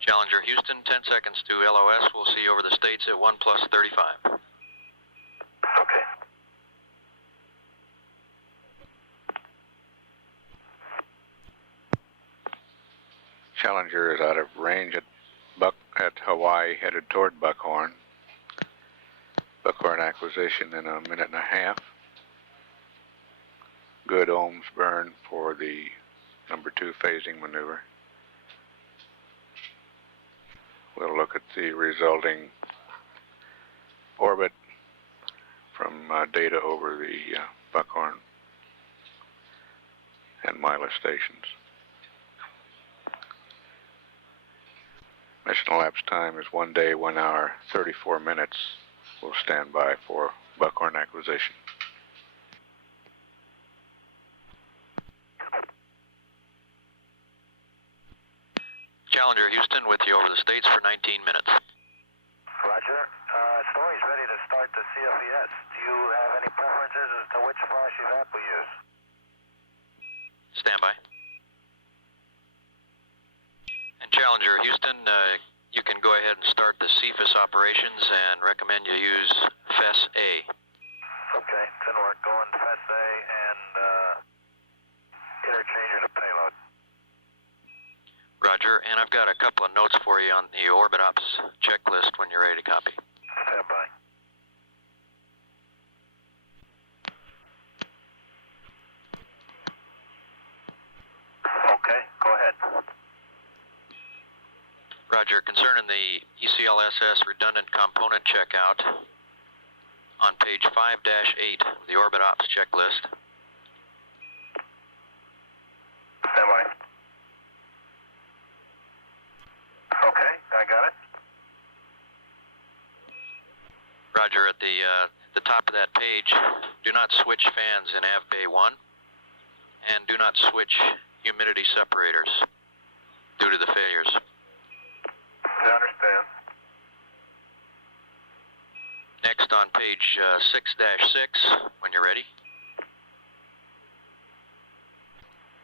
Challenger Houston, 10 seconds to LOS. We'll see you over the States at 1+35. Okay. Challenger is out of range at Hawaii, headed toward Buckhorn. Buckhorn acquisition in a minute and a half. Good ohms burn for the number 2 phasing maneuver. We'll look at the resulting orbit from data over the Buckhorn and Mila stations. Mission elapsed time is 1 day, 1 hour, 34 minutes. We'll stand by for Buckhorn acquisition. Challenger Houston with you over the States for 19 minutes. Roger. Story's ready to start the CFES. Do you have any preferences as to which flash evap we use? Stand by. And Challenger Houston, you can go ahead and start the CFES operations and recommend you use FES-A. Okay, then we're going FES-A and interchanger to payload. Roger, and I've got a couple of notes for you on the Orbit Ops checklist when you're ready to copy. Stand by. Okay, go ahead. Roger, concerning the ECLSS redundant component checkout on page 5-8 of the Orbit Ops checklist. Stand by. Okay, I got it. Roger, at the top of that page, do not switch fans in Av Bay 1, and do not switch humidity separators due to the failures. I understand. Next on page 6-6, when you're ready.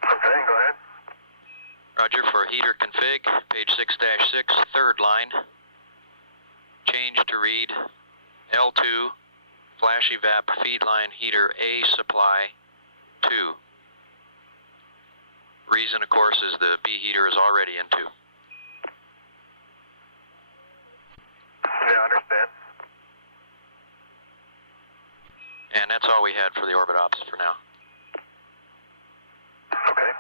Okay, go ahead. Roger, for heater config, page 6-6, third line. Change to read L2, flash evap feed line heater A supply 2. Reason, of course, is the B heater is already in 2. Yeah, I understand. And that's all we had for the Orbit Ops for now. Okay.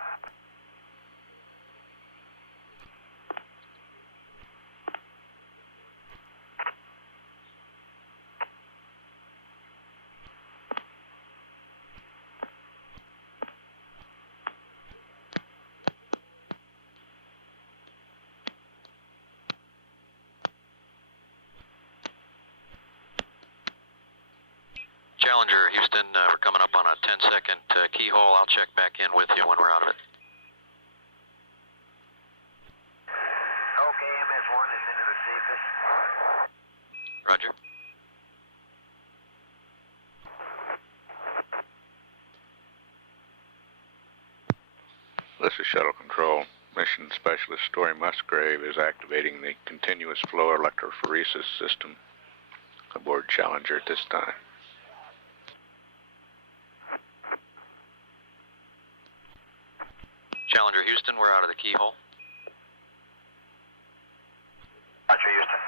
Challenger, Houston, we're coming up on a 10-second keyhole. I'll check check back in with you when we're out of it. This is Shuttle Control. Mission Specialist Story Musgrave is activating the continuous flow electrophoresis system aboard Challenger at this time. Challenger Houston, we're out of the keyhole. Roger, Houston.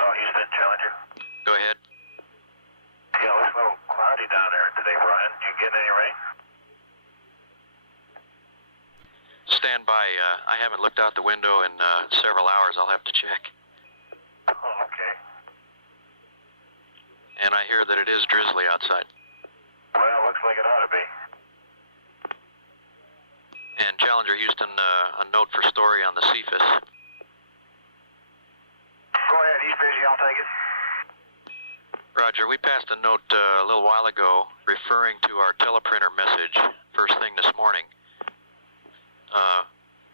Houston, Challenger. Go ahead. Yeah, it looks a little cloudy down there today, Brian. Did you get any rain? Stand by. I haven't looked out the window in several hours. I'll have to check. Oh, okay. And I hear that it is drizzly outside. Well, looks like it ought to be. And Challenger Houston, a note for Story on the CFIS. Go ahead, he's busy, I'll take it. Roger, we passed a note a little while ago referring to our teleprinter message first thing this morning,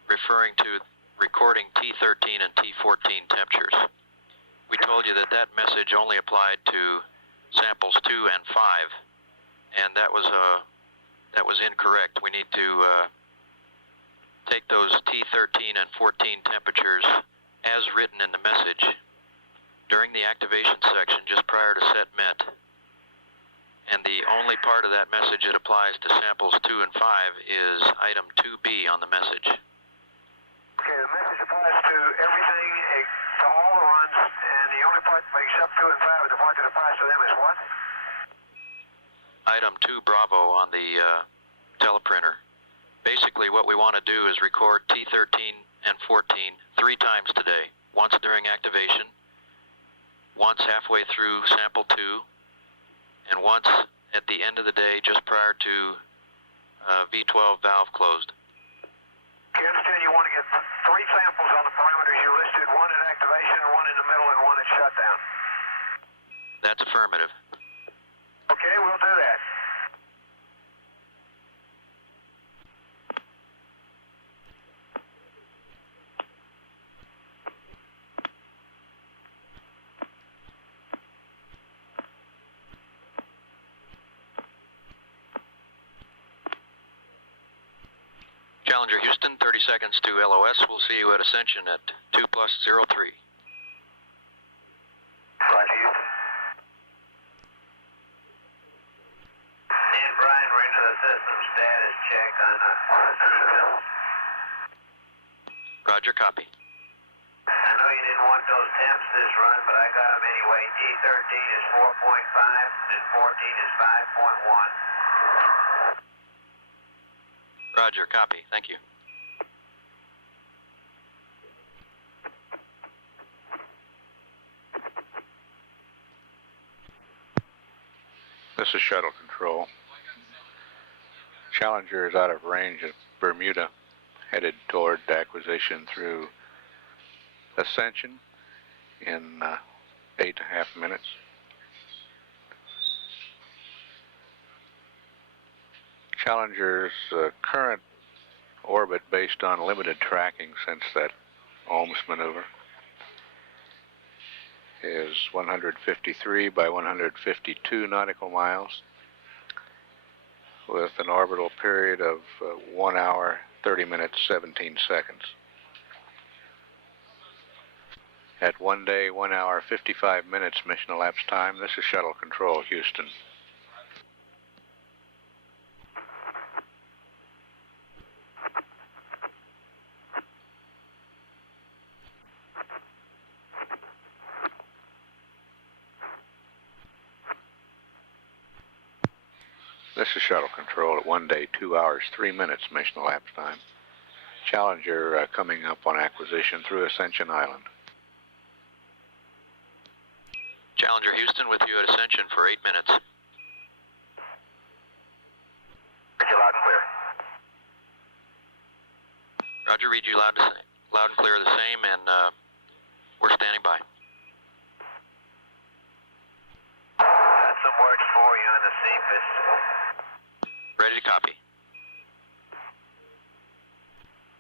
referring to recording T13 and T14 temperatures. We told you that that message only applied to samples 2 and 5, and that was incorrect. We need to take those T13 and 14 temperatures as written in the message during the activation section just prior to set MET. And the only part of that message that applies to samples 2 and 5 is item 2B on the message. Okay, the message applies to everything, to all the runs, and the only part except 2 and 5, the part that applies to them is what? Item 2 Bravo on the teleprinter. Basically what we want to do is record T13 and 14 3 times today. Once during activation, once halfway through sample 2, and once at the end of the day just prior to V12 valve closed. Okay, understand you want to get 3 samples on the parameters you listed, 1 at activation, 1 in the middle, and 1 at shutdown. That's affirmative. Okay, we'll do that. Challenger Houston, 30 seconds to LOS. We'll see you at Ascension at 2+03. Roger, Houston. And Brian, we're into the system status check on Roger, copy. I know you didn't want those temps this run, but I got them anyway. T13 is 4.5 and 14 is 5.1. Roger, copy. Thank you. This is Shuttle Control. Challenger is out of range of Bermuda, headed toward acquisition through Ascension in 8.5 minutes. Challenger's current orbit, based on limited tracking since that Ohms maneuver, is 153 by 152 nautical miles, with an orbital period of 1 hour, 30 minutes, 17 seconds. At 1 day, 1 hour, 55 minutes mission elapsed time, this is Shuttle Control, Houston. This is Shuttle Control at 1 day, 2 hours, 3 minutes mission elapsed time. Challenger coming up on acquisition through Ascension Island. Challenger Houston with you at Ascension for 8 minutes. Read you loud and clear. Roger, read you loud and clear the same, and we're standing by. Got some words for you on the CFIS. Ready to copy.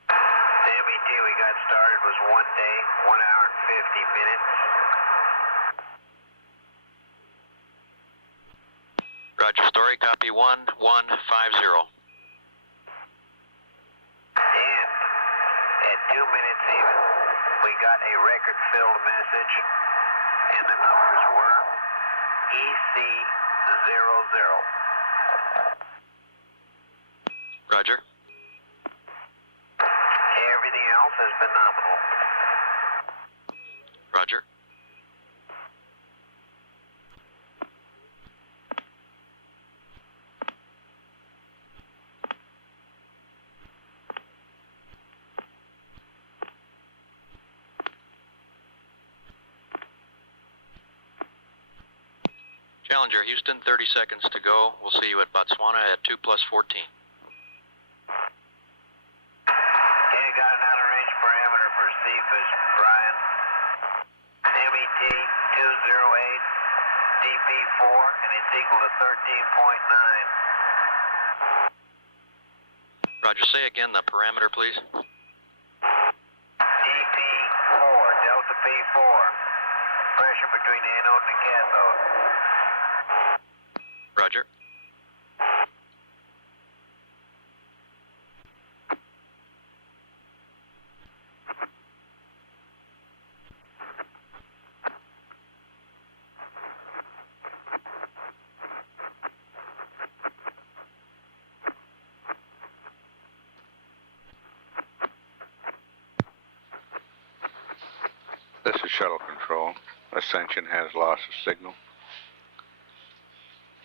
The MET we got started was 1 day, 1 hour and 50 minutes. Roger, story, copy 1150. And at 2 minutes even, we got a record-filled message, and the numbers were EC00. Roger. Everything else has been nominal. Roger. Challenger, Houston, 30 seconds to go. We'll see you at Botswana at 2 plus 14. Okay, got an out-of-range parameter for CFIS, Brian. MET 208, DP4, and it's equal to 13.9. Roger, say again the parameter, please. DP4, Delta P4. Pressure between the anode and the cathode. Roger. This is shuttle control. Ascension has lost a signal.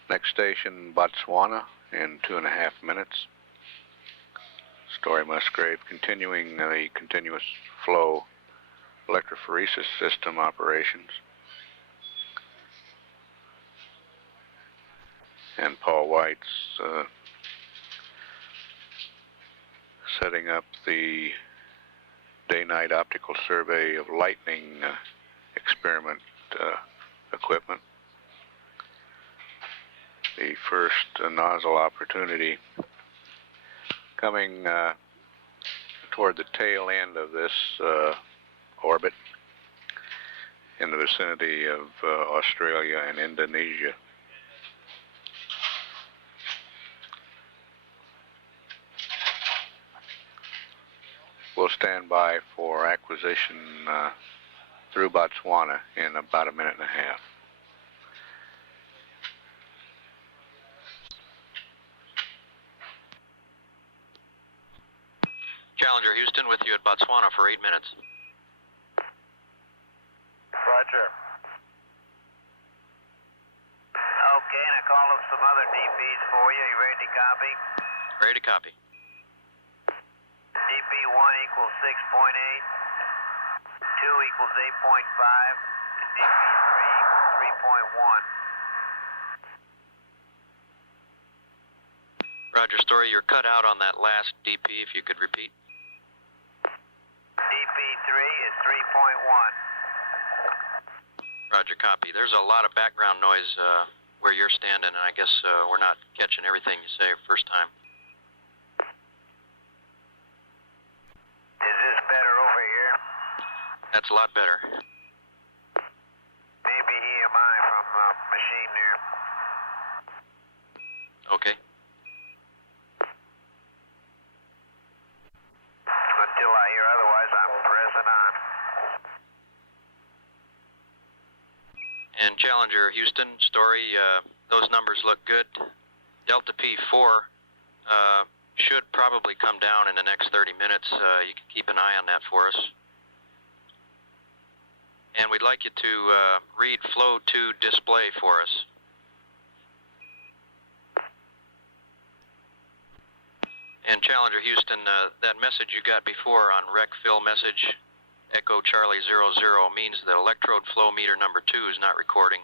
Next station, Botswana, in 2.5 minutes. Story Musgrave continuing the continuous flow electrophoresis system operations. And Paul White's setting up the day-night optical survey of lightning experiment equipment. The first nozzle opportunity coming toward the tail end of this orbit in the vicinity of Australia and Indonesia. We'll stand by for acquisition through Botswana in about 1.5 minutes. Challenger, Houston, with you at Botswana for 8 minutes. Roger. Okay, and I called up some other DPs for you. You ready to copy? Ready to copy. DP1 equals 6.8, 2 equals 8.5, and DP3 equals 3.1. Roger, story, you're cut out on that last DP, if you could repeat. DP3 is 3.1. Roger, copy. There's a lot of background noise where you're standing, and I guess we're not catching everything you say first time. Is this better over here? That's a lot better. Maybe EMI from the machine there. Okay. Until I hear otherwise, I'm pressing on. And Challenger, Houston, story, those numbers look good. Delta P4 should probably come down in the next 30 minutes. You can keep an eye on that for us. And we'd like you to read flow 2 display for us. And Challenger, Houston, that message you got before on rec fill message, Echo Charlie 00, means that electrode flow meter number 2 is not recording.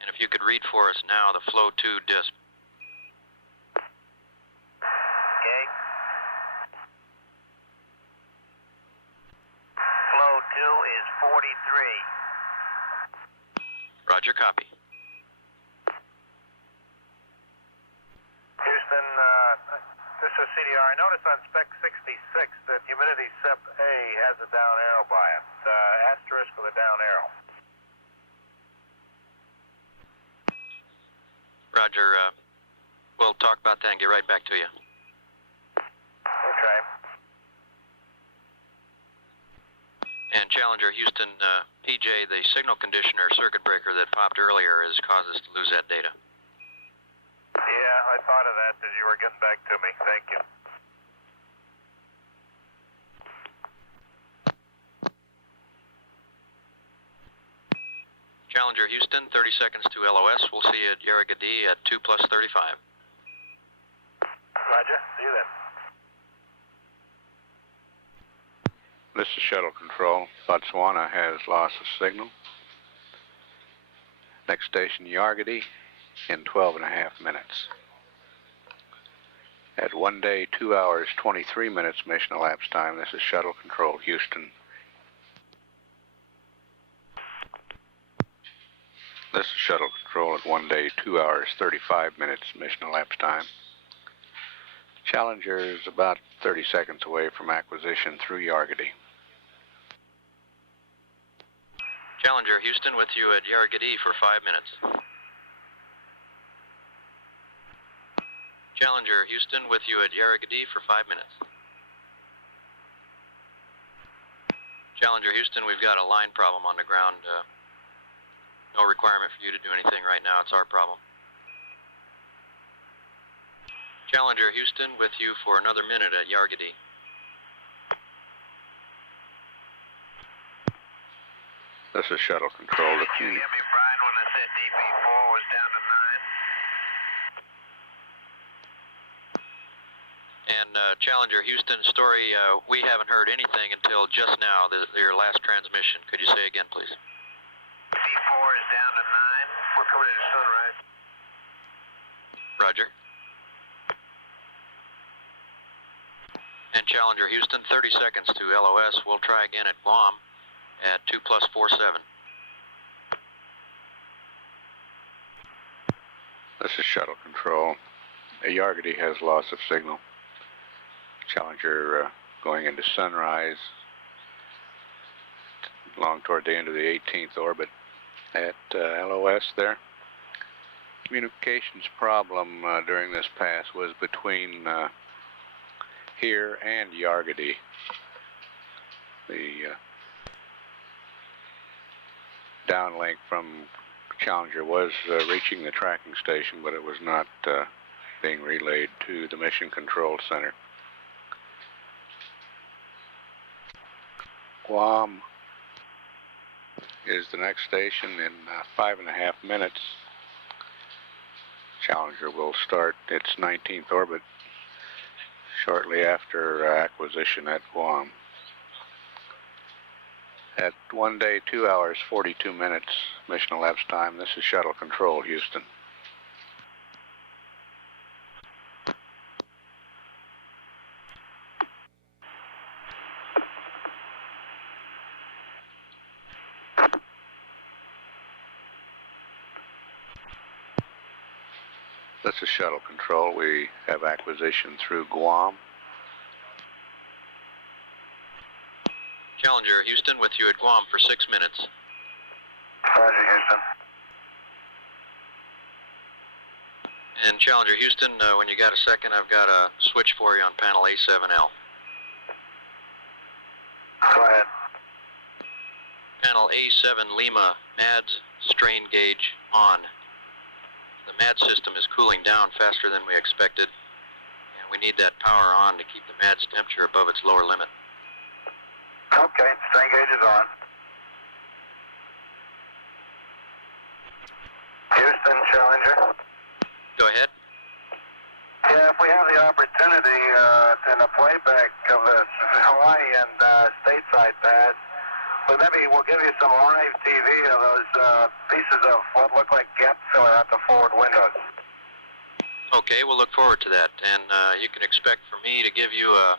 And if you could read for us now the flow 2 disp. Okay. Flow 2 is 43. Roger, copy. Houston, this is CDR. I noticed on spec 66 that humidity SEP A has a down arrow by it. Asterisk with a down arrow. Roger, We'll talk about that and get right back to you. Okay. And Challenger Houston, PJ, the signal conditioner circuit breaker that popped earlier has caused us to lose that data. Yeah, I thought of that as you were getting back to me. Thank you. Challenger Houston, 30 seconds to LOS. We'll see you at Yarragadee at 2 plus 35. Roger, see you then. This is Shuttle Control. Botswana has loss of signal. Next station, Yarragadee, in 12 and a half minutes. At 1 day, 2 hours, 23 minutes mission elapsed time, this is Shuttle Control, Houston. This is Shuttle Control at 1 day, 2 hours, 35 minutes mission elapsed time. Challenger is about 30 seconds away from acquisition through Yarragadee. Challenger Houston with you at Yarragadee for 5 minutes. Challenger Houston with you at Yarragadee for 5 minutes. Challenger Houston, we've got a line problem on the ground. No requirement for you to do anything right now. It's our problem. Challenger Houston with you for another minute at Yarragadee. This is Shuttle Control. Did you hear me, Brian, when I said DP4 was down to 9? And Challenger Houston, story, we haven't heard anything until just now, your last transmission. Could you say again, please? DP4 is down to 9. We're coming into sunrise. Roger. And Challenger Houston, 30 seconds to LOS. We'll try again at Guam at 2 plus 47. This is Shuttle Control. Yarragadee has loss of signal. Challenger going into sunrise, along toward the end of the 18th orbit at LOS there. Communications problem during this pass was between here and Yarragadee. The downlink from Challenger was reaching the tracking station, but it was not being relayed to the Mission Control Center. Guam is the next station in 5.5 minutes. Challenger will start its 19th orbit shortly after acquisition at Guam. At 1 day, 2 hours, 42 minutes mission elapsed time, this is Shuttle Control, Houston. This is Shuttle Control. We have acquisition through Guam. Challenger Houston with you at Guam for 6 minutes. Roger, Houston. And Challenger Houston, when you got a second, I've got a switch for you on panel A7L. Go ahead. Panel A7 Lima, MADS strain gauge on. The MADS system is cooling down faster than we expected, and we need that power on to keep the MADS temperature above its lower limit. Okay, strain gauge is on. Houston, Challenger. Go ahead. Yeah, if we have the opportunity in a playback of the Hawaii and stateside pads, so maybe we'll give you some live TV of those pieces of what look like gap filler at the forward windows. Okay, we'll look forward to that. And you can expect for me to give you a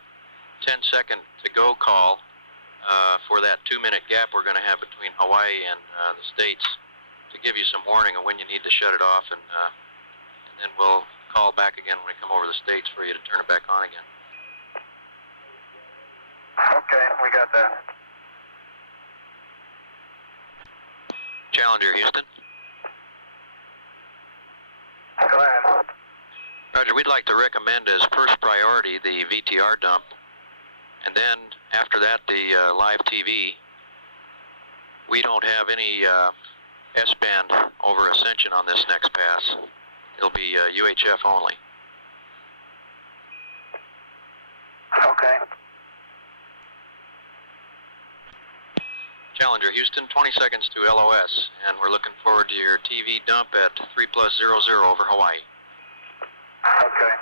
10-second to-go call for that 2-minute gap we're going to have between Hawaii and the States to give you some warning of when you need to shut it off, and then we'll call back again when we come over the States for you to turn it back on again. Okay, we got that. Challenger Houston. Go ahead. we'd like to recommend as first priority the VTR dump, and then after that the live TV. We don't have any S-band over Ascension on this next pass. It'll be UHF only. Okay. Challenger, Houston, 20 seconds to LOS, and we're looking forward to your TV dump at 3+00 over Hawaii. Okay.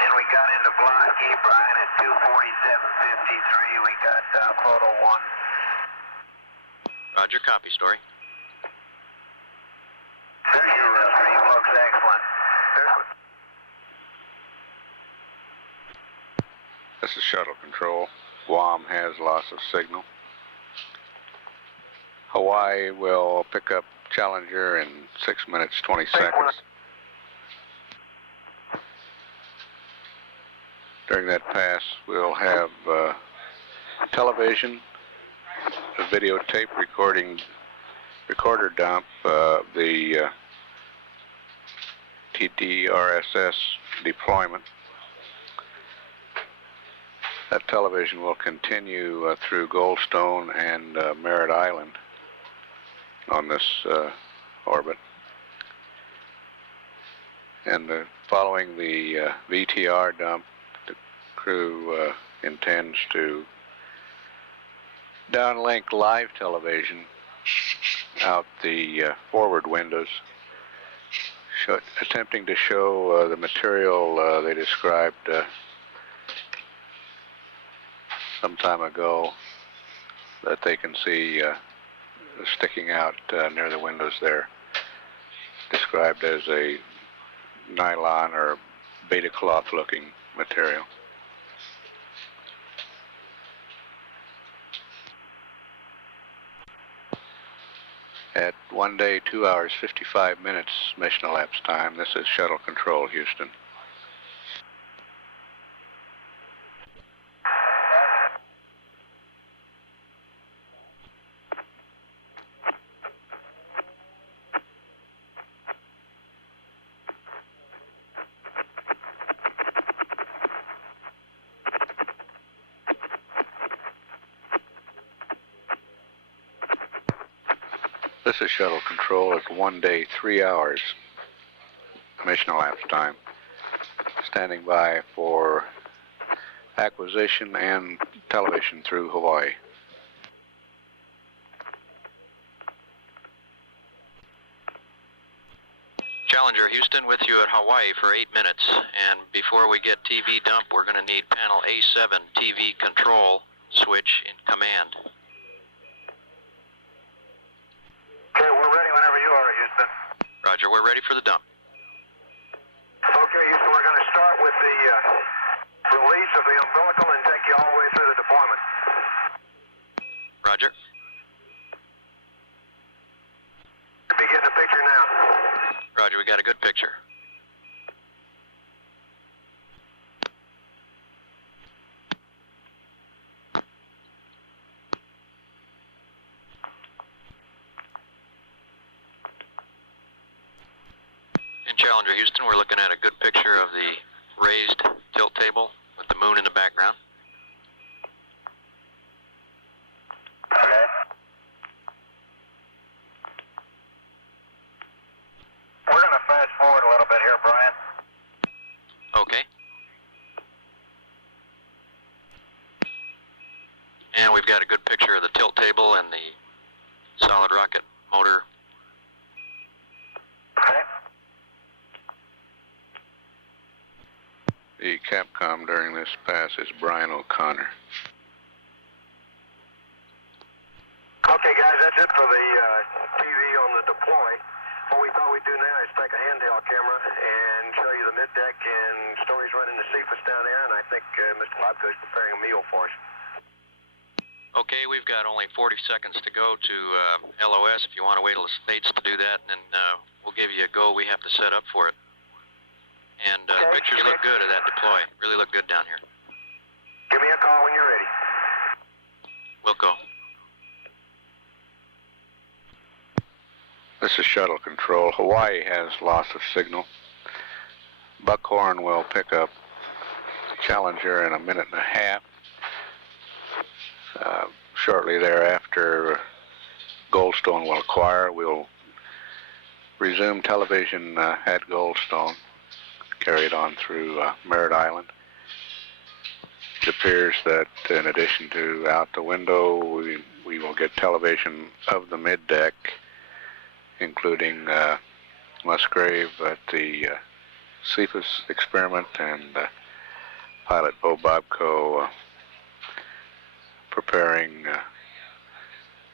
And we got into Block E, Brian, at 247.53. We got photo 1. Roger, copy, Story. Your stream looks excellent. This is Shuttle Control. Guam has loss of signal. Hawaii will pick up Challenger in 6 minutes, 20 seconds. During that pass, we'll have television, a videotape recorder dump, the TDRS deployment. That television will continue through Goldstone and Merritt Island on this orbit. And following the VTR dump, the crew intends to downlink live television out the forward windows, attempting to show the material they described some time ago that they can see sticking out near the windows there, described as a nylon or beta cloth looking material. At 1 day, 2 hours, 55 minutes mission elapsed time, this is Shuttle Control, Houston. This is Shuttle Control. It's 1 day, 3 hours mission elapsed time. Standing by for acquisition and television through Hawaii. Challenger, Houston with you at Hawaii for 8 minutes, and before we get TV dump, we're going to need panel A7 TV control switch in command. Okay, we're ready whenever you are, Houston. Roger, we're ready for the dump. Okay, Houston, we're going to start with the release of the umbilical and take you all the way through the deployment. Roger. Be getting a picture now. Roger, we got a good picture. In Challenger, Houston, we're looking at a good picture of the raised tilt table with the moon in the background. Okay. We're going to fast forward a little bit here, Brian. Okay. And we've got a good picture of the tilt table and the solid rocket motor. Okay. The Capcom during this pass is Brian O'Connor. Okay, guys, that's it for the TV on the deploy. What we thought we'd do now is take a handheld camera and show you the middeck and stories running the CFIS down there, and I think Mr. Lobko is preparing a meal for us. Okay, we've got only 40 seconds to go to LOS. If you want to wait till the States to do that, and then we'll give you a go. We have to set up for it. And Okay, pictures look good of that deploy. Really look good down here. Give me a call when you're ready. We'll go. This is shuttle control. Hawaii has loss of signal. Buckhorn will pick up Challenger in a minute and a half. Shortly thereafter, Goldstone will acquire. We'll resume television at Goldstone, carry it on through Merritt Island. It appears that in addition to out the window, we will get television of the middeck, including Musgrave at the Cephas experiment and pilot Bo Bobko preparing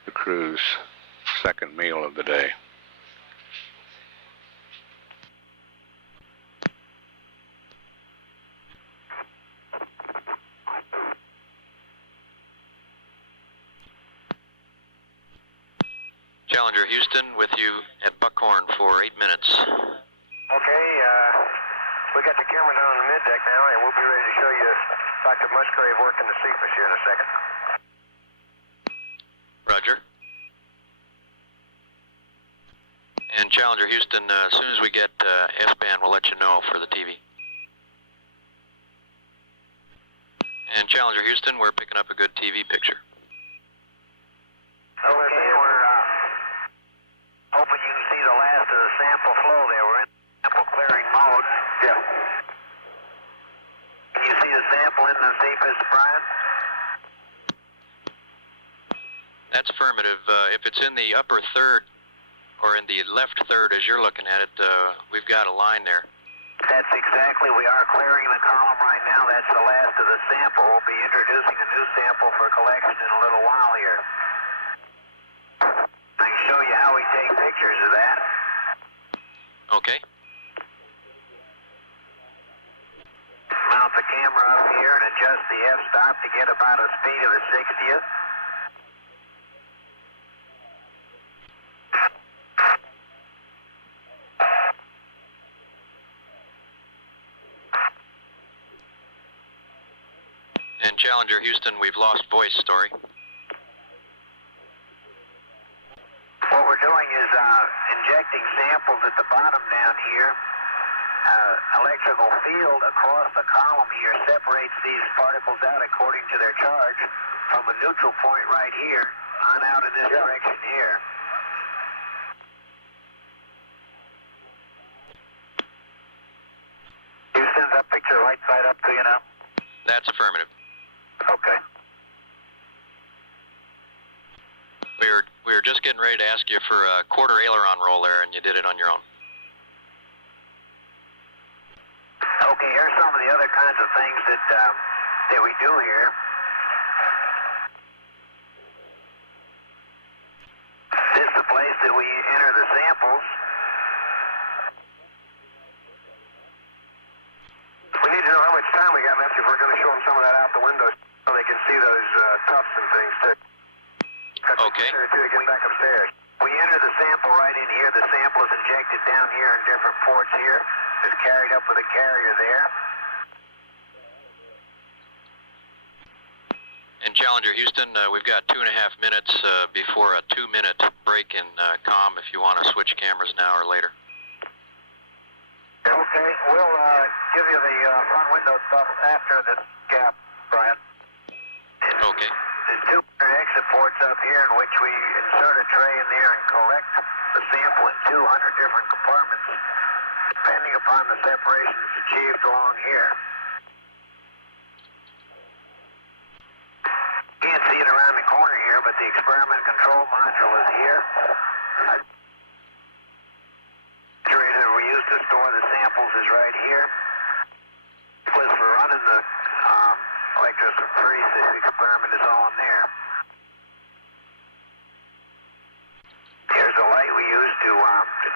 the crew's second meal of the day. Challenger Houston with you at Buckhorn for 8 minutes. Okay, we got the camera down on the middeck now, and we'll be ready to show you Dr. Musgrave working the Cephas here in a second. Roger. And Challenger Houston, as soon as we get S-band, we'll let you know for the TV. And Challenger Houston, we're picking up a good TV picture. Okay, we're hoping you can see the last of the sample flow there. We're in sample clearing mode. Yeah. Can you see the sample in the Cephas, Brian? That's affirmative. If it's in the upper third, or in the left third as you're looking at it, we've got a line there. That's exactly, we are clearing the column right now. That's the last of the sample. We'll be introducing a new sample for collection in a little while here. I can show you how we take pictures of that. Okay. Mount the camera up here and adjust the f-stop to get about a speed of a 60th. And Challenger Houston, we've lost voice, Story. What we're doing is injecting samples at the bottom down here. Electrical field across the column here separates these particles out according to their charge from a neutral point right here on out in this direction here. Houston, that picture right side up to you now? That's affirmative. Okay. We were just getting ready to ask you for a quarter aileron roll there, and you did it on your own. Okay, here's some of the other kinds of things that we do here. This is the place that we enter the samples. We need to know how much time we got left if we're going to show them some of that out the window so they can see those tufts and things too. Okay. To get back upstairs. We enter the sample right in here. The sample is injected down here in different ports here. It's carried up with a carrier there. And Challenger Houston, we've got 2.5 minutes before a 2-minute break in comm if you want to switch cameras now or later. Okay, we'll give you the front window stuff after this gap, Brian. Okay. There's 2 exit ports up here in which we insert a tray in there and collect the sample in 200 different compartments, depending upon the separation that's achieved along here. Can't see it around the corner here, but the experiment control module is here. The refrigerator we use to store the samples is right here. The place for running the electrophoresis experiment is all in there. Here's the light we use to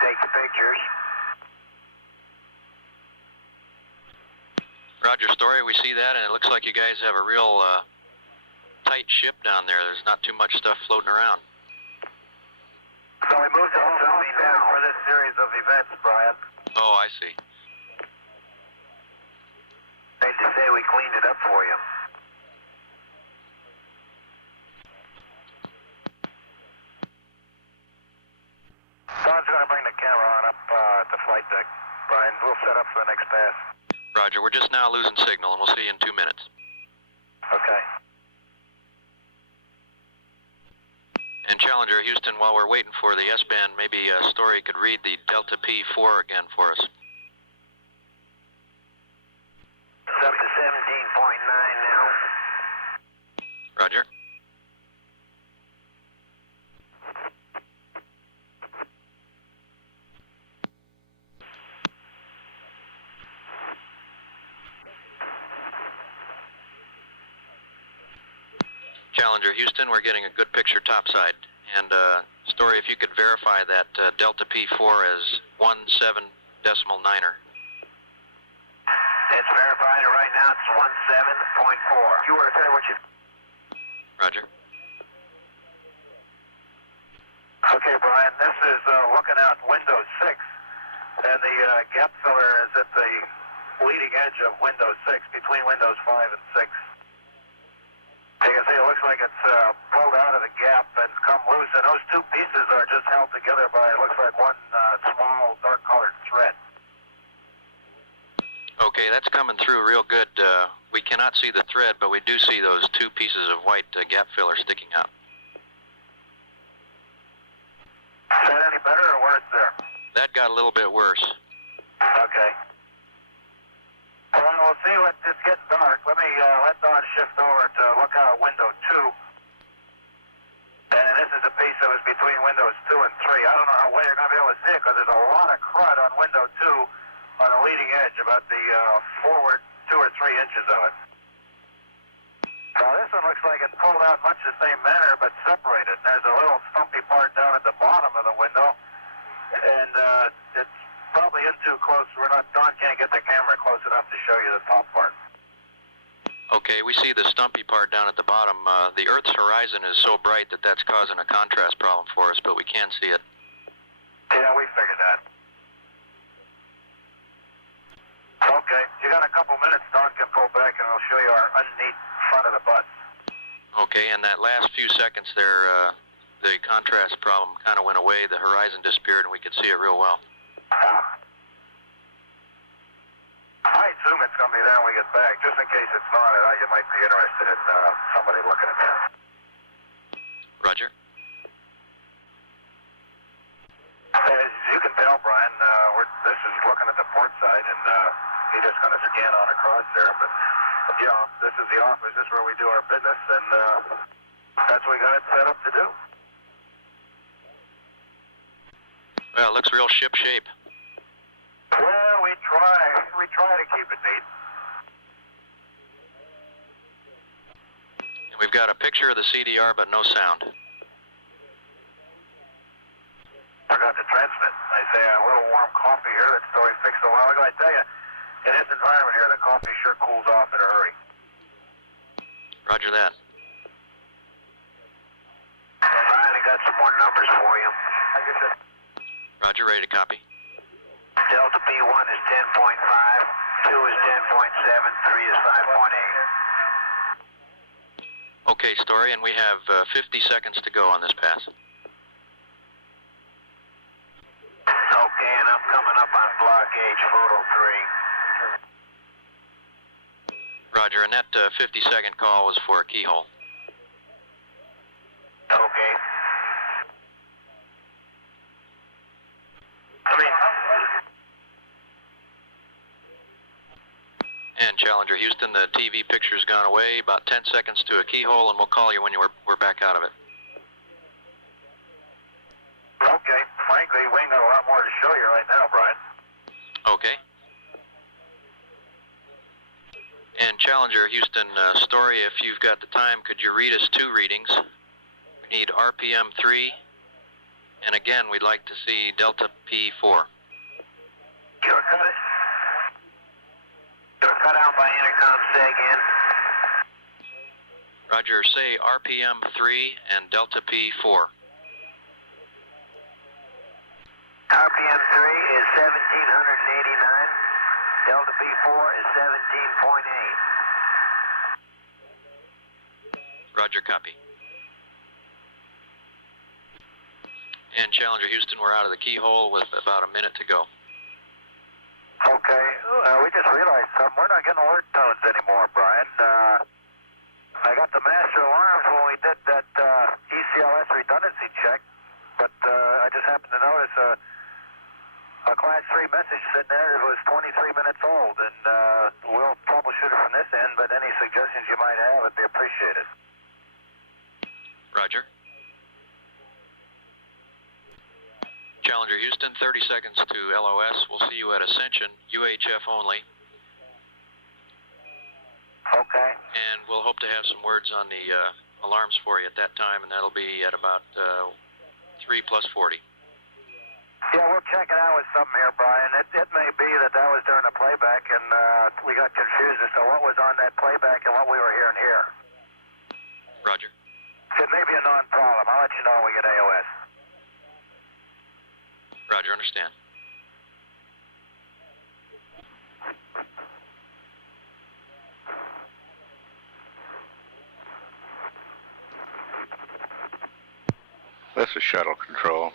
take the pictures. Roger, Story, we see that, and it looks like you guys have a real tight ship down there. There's not too much stuff floating around. So we moved the whole zombie down for this series of events, Brian. Oh, I see. Hate to say we cleaned it up for you. Don's going to bring the camera on up at the flight deck. Brian, we'll set up for the next pass. Roger, we're just now losing signal, and we'll see you in 2 minutes. Okay. And Challenger, Houston, while we're waiting for the S-band, maybe Story could read the Delta P4 again for us. It's up to 17.9 now. Roger. Challenger, Houston, we're getting a good picture topside. And Story, if you could verify that Delta P4 as 17.9er. It's verified, and right now it's 17.4. You want to tell me what you... Roger. Okay, Brian, this is looking out Windows 6, and the gap filler is at the leading edge of Windows 6, between Windows 5 and 6. You can see it looks like it's pulled out of the gap and come loose, and those two pieces are just held together by, it looks like one small dark-colored thread. Okay, that's coming through real good. We cannot see the thread, but we do see those two pieces of white gap filler sticking out. Is that any better or worse there? That got a little bit worse. Okay. Well, we'll see what it's getting dark. Let me let Don shift over to look out window 2. And this is a piece that was between windows 2 and 3. I don't know how well you're going to be able to see it because there's a lot of crud on window 2 on the leading edge, about the forward 2 or 3 inches of it. Now this one looks like it's pulled out much the same manner but separated. There's a little stumpy part down at the bottom of the window, and it's probably in too close. Don can't get the camera close enough to show you the top part. Okay, we see the stumpy part down at the bottom. The Earth's horizon is so bright that that's causing a contrast problem for us, but we can see it. Yeah, we figured that. Okay, you got a couple minutes. Don can pull back and we'll show you our unneat front of the butt. Okay, and that last few seconds there, the contrast problem kind of went away. The horizon disappeared and we could see it real well. I assume it's going to be there when we get back. Just in case it's not, you might be interested in somebody looking at that. Roger. As you can tell, Brian, this is looking at the port side, and he's just going to scan on across there. But, you know, this is the office. This is where we do our business, and that's what we got it set up to do. Well, it looks real ship shape. Well, we try to keep it neat. And we've got a picture of the CDR, but no sound. Forgot to transmit. I say a little warm coffee here that Story fixed a while ago. I tell you, in this environment here, the coffee sure cools off in a hurry. Roger that. Brian, I got some more numbers for you. I guess that Roger, ready to copy. Delta P1 is 10.5, 2 is 10.7, 3 is 5.8. Okay, Story, and we have 50 seconds to go on this pass. Okay, and I'm coming up on block H, photo 3. Roger, and that 50-second call was for a keyhole. Okay. And Challenger, Houston, the TV picture's gone away. About 10 seconds to a keyhole, and we'll call you when we're back out of it. Okay. Frankly, we ain't got a lot more to show you right now, Brian. Okay. And Challenger, Houston, Story, if you've got the time, could you read us 2 readings? We need RPM 3, and again, we'd like to see Delta P4. You're cut it. You're cut out by intercom, say again. Roger, say RPM 3 and Delta P4. RPM 3 is 1789. Delta P4 is 17.8. Roger, copy. And Challenger Houston, we're out of the keyhole with about a minute to go. Okay, we just realized something. We're not getting alert tones anymore, Brian. I got the master alarms when we did that ECLS redundancy check, but I just happened to notice a Class 3 message sitting there. It was 23 minutes old, and we'll troubleshoot it from this end, but any suggestions you might have would be appreciated. Roger. Challenger Houston, 30 seconds to LOS. We'll see you at Ascension, UHF only. Okay. And we'll hope to have some words on the alarms for you at that time, and that'll be at about 3 plus 40. Yeah, we'll check it out with something here, Brian. It may be that was during a playback, and we got confused as to what was on that playback and what we were hearing here. Roger. It may be a non-problem. I'll let you know when we get AOS. Roger, understand. This is shuttle control.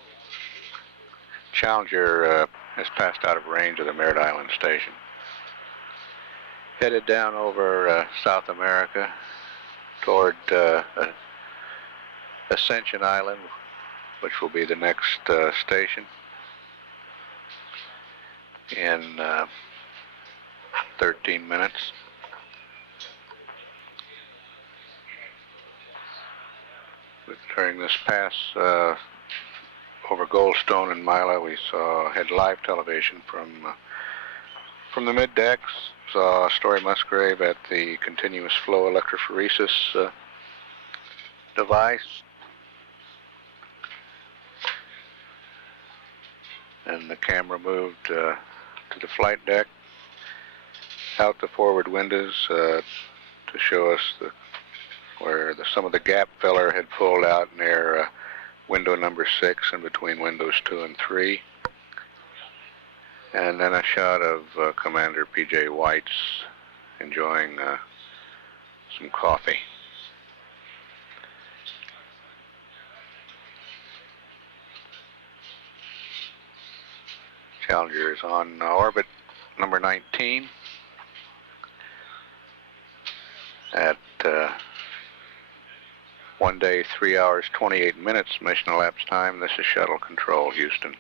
Challenger has passed out of range of the Merritt Island station. Headed down over South America toward Ascension Island, which will be the next station in 13 minutes. During this pass over Goldstone and Mila, we had live television from the mid-decks. Saw Story Musgrave at the continuous flow electrophoresis device. And the camera moved to the flight deck, out the forward windows to show us where some of the gap filler had pulled out near window number 6 and between windows 2 and 3. And then a shot of Commander P.J. White's enjoying some coffee. Challenger is on orbit number 19 at 1 day, 3 hours, 28 minutes mission elapsed time. This is shuttle control, Houston.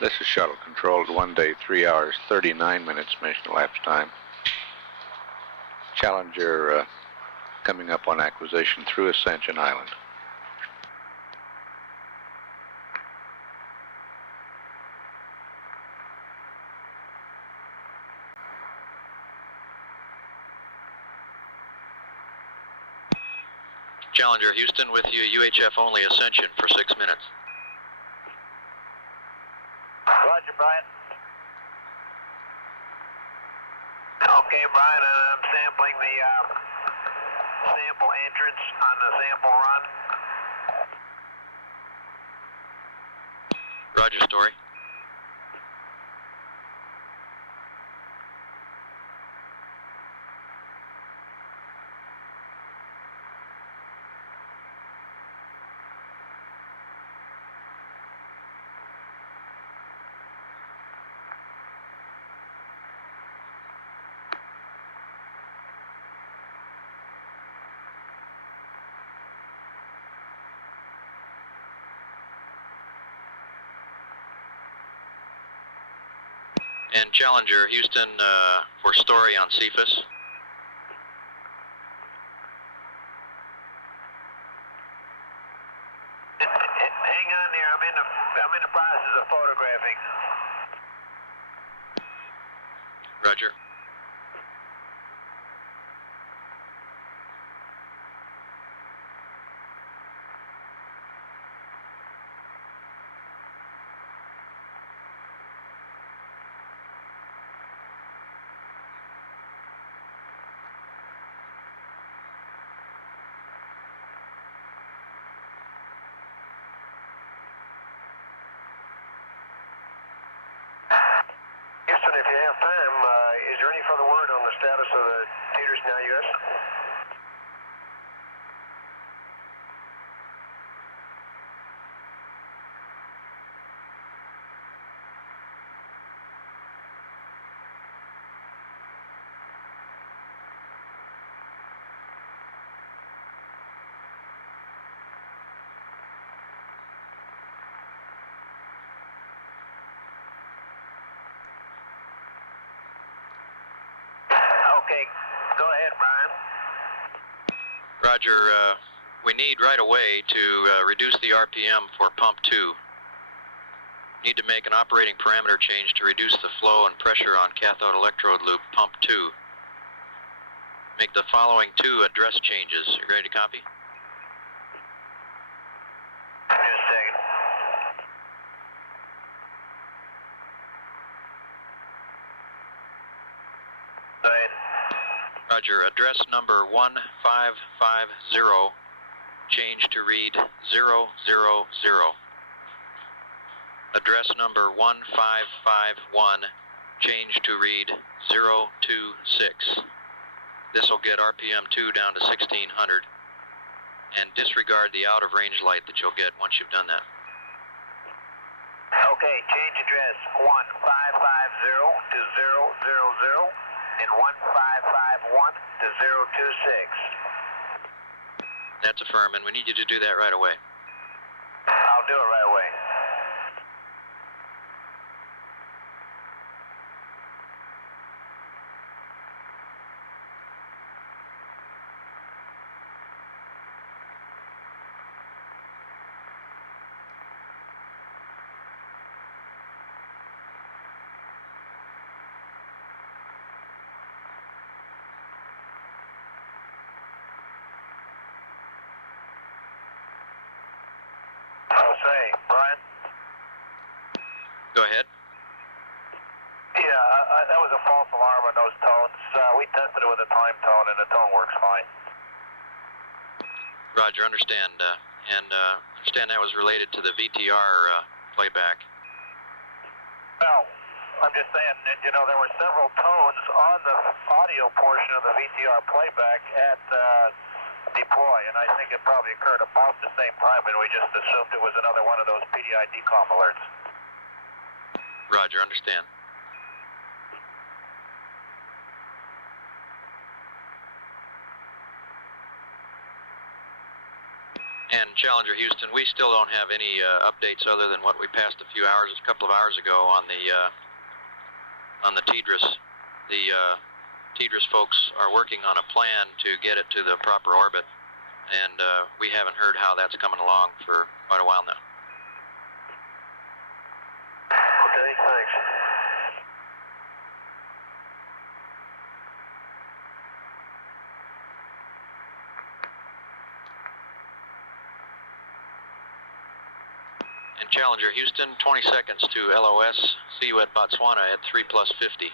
This is shuttle control at 1 day, 3 hours, 39 minutes mission elapsed time. Challenger coming up on acquisition through Ascension Island. Challenger Houston with you, UHF only Ascension for 6 minutes. Roger, Brian. Okay, Brian, I'm sampling the sample entrance on the sample run. Roger, Story. And Challenger Houston for Story on Cephas. Hang on there, I'm in the process of photographing. Roger. Houston, if you have time, is there any further word on the status of the Peterson, IUS. Okay, go ahead, Brian. Roger, we need right away to reduce the RPM for pump 2. Need to make an operating parameter change to reduce the flow and pressure on cathode electrode loop pump 2. Make the following 2 address changes. You ready to copy? Just a second. Go ahead. Roger, address number 1550, change to read 000. Address number 1551, change to read 026. This will get RPM 2 down to 1600, and disregard the out of range light that you'll get once you've done that. Okay, change address 1550 to 000 and 1551 to 026. That's affirm, and we need you to do that right away. I'll do it right away. Say, Brian? Go ahead. Yeah, that was a false alarm on those tones. We tested it with a time tone, and the tone works fine. Roger, understand. Understand that was related to the VTR playback. Well, I'm just saying that, you know, there were several tones on the audio portion of the VTR playback at deploy, and I think it probably occurred about the same time, and we just assumed it was another one of those PDI decom alerts. Roger, understand. And Challenger Houston, we still don't have any updates other than what we passed a couple of hours ago on the TDRS. The TDRS folks are working on a plan to get it to the proper orbit, and we haven't heard how that's coming along for quite a while now. Okay, thanks. And Challenger Houston, 20 seconds to LOS. See you at Botswana at 3+50.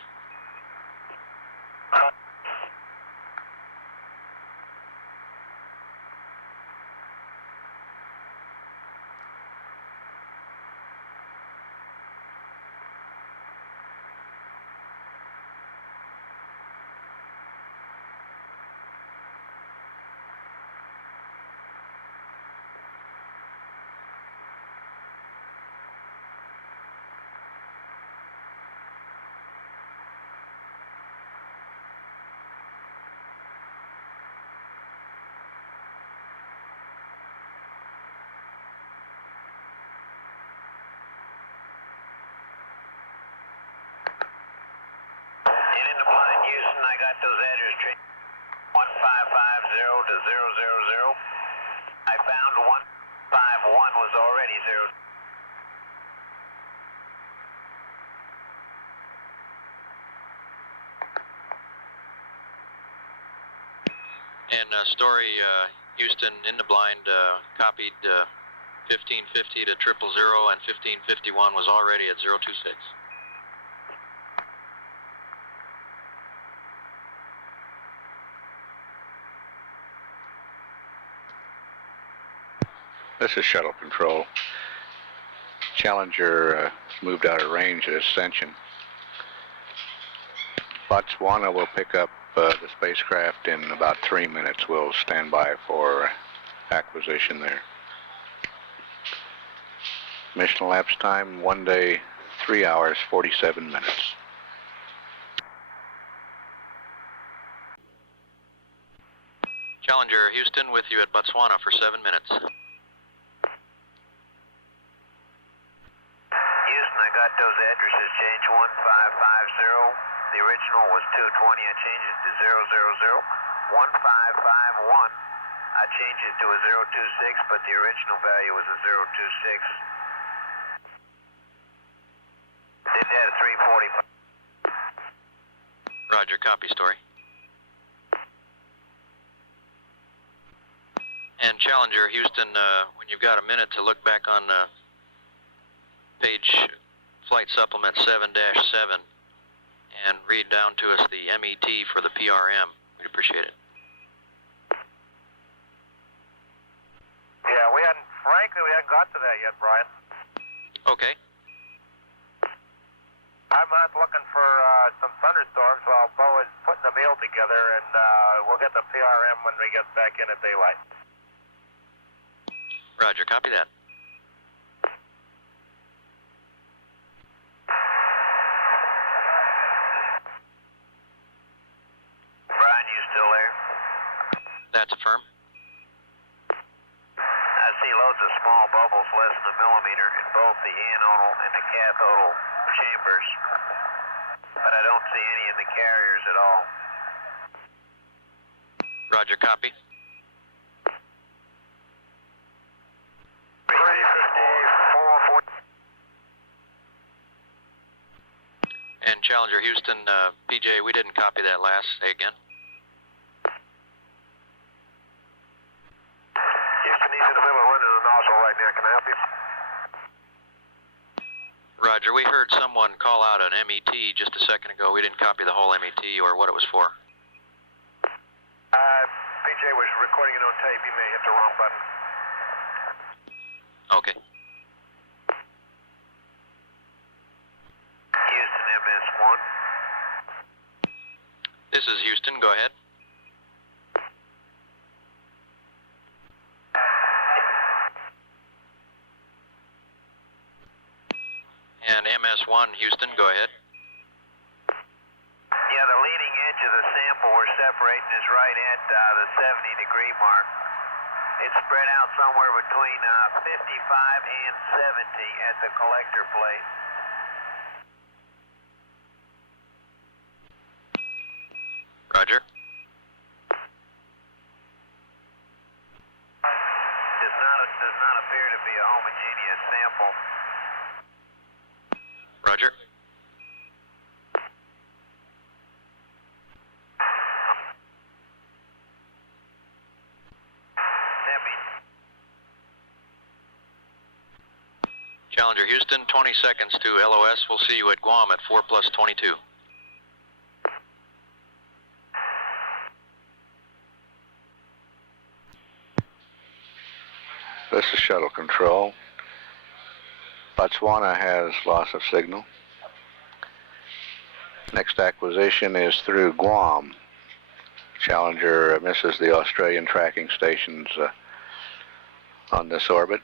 Houston, I got those address changes 1550 to 000. I found 151 was already 0. And Story, Houston, in the blind, copied 1550 to 000, and 1551 was already at 026. This is Shuttle Control. Challenger moved out of range at Ascension. Botswana will pick up the spacecraft in about 3 minutes. We'll stand by for acquisition there. Mission elapsed time, 1 day, 3 hours, 47 minutes. Challenger Houston with you at Botswana for 7 minutes. Houston, I got those addresses changed 1550. The original was 220. I changed it to 000. 1551. I changed it to a 026, but the original value was a 026. Did that at 345. Roger, copy story. And Challenger Houston, when you've got a minute to look back on page flight supplement 7-7 and read down to us the MET for the PRM, we'd appreciate it. Yeah, frankly, we hadn't got to that yet, Brian. Okay. I'm not looking for some thunderstorms while Bo is putting the meal together, and we'll get the PRM when we get back in at daylight. Roger, copy that. Brian, you still there? That's a firm. I see loads of small bubbles less than a millimeter in both the anodal and the cathodal chambers, but I don't see any in the carriers at all. Roger, copy. 354. And Challenger Houston, PJ, we didn't copy that last. Say again. Houston, he's in the middle of running a nozzle right now. Can I help you? Roger, we heard someone call out an MET just a second ago. We didn't copy the whole MET or what it was for. PJ was recording it on tape. He may hit the wrong button. Okay. Houston, MS1. This is Houston. Go ahead. And MS1, Houston, go ahead. Yeah, the leading edge of the sample we're separating is right at the 70-degree mark. It's spread out somewhere between 55 and 70 at the collector plate. Roger. Does not appear to be a homogeneous sample. Roger. Challenger Houston, 20 seconds to LOS. We'll see you at Guam at 4+22. This is shuttle control. Botswana has loss of signal. Next acquisition is through Guam. Challenger misses the Australian tracking stations on this orbit.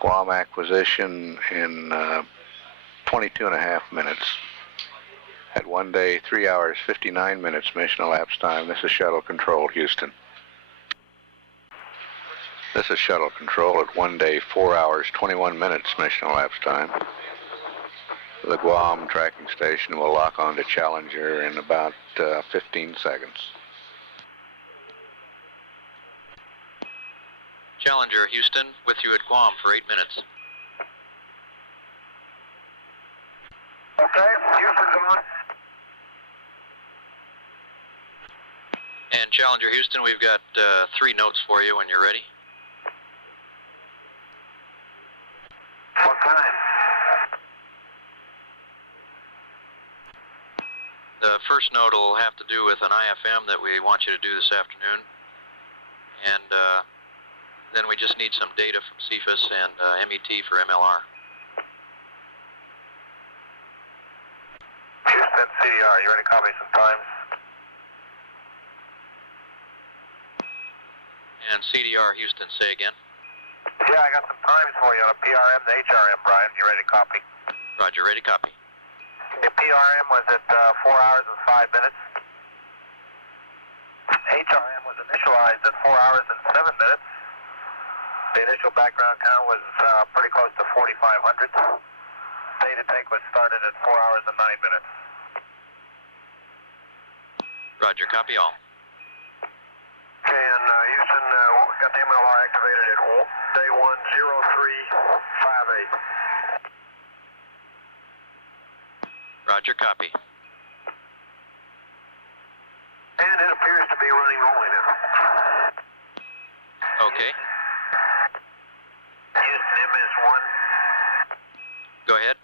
Guam acquisition in 22.5 minutes. At 1 day, 3 hours, 59 minutes mission elapsed time. This is shuttle control, Houston. This is shuttle control at 1 day, 4 hours, 21 minutes mission elapsed time. The Guam tracking station will lock onto Challenger in about 15 seconds. Challenger Houston, with you at Guam for 8 minutes. Okay, Houston's on. And Challenger Houston, we've got 3 notes for you when you're ready. What time? The first note will have to do with an IFM that we want you to do this afternoon. And then we just need some data from CFIS and MET for MLR. Houston, CDR, you ready to copy some times? And CDR Houston, say again. Yeah, I got some times for you on a PRM to HRM, Brian. You ready to copy? Roger, ready, copy. The PRM was at 4 hours and 5 minutes. HRM was initialized at 4 hours and 7 minutes. The initial background count was pretty close to 4,500. Data take was started at 4 hours and 9 minutes. Roger, copy all. Okay, and Houston, we got the MLR activated at day 10358. Roger, copy. And it appears to be running normally now. Okay. Houston, MS1. Go ahead.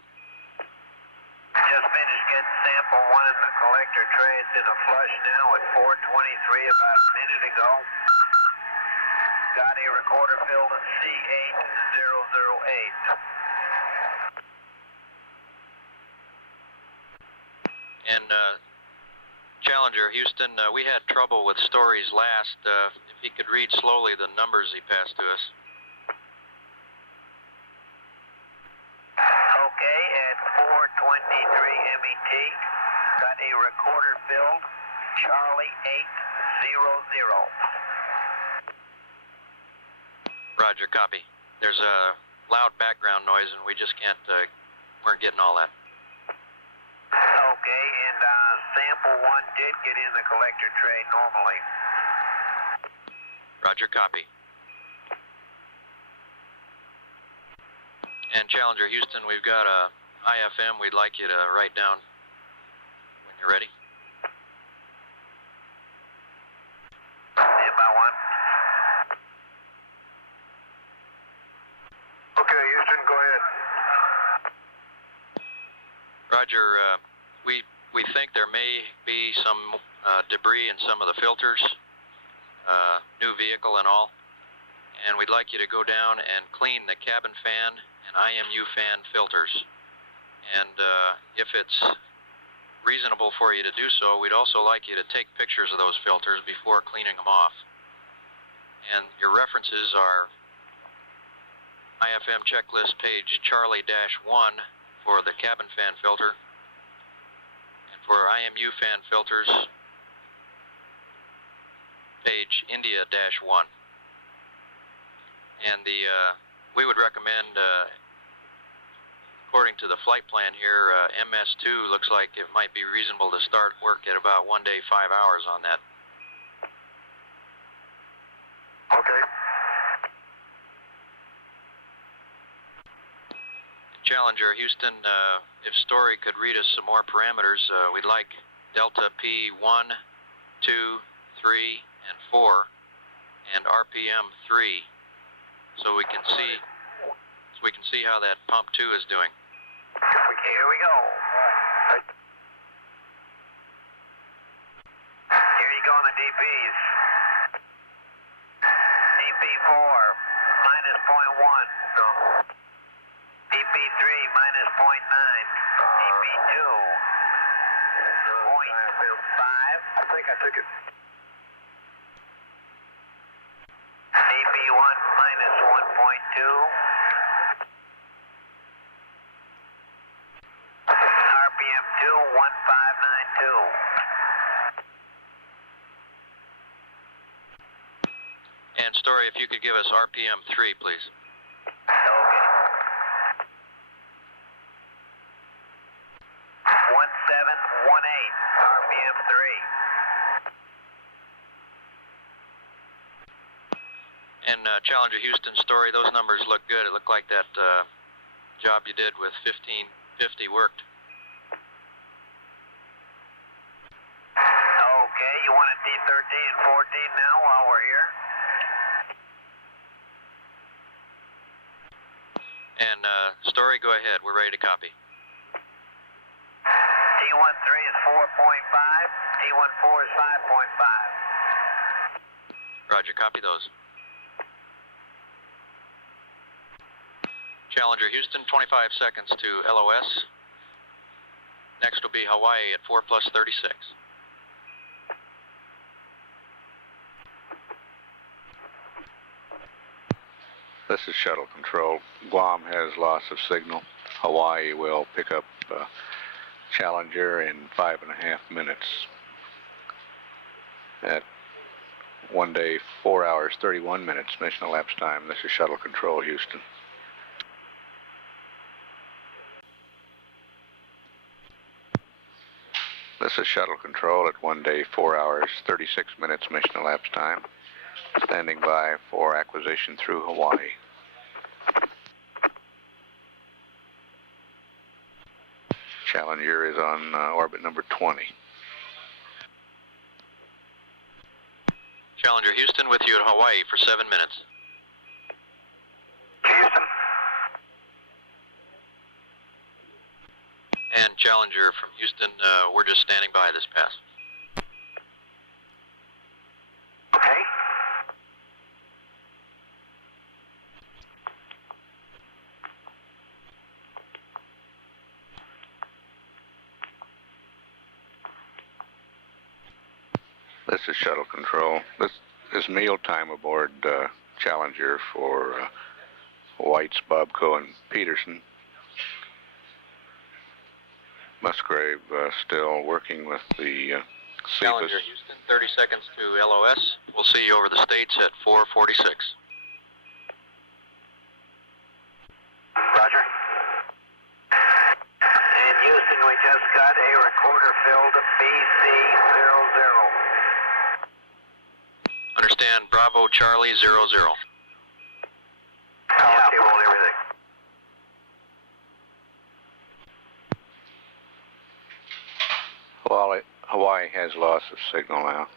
Just finished getting sample 1 in the collector tray. It's in a flush now at 4:23 about a minute ago. Got a recorder filled at C8008. And Challenger Houston, we had trouble with Story's last. If he could read slowly the numbers he passed to us. Okay, at 4:23 MET, got a recorder filled, Charlie 800. Roger, copy. There's a loud background noise and we just weren't getting all that. Okay, and sample 1 did get in the collector tray normally. Roger, copy. And Challenger Houston, we've got a IFM we'd like you to write down when you're ready. Stand by 1. Okay, Houston, go ahead. Roger, we think there may be some debris in some of the filters, new vehicle and all, and we'd like you to go down and clean the cabin fan and IMU fan filters. And if it's reasonable for you to do so, we'd also like you to take pictures of those filters before cleaning them off. And your references are IFM checklist page Charlie-1 for the cabin fan filter, and for IMU fan filters, page India-1. And we would recommend, according to the flight plan here, MS2 looks like it might be reasonable to start work at about 1 day, 5 hours on that. Okay. Challenger Houston, if Story could read us some more parameters, we'd like Delta P1, 2, 3, and 4, and RPM 3, so we can see how that pump 2 is doing. Here we go. Here you go on the DPs. DP4 minus 0.1. No. DP3 minus 0.9. DP2 0.5. I think I took it. DP1 minus 1.2. RPM 21592. And Story, if you could give us RPM 3, please. Okay. 1718, RPM 3. And Challenger Houston Story, those numbers look good. It looked like that job you did with 1550 worked. Okay, you want a T13 and 14 now while we're here? And Story, go ahead. We're ready to copy. T13 is 4.5, T14 is 5.5. Roger, copy those. Challenger Houston, 25 seconds to LOS. Next will be Hawaii at 4 plus 36. This is Shuttle Control. Guam has loss of signal. Hawaii will pick up Challenger in 5.5 minutes. At 1 day, 4 hours, 31 minutes mission elapsed time. This is Shuttle Control, Houston. This is Shuttle Control at 1 day, 4 hours, 36 minutes mission elapsed time. Standing by for acquisition through Hawaii. Challenger is on orbit number 20. Challenger Houston with you at Hawaii for 7 minutes. Houston. And Challenger from Houston, we're just standing by this pass. Okay. This is Shuttle Control. This is mealtime aboard Challenger for Whites, Bobco, and Peterson. Musgrave still working with the Cephas. Challenger Houston, 30 seconds to LOS. We'll see you over the States at 4:46. Roger. In Houston, we just got a recorder filled BC00. Understand, Bravo Charlie 00. Power cable and everything. Hawaii has loss of signal now.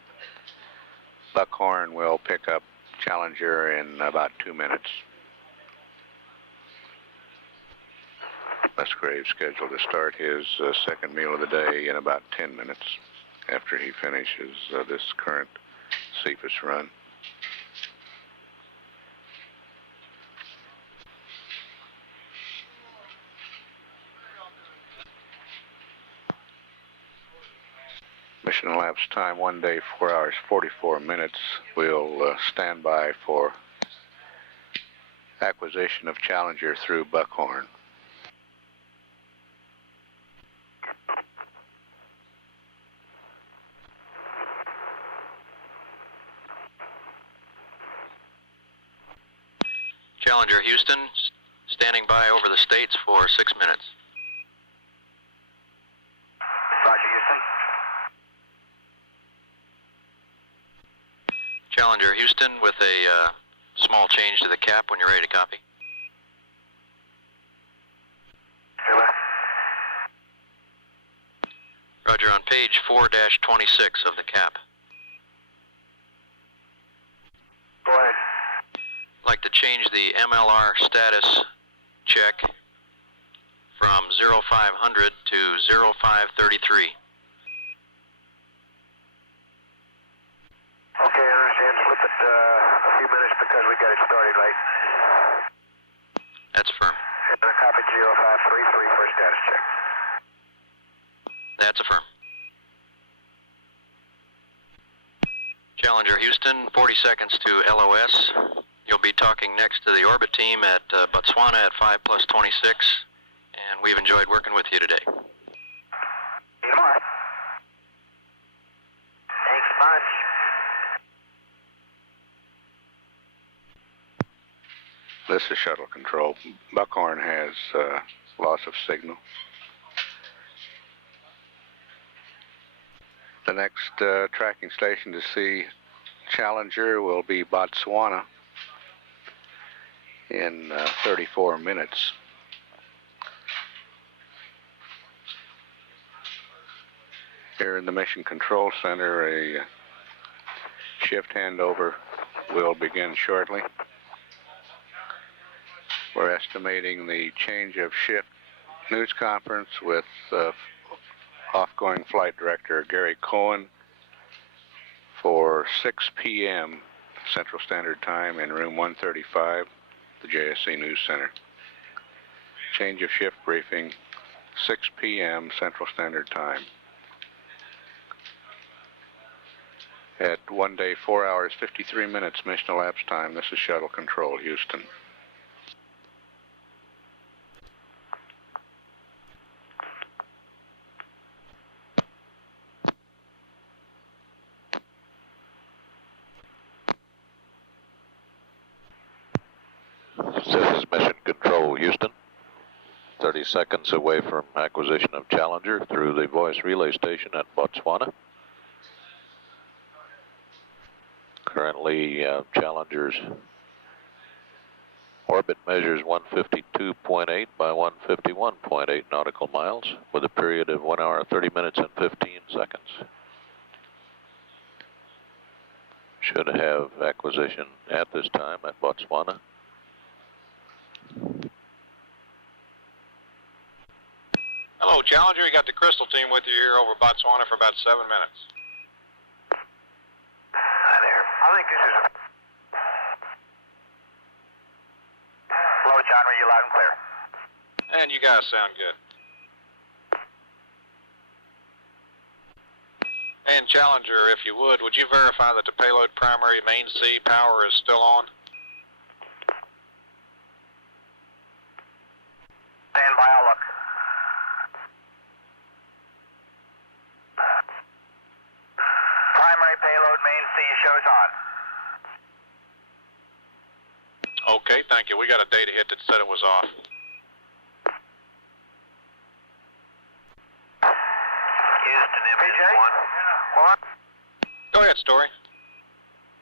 Buckhorn will pick up Challenger in about 2 minutes. Musgrave scheduled to start his second meal of the day in about 10 minutes after he finishes this current Cephas run. Mission elapsed time 1 day, 4 hours, 44 minutes. We'll stand by for acquisition of Challenger through Buckhorn. Challenger Houston, standing by over the States for 6 minutes. Roger, Houston. Challenger Houston with a small change to the cap when you're ready to copy. Roger, on page 4-26 of the cap. Go ahead. I'd like to change the MLR status check from 0500 to 0533. Okay, I understand. Flip it a few minutes because we got it started late. That's firm. And I copied 0533 for a status check. That's affirm. Challenger Houston, 40 seconds to LOS. You'll be talking next to the orbit team at Botswana at 5 plus 26, and we've enjoyed working with you today. You are. Thanks much. This is Shuttle Control. Buckhorn has loss of signal. The next tracking station to see Challenger will be Botswana in 34 minutes. Here in the Mission Control Center, a shift handover will begin shortly. We're estimating the change of shift news conference with off-going flight director Gary Cohen for 6 p.m. Central Standard Time in room 135, the JSC News Center. Change of shift briefing 6 p.m. Central Standard Time. At 1 day, 4 hours, 53 minutes mission elapsed time. This is Shuttle Control, Houston. This is Mission Control, Houston. 30 seconds away from acquisition of Challenger through the voice relay station at Botswana. Currently, Challenger's orbit measures 152.8 by 151.8 nautical miles with a period of 1 hour, 30 minutes, and 15 seconds. Should have acquisition at this time at Botswana. Hello, Challenger. You got the Crystal team with you here over Botswana for about 7 minutes. Hi there. I think this is... Hello, John. Are you loud and clear? And you guys sound good. And Challenger, if you would you verify that the payload primary main C power is still on? Stand by, I'll look. Primary payload main C shows on. Okay, thank you. We got a data hit that said it was off. Houston, MJ1. What? Go ahead, Story.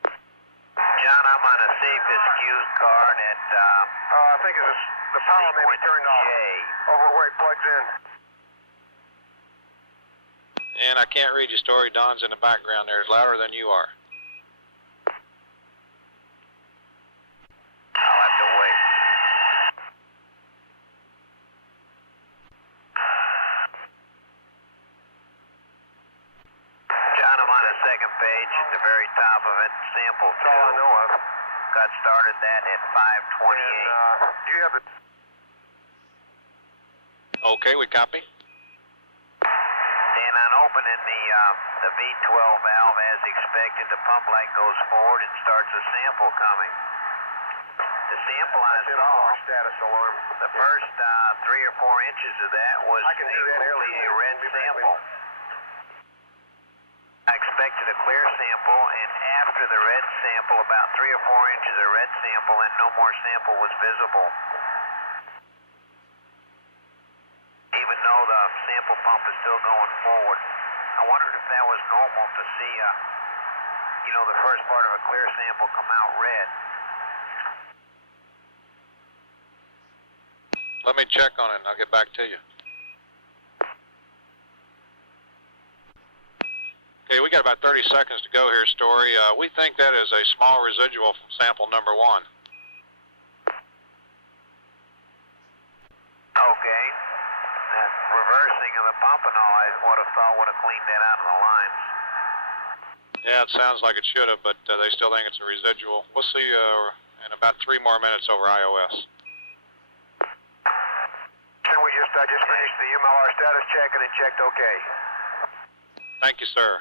John, I'm on a safest fuse card at, I think it's the power may be turned off. Over where it plugs in. And I can't read your Story. Don's in the background there. It's louder than you are. I'll have to wait. John, I'm on the second page at the very top of it. Sample 2. That's all I know of. Got started that at 5:28. Do you have it? Okay, we copy. And on opening the V12 valve as expected, the pump light goes forward and starts a sample coming. The sample I saw, status alarm. The first 3 or 4 inches of that was clearly a red sample. I expected a clear sample, and after the red sample, about 3 or 4 inches of red sample, and no more sample was visible. Even though the sample pump is still going forward. I wondered if that was normal to see, the first part of a clear sample come out red. Let me check on it and I'll get back to you. Okay, we got about 30 seconds to go here, Story. We think that is a small residual from sample number 1. Okay. That reversing of the pump and all, I would have thought would have cleaned that out of the lines. Yeah, it sounds like it should have, but they still think it's a residual. We'll see in about 3 more minutes over IOS. Can we just finished the UMLR status check and it checked okay? Thank you, sir.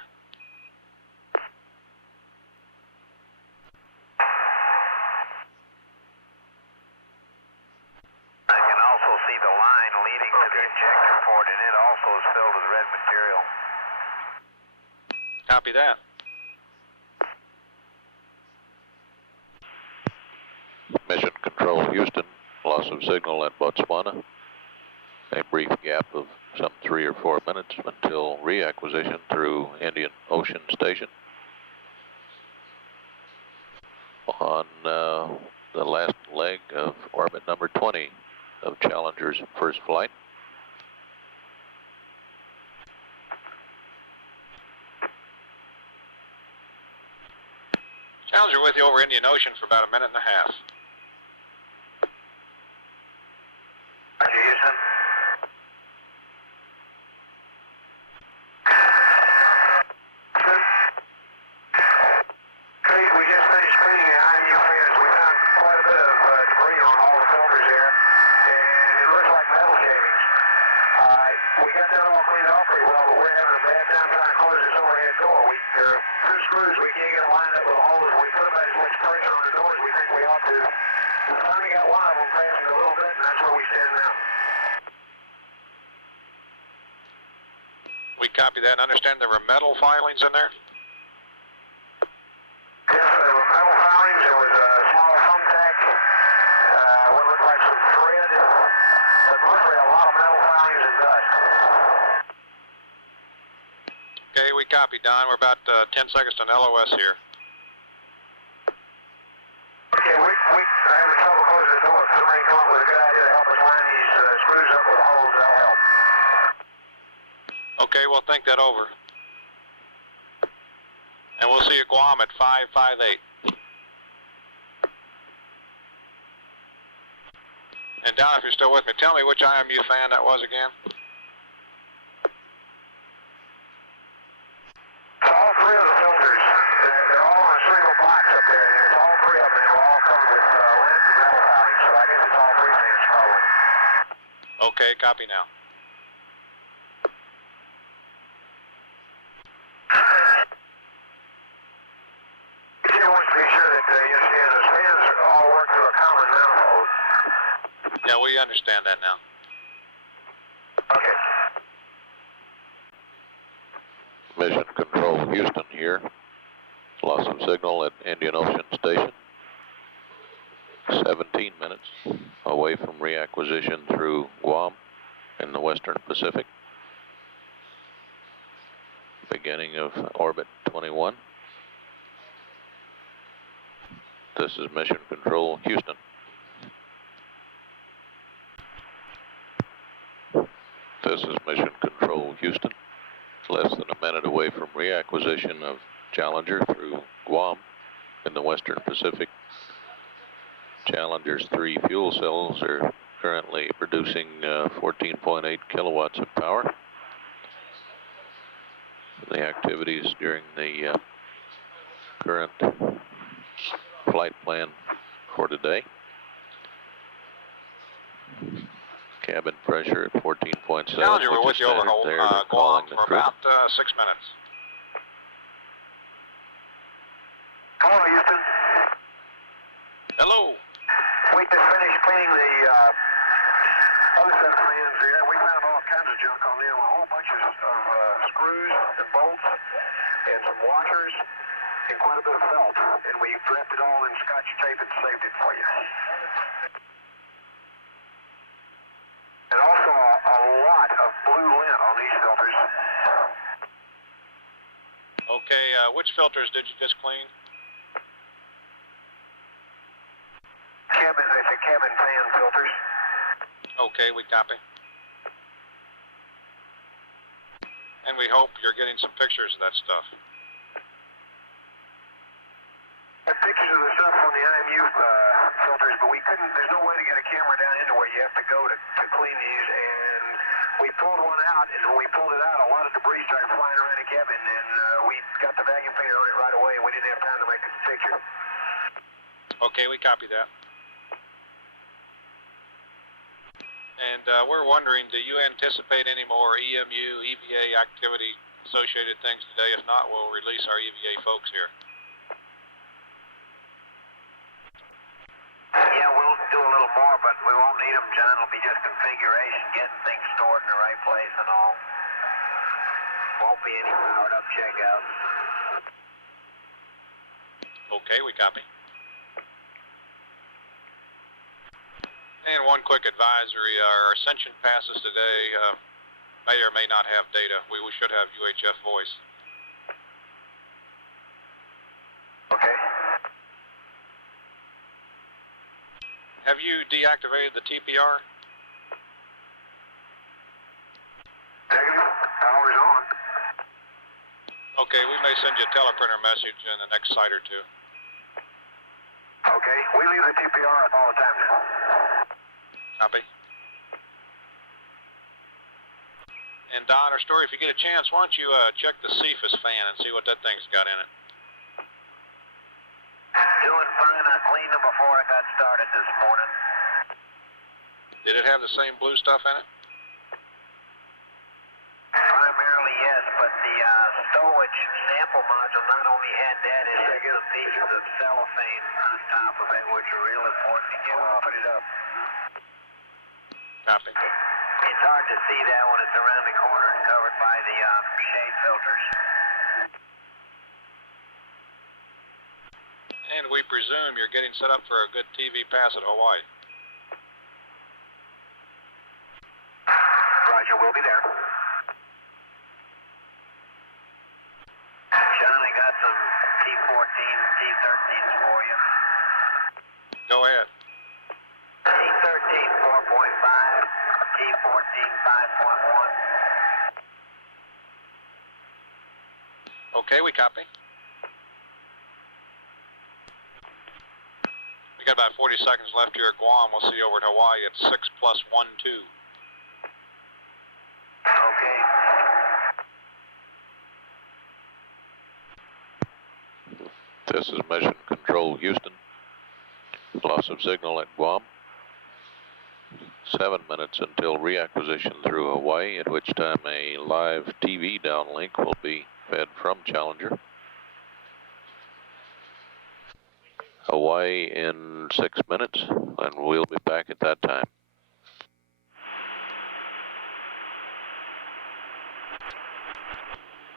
I can also see the line leading to the injector port, and it also is filled with red material. Copy that. Mission Control, Houston. Loss of signal at Botswana. A brief gap of some 3 or 4 minutes until reacquisition through Indian Ocean Station. On the last leg of orbit number 20 of Challenger's first flight. Challenger with you over Indian Ocean for about 1.5 minutes. Roger, Houston. We just finished cleaning the IUS. We found quite a bit of debris on all the filters there, and it looks like metal shavings. north, we think we ought to. We finally got one of them passing a little bit, and that's where we stand now. We copy that and understand there were metal filings in there? Yes, there were metal filings. There was a small thumbtack, what looked like some thread, but mostly a lot of metal filings and dust. Okay, we copy, Don. We're about 10 seconds to an LOS here. Okay, we having trouble closing the door. If somebody come up with a good idea to help us line these screws up with holes, that'll help. Okay, we'll think that over. And we'll see you at Guam at 558. And Don, if you're still with me, tell me which IMU fan that was again. It's all three of the filters. They're all on a single box up there. It's all three of them. They're all covered with lint and metal filings, so I guess it's all three fans probably. Okay, copy now. He wants to be sure that those fans all work through a common manifold. Yeah, we understand that now. Okay. Mission Control Houston here. Loss of signal at Indian Ocean Station. 17 minutes away from reacquisition through Guam in the Western Pacific. Beginning of orbit 21. This is Mission Control Houston. This is Mission Control Houston. Less than a minute away from reacquisition of Challenger through Guam in the Western Pacific. Challenger's 3 fuel cells are currently producing 14.8 kilowatts of power. The activities during the current flight plan for today. Cabin pressure at 14.7. Challenger, we're with you overhold. Guam for about 6 minutes. Hello, Houston. Hello. We just finished cleaning the other set of fans there. We found all kinds of junk on them, a whole bunch of screws and bolts and some washers and quite a bit of felt. And we wrapped it all in Scotch tape and saved it for you. And also a lot of blue lint on these filters. Okay, which filters did you just clean? Cabin fan filters. Okay, we copy. And we hope you're getting some pictures of that stuff. Got pictures of the stuff on the IMU filters, but we couldn't, there's no way to get a camera down into where you have to go to clean these, and we pulled one out, and when we pulled it out, a lot of debris started flying around the cabin, and we got the vacuum cleaner on it right away, and we didn't have time to make a picture. Okay, we copy that. And we're wondering, do you anticipate any more EMU, EVA activity associated things today? If not, we'll release our EVA folks here. Yeah, we'll do a little more, but we won't need them, John. It'll be just configuration, getting things stored in the right place and all. Won't be any powered up checkout. Okay, we copy. And one quick advisory, our Ascension passes today may or may not have data. We should have UHF voice. Okay. Have you deactivated the TPR? Negative. Power's on. Okay, we may send you a teleprinter message in the next site or two. Okay, we leave the TPR up all the time now. Copy. And Don or Story, if you get a chance, why don't you check the CFIS fan and see what that thing's got in it. Doing fine. I cleaned them before I got started this morning. Did it have the same blue stuff in it? Primarily, yes, but the stowage which sample module not only had that, it had some pieces of cellophane on top of it, which are real important to get off. Put it up. Copy. It's hard to see that when it's around the corner and covered by the shade filters. And we presume you're getting set up for a good TV pass at Hawaii. Roger, we'll be there. John, I got some T-14s, T-13s for you. Go ahead. T-13 4.5, T-14 5.1. Okay, we copy. We got about 40 seconds left here at Guam. We'll see you over at Hawaii at 6 plus 1, 2. Okay. This is Mission Control Houston. Loss of signal at Guam. 7 minutes until reacquisition through Hawaii, at which time a live TV downlink will be fed from Challenger. Hawaii in 6 minutes, and we'll be back at that time.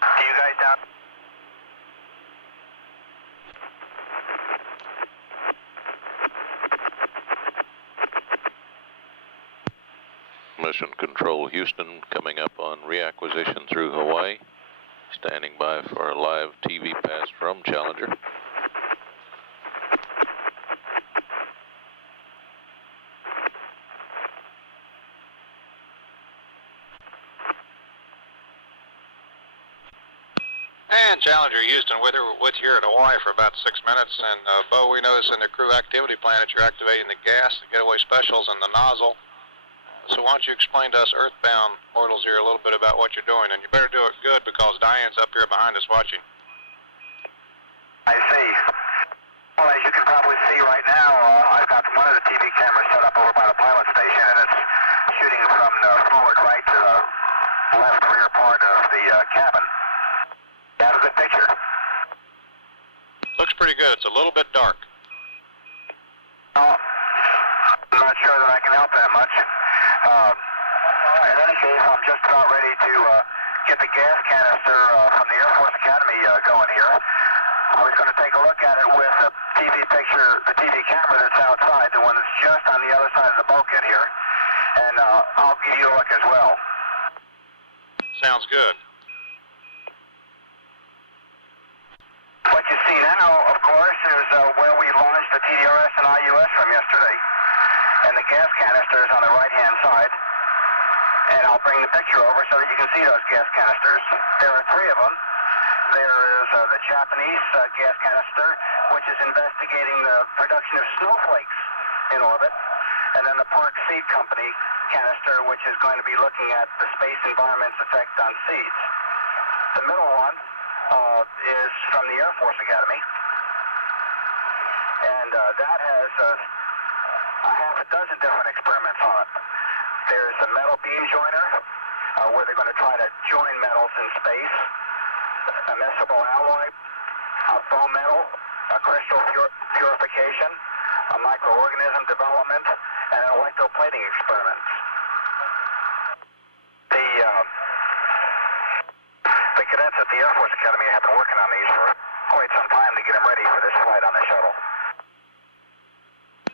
Do you guys down? Mission Control Houston coming up on reacquisition through Hawaii. Standing by for a live TV pass from Challenger. And Challenger Houston with you here at Hawaii for about 6 minutes. And Bo, we noticed in the crew activity plan that you're activating the gas, the getaway specials, and the nozzle. So why don't you explain to us earthbound mortals here a little bit about what you're doing, and you better do it good because Diane's up here behind us watching. I see. Well, as you can probably see right now, I've got one of the TV cameras set up over by the pilot station, and it's shooting from the forward right to the left rear part of the cabin. Got a good picture. Looks pretty good. It's a little bit dark. Oh, I'm not sure that I can help that much. In any case, I'm just about ready to get the gas canister from the Air Force Academy going here. I was going to take a look at it with a TV picture, the TV camera that's outside, the one that's just on the other side of the bulkhead here, and I'll give you a look as well. Sounds good. What you see now, of course, is where we launched the TDRS and IUS from yesterday. And the gas canister is on the right-hand side. And I'll bring the picture over so that you can see those gas canisters. There are 3 of them. There is the Japanese gas canister, which is investigating the production of snowflakes in orbit. And then the Park Seed Company canister, which is going to be looking at the space environment's effect on seeds. The middle one is from the Air Force Academy. And that has a half a dozen different experiments on it. There's a metal beam joiner, where they're going to try to join metals in space, a miscible alloy, a foam metal, a crystal purification, a microorganism development, and an electroplating experiment. The cadets at the Air Force Academy have been working on these for quite some time to get them ready for this flight on the shuttle.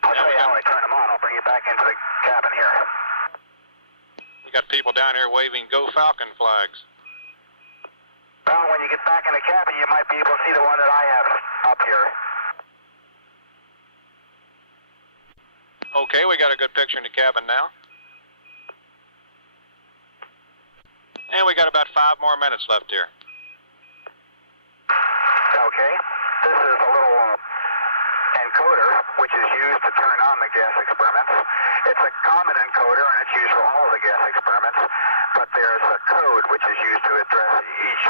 I'll show you how I turn them on. I'll bring you back into the cabin here. We got people down here waving Go Falcon flags. Well, when you get back in the cabin, you might be able to see the one that I have up here. Okay, we got a good picture in the cabin now. And we got about 5 more minutes left here. Okay, this is a little encoder, which is used to turn on the gas experiments. It's a common encoder, and it's used for all of the gas experiments, but there's a code which is used to address each.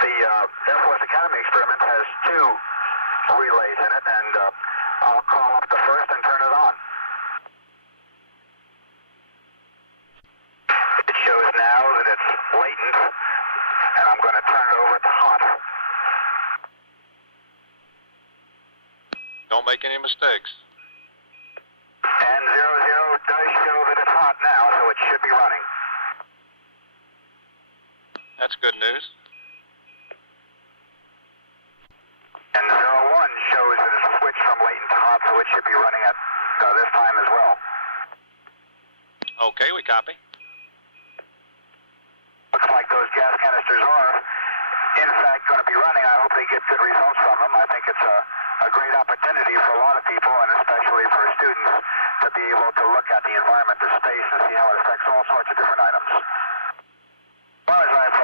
The Air Force Academy experiment has 2 relays in it, and I'll call up the first and turn it on. It shows now that it's latent, and I'm going to turn it over to hot. mistakes. And 00 does show that it's hot now, so it should be running. That's good news. And 01 shows that it's switched from latent to hot, so it should be running at this time as well. Okay, we copy. Looks like those gas canisters are, in fact, going to be running. I hope they get good results from them. I think it's a great opportunity for a lot of people, and especially for students, to be able to look at the environment of space and see how it affects all sorts of different items. As far as I've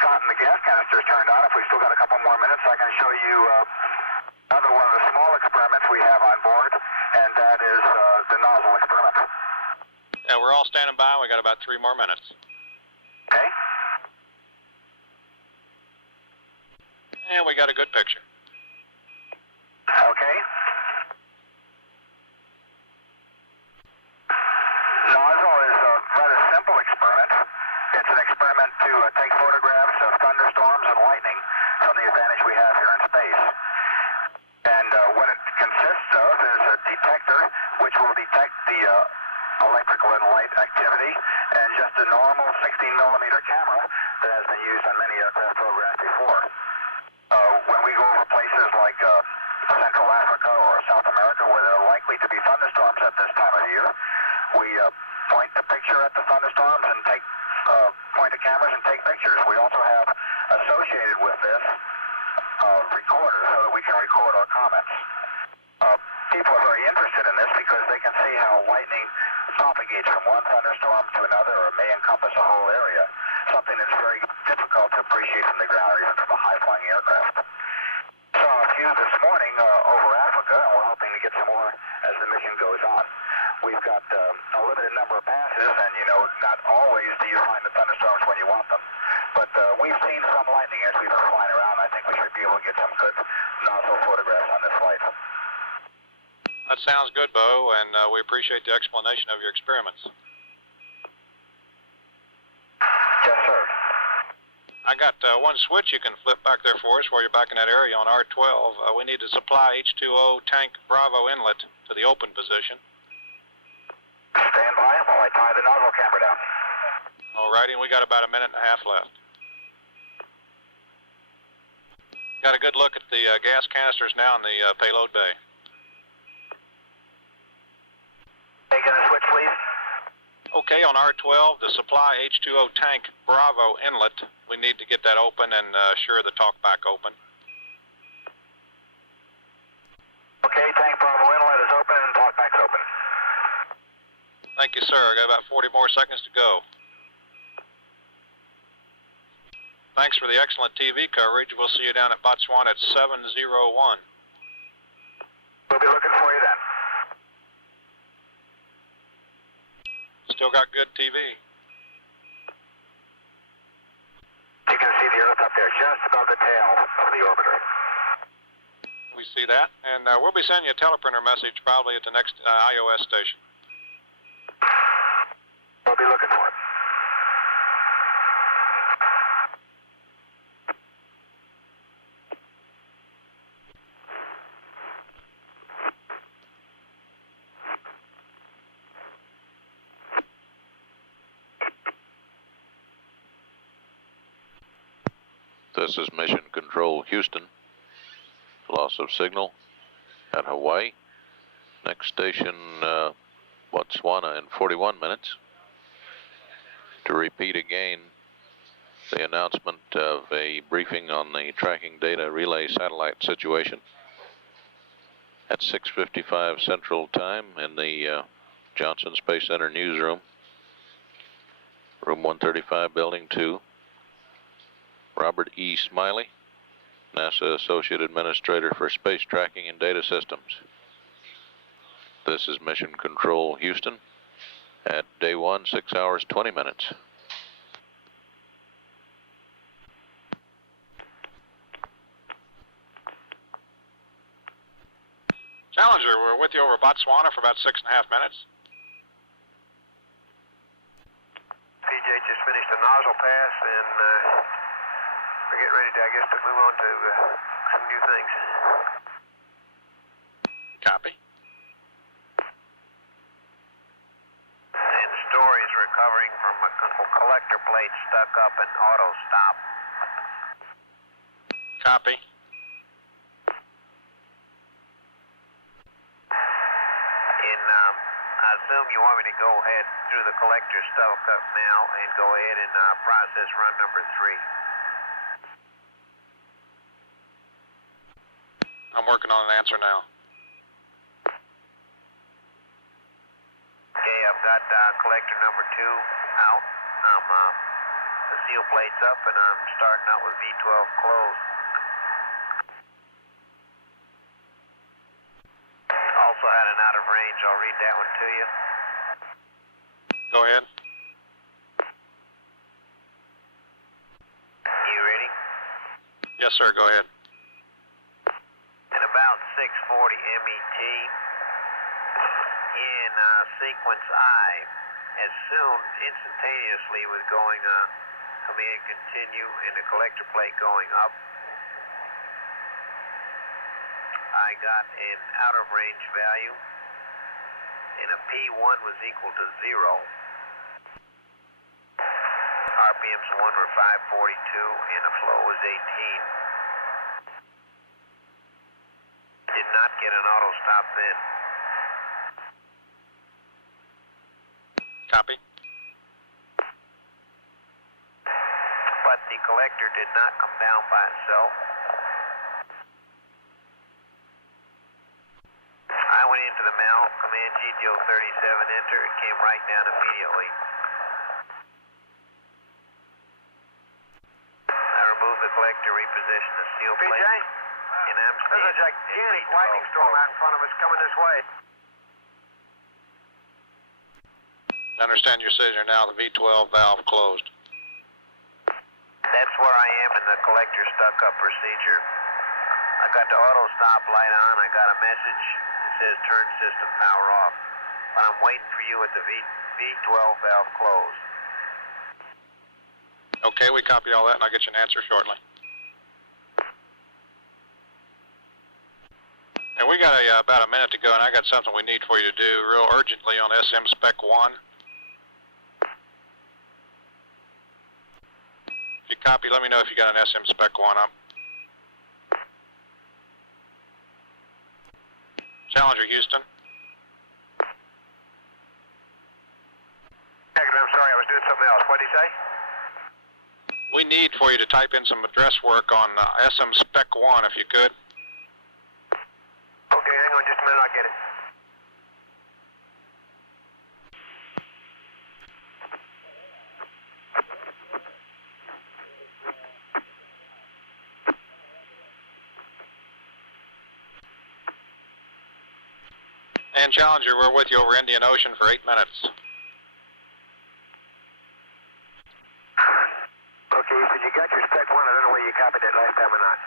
gotten the gas canisters turned on, if we've still got a couple more minutes, I can show you another one of the small experiments we have on board, and that is the nozzle experiment. Yeah, we're all standing by. We got about 3 more minutes. Okay. And we got a good picture. Okay. Nozzle is a rather simple experiment. It's an experiment to take photographs of thunderstorms and lightning from the advantage we have here in space. And what it consists of is a detector which will detect the electrical and light activity, and just a normal 16mm camera that has been used on many aircraft programs before. When we go over places like Central Africa or South America where there are likely to be thunderstorms at this time of year, we point the picture at the thunderstorms and point the cameras and take pictures. We also have associated with this recorders so that we can record our comments. People are very interested in this because they can see how lightning propagates from one thunderstorm to another, or may encompass a whole area, something that's very difficult to appreciate from the ground or even from a high-flying aircraft. Saw a few this morning over Africa, and we're hoping to get some more as the mission goes on. We've got a limited number of passes, and not always do you find the thunderstorms when you want them. But we've seen some lightning as we've been flying around. I think we should be able to get some good nozzle photographs on this flight. That sounds good, Bo, and we appreciate the explanation of your experiments. Yes, sir. I got one switch you can flip back there for us while you're back in that area on R12. We need to supply H2O tank Bravo inlet to the open position. Stand by while I tie the nozzle camera down. Alrighty, and we got about 1.5 minutes left. Got a good look at the gas canisters now in the payload bay. Taking a switch, please. Okay, on R12, the supply H2O tank Bravo inlet, we need to get that open and assure the talkback open. Okay, tank Bravo inlet is open and talkback's open. Thank you, sir. I got about 40 more seconds to go. Thanks for the excellent TV coverage. We'll see you down at Botswana at 7:01. We'll be looking for you then. Still got good TV. You can see the Earth up there, just above the tail of the orbiter. We see that, and we'll be sending you a teleprinter message probably at the next IUS station. We'll be looking for it. This is Mission Control Houston. Loss of signal at Hawaii. Next station, Botswana in 41 minutes. To repeat again, the announcement of a briefing on the tracking data relay satellite situation at 6:55 Central Time in the Johnson Space Center newsroom, room 135, building 2. Robert E. Smiley, NASA Associate Administrator for Space Tracking and Data Systems. This is Mission Control Houston at day 1, 6 hours, 20 minutes. Challenger, we're with you over Botswana for about 6.5 minutes. PJ just finished a nozzle pass, and we're getting ready to, I guess, to move on to some new things. Copy. up and auto stop. Copy. And I assume you want me to go ahead through the collector stock up now and go ahead and process run number 3. I'm working on an answer now. Okay, I've got collector number 2 out. The seal plate's up and I'm starting out with V12 closed. Also had an out of range, I'll read that one to you. Go ahead. You ready? Yes, sir, go ahead. At about 6:40 MET, in sequence I, as soon instantaneously with going command continue and the collector plate going up, I got an out of range value and a P1 was equal to 0. RPMs 1 were 542 and the flow was 18. Did not get an auto stop then. Copy. But the collector did not come down by itself. I went into the MAL, command GTO 37, enter, it came right down immediately. I removed the collector, repositioned the seal plate. BJ? And I'm There's a gigantic lightning storm out in front of us coming this way. I understand your decision now, the V12 valve closed. That's where I am in the collector stuck-up procedure. I got the auto stop light on, I got a message that says turn system power off. But I'm waiting for you at the V12 valve closed. Okay, we copy all that and I'll get you an answer shortly. And we got about a minute to go and I got something we need for you to do real urgently on SM Spec 1. If you copy, let me know if you got an SM Spec 1 up. Challenger, Houston. I'm sorry, I was doing something else. What did he say? We need for you to type in some address work on SM Spec 1 if you could. Okay, hang on just a minute, I'll get it. And Challenger, we're with you over Indian Ocean for 8 minutes. Okay, so you got your Spec 1. I don't know whether you copied that last time or not.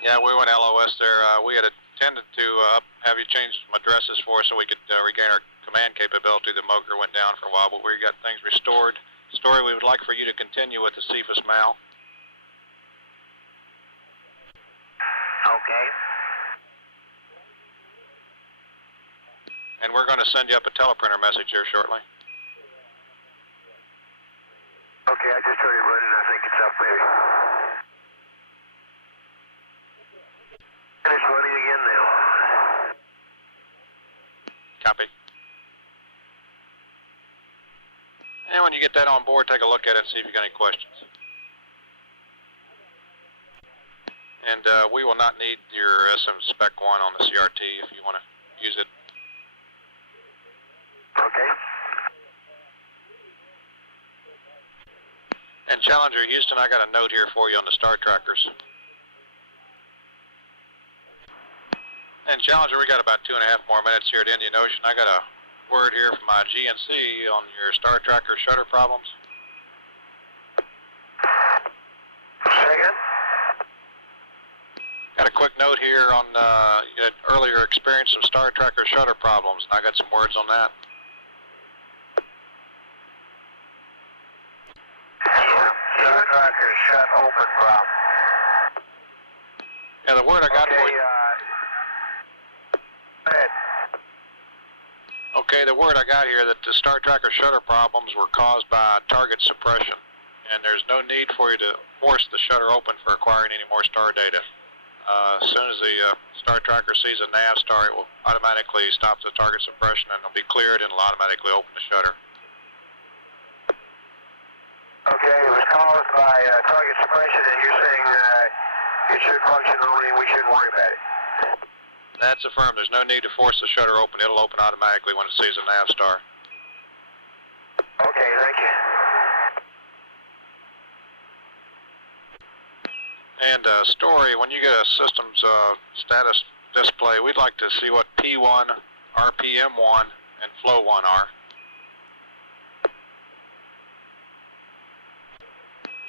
Yeah, we went LOS there. We had intended to have you change some addresses for us so we could regain our command capability. The motor went down for a while, but we got things restored. Story, we would like for you to continue with the CFIS MAL. Okay. And we're going to send you up a teleprinter message here shortly. Okay, I just started running. I think it's up, maybe. And it's running again now. Copy. And when you get that on board, take a look at it and see if you got any questions. And we will not need your SM Spec 1 on the CRT if you want to use it. Okay. And Challenger, Houston, I got a note here for you on the star trackers. And Challenger, we got about 2.5 more minutes here at Indian Ocean. I got a word here from my GNC on your star tracker shutter problems. Say again? Got a quick note here on you had earlier experienced some star tracker shutter problems, and I got some words on that. Star tracker shut open problem. Yeah, the word I got for you. Okay, the word I got here that the star tracker shutter problems were caused by target suppression. and there's no need for you to force the shutter open for acquiring any more star data. As soon as the star tracker sees a nav star, it will automatically stop the target suppression and it'll be cleared and it'll automatically open the shutter. Okay, it was caused by target suppression, and you're saying it should function only and we shouldn't worry about it. That's affirmed. There's no need to force the shutter open. It'll open automatically when it sees a nav star. Okay, thank you. And Story, when you get a system's status display, we'd like to see what P1, RPM1, and Flow1 are.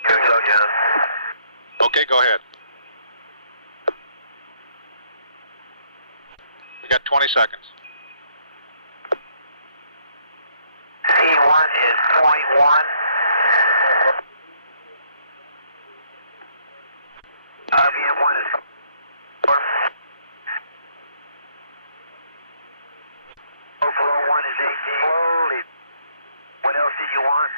Here we go, John. Okay, go ahead. We got 20 seconds. C1 is 0.1. RPM1 is 4. Flow1 is 18. What else did you want?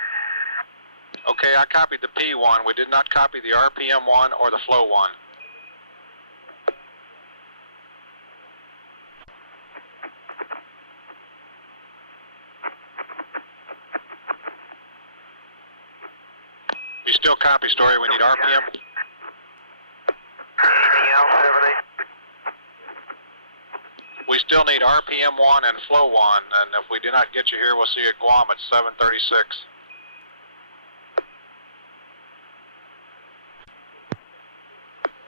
Okay, I copied the P1. We did not copy the RPM1 or the Flow1. You still copy, Story. We need RPM. Anything else, 78? We still need RPM1 and Flow1, and if we do not get you here, we'll see you at Guam at 7:36.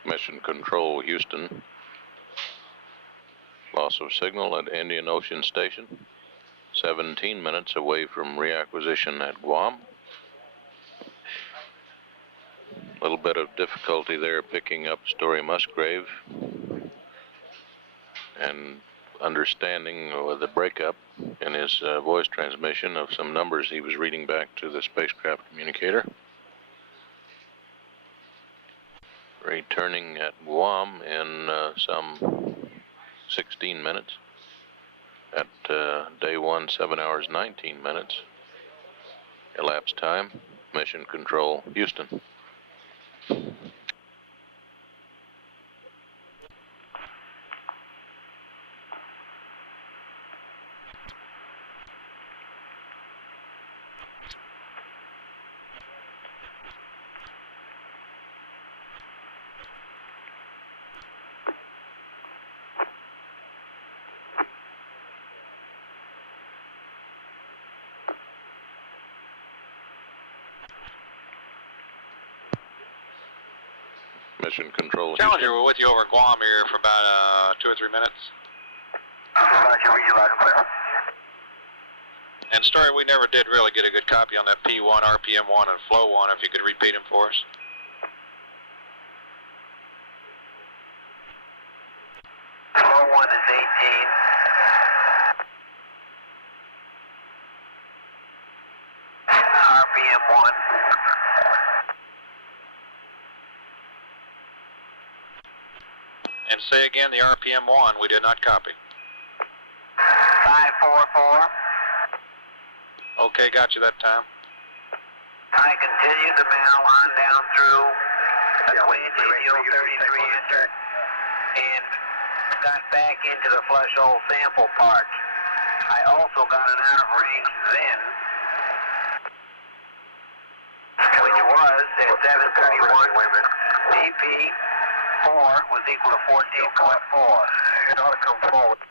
Mission Control, Houston. Loss of signal at Indian Ocean Station. 17 minutes away from reacquisition at Guam. A little bit of difficulty there picking up Story Musgrave and understanding the breakup in his voice transmission of some numbers he was reading back to the spacecraft communicator. Returning at Guam in some 16 minutes. At day 1, 7 hours, 19 minutes. Elapsed time, Mission Control, Houston. Mission Control, Challenger, Houston. we're with you over Guam here for about 2 or 3 minutes. Roger, read you loud and clear. And Story, we never did really get a good copy on that P1, RPM1, and Flow1, if you could repeat them for us. Flow1 is 18. RPM1. And say again the RPM1 we did not copy. 544. Okay, got you that time. I continued the mail on down through wind ATO 33 enter and got back into the flush hole sample part. I also got an out of range then, which was at 7:31. DP4 was equal to 14.4. It ought to come forward.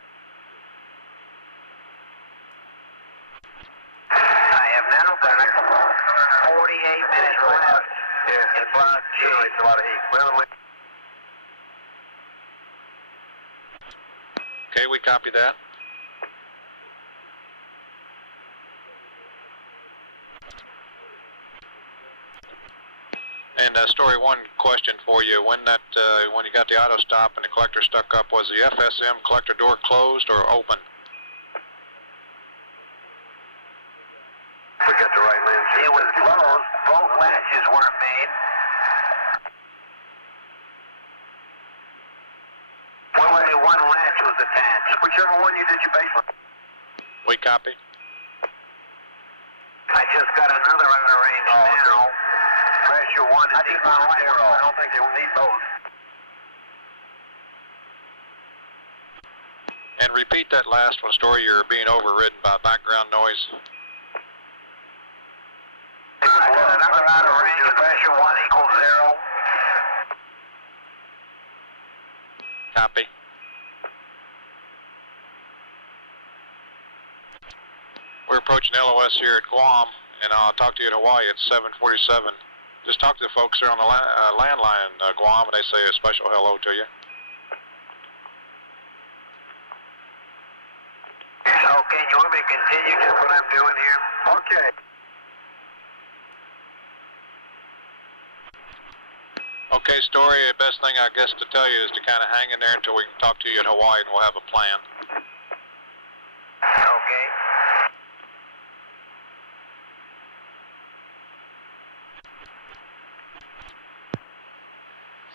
I have now got 48 minutes left in block G. It's a lot of heat. Okay, we copy that. And Story, one question for you. When you got the auto stop and the collector stuck up, was the FSM collector door closed or open? We got the right lens. It was closed. Both latches weren't made. Only one latch was attached. Whichever one you did your basement. We copy. I just got another out of range now. Pressure 1 is equal to 0. I don't think they will need both. And repeat that last one, Story. You're being overridden by background noise. Another out of range, pressure 1 equals 0. Copy. We're approaching LOS here at Guam, and I'll talk to you in Hawaii at 7:47. Just talk to the folks there on the landline, Guam, and they say a special hello to you. Okay, you want me to continue just what I'm doing here? Okay. Okay, Story, the best thing I guess to tell you is to kind of hang in there until we can talk to you in Hawaii, and we'll have a plan. Okay.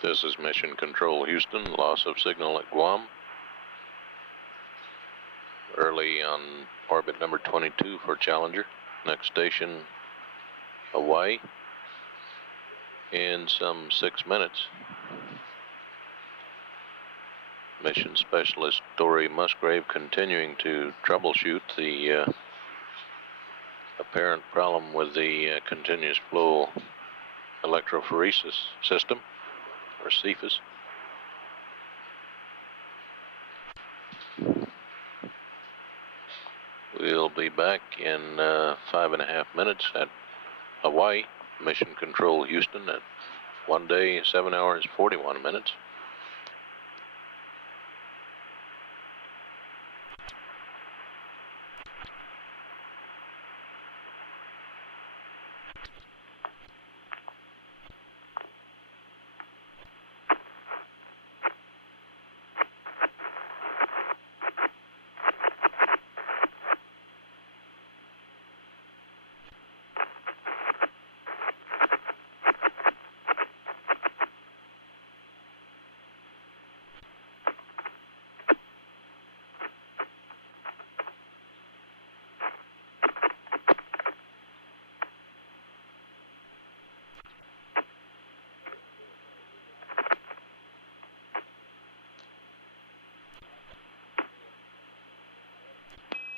This is Mission Control Houston, loss of signal at Guam. Early on orbit number 22 for Challenger. Next station, Hawaii. In some 6 minutes. Mission Specialist Dory Musgrave continuing to troubleshoot the apparent problem with the continuous flow electrophoresis system, or CFIS. We'll be back in 5.5 minutes at Hawaii. Mission Control Houston at 1 day, 7 hours, 41 minutes.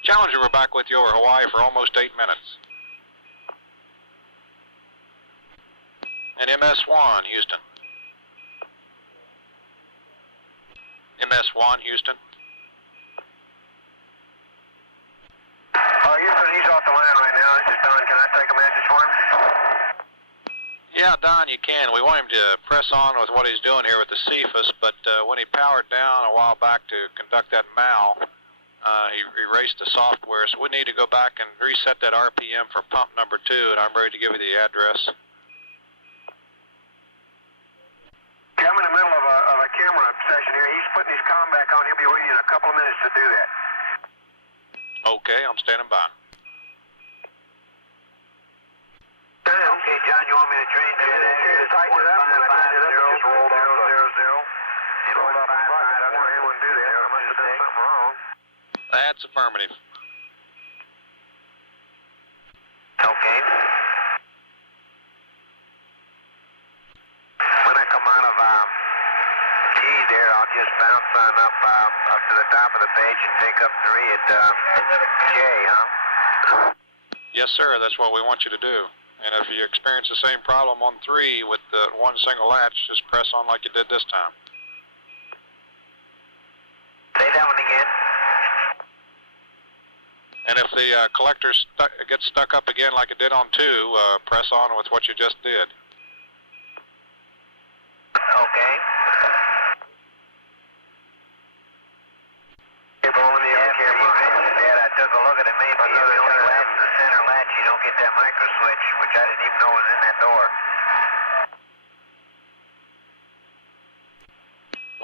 Challenger, we're back with you over Hawaii for almost 8 minutes. And MS1, Houston. MS1, Houston. Houston, he's off the line right now. This is Don. Can I take a message for him? Yeah, Don, you can. We want him to press on with what he's doing here with the CFIS, but when he powered down a while back to conduct that MAL, he erased the software, so we need to go back and reset that RPM for pump number 2, and I'm ready to give you the address. Okay, I'm in the middle of a camera session here. He's putting his comm back on. He'll be with you in a couple of minutes to do that. Okay, I'm standing by. Okay, John, you want me to change that? Tighten it up. When I tighten it up, it just rolled off. 000. You rolled off. I wouldn't do that. I must have done something wrong. That's affirmative. Okay. When I come out of T there, I'll just bounce on up to the top of the page and take up 3 at J, huh? Yes, sir. That's what we want you to do. And if you experience the same problem on 3 with the one single latch, just press on like you did this time. Say that one again. And if the collector gets stuck up again like it did on 2, press on with what you just did. Okay. Keep holding the other camera. Dad, I took a look at it. Maybe if you only latch the center latch, you don't get that micro switch, which I didn't even know was in that door.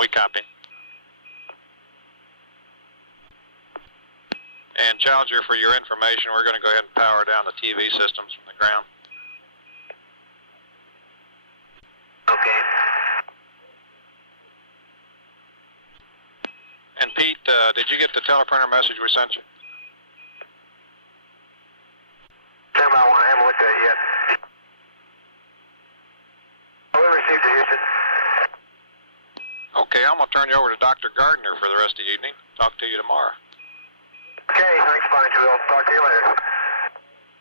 We copy. And Challenger, for your information, we're going to go ahead and power down the TV systems from the ground. Okay. And Pete, did you get the teleprinter message we sent you? Stand by one, I haven't looked at it yet. to Dr. Gardner for the rest of the evening. Talk to you tomorrow. Okay, thanks, fine, We'll talk to you later.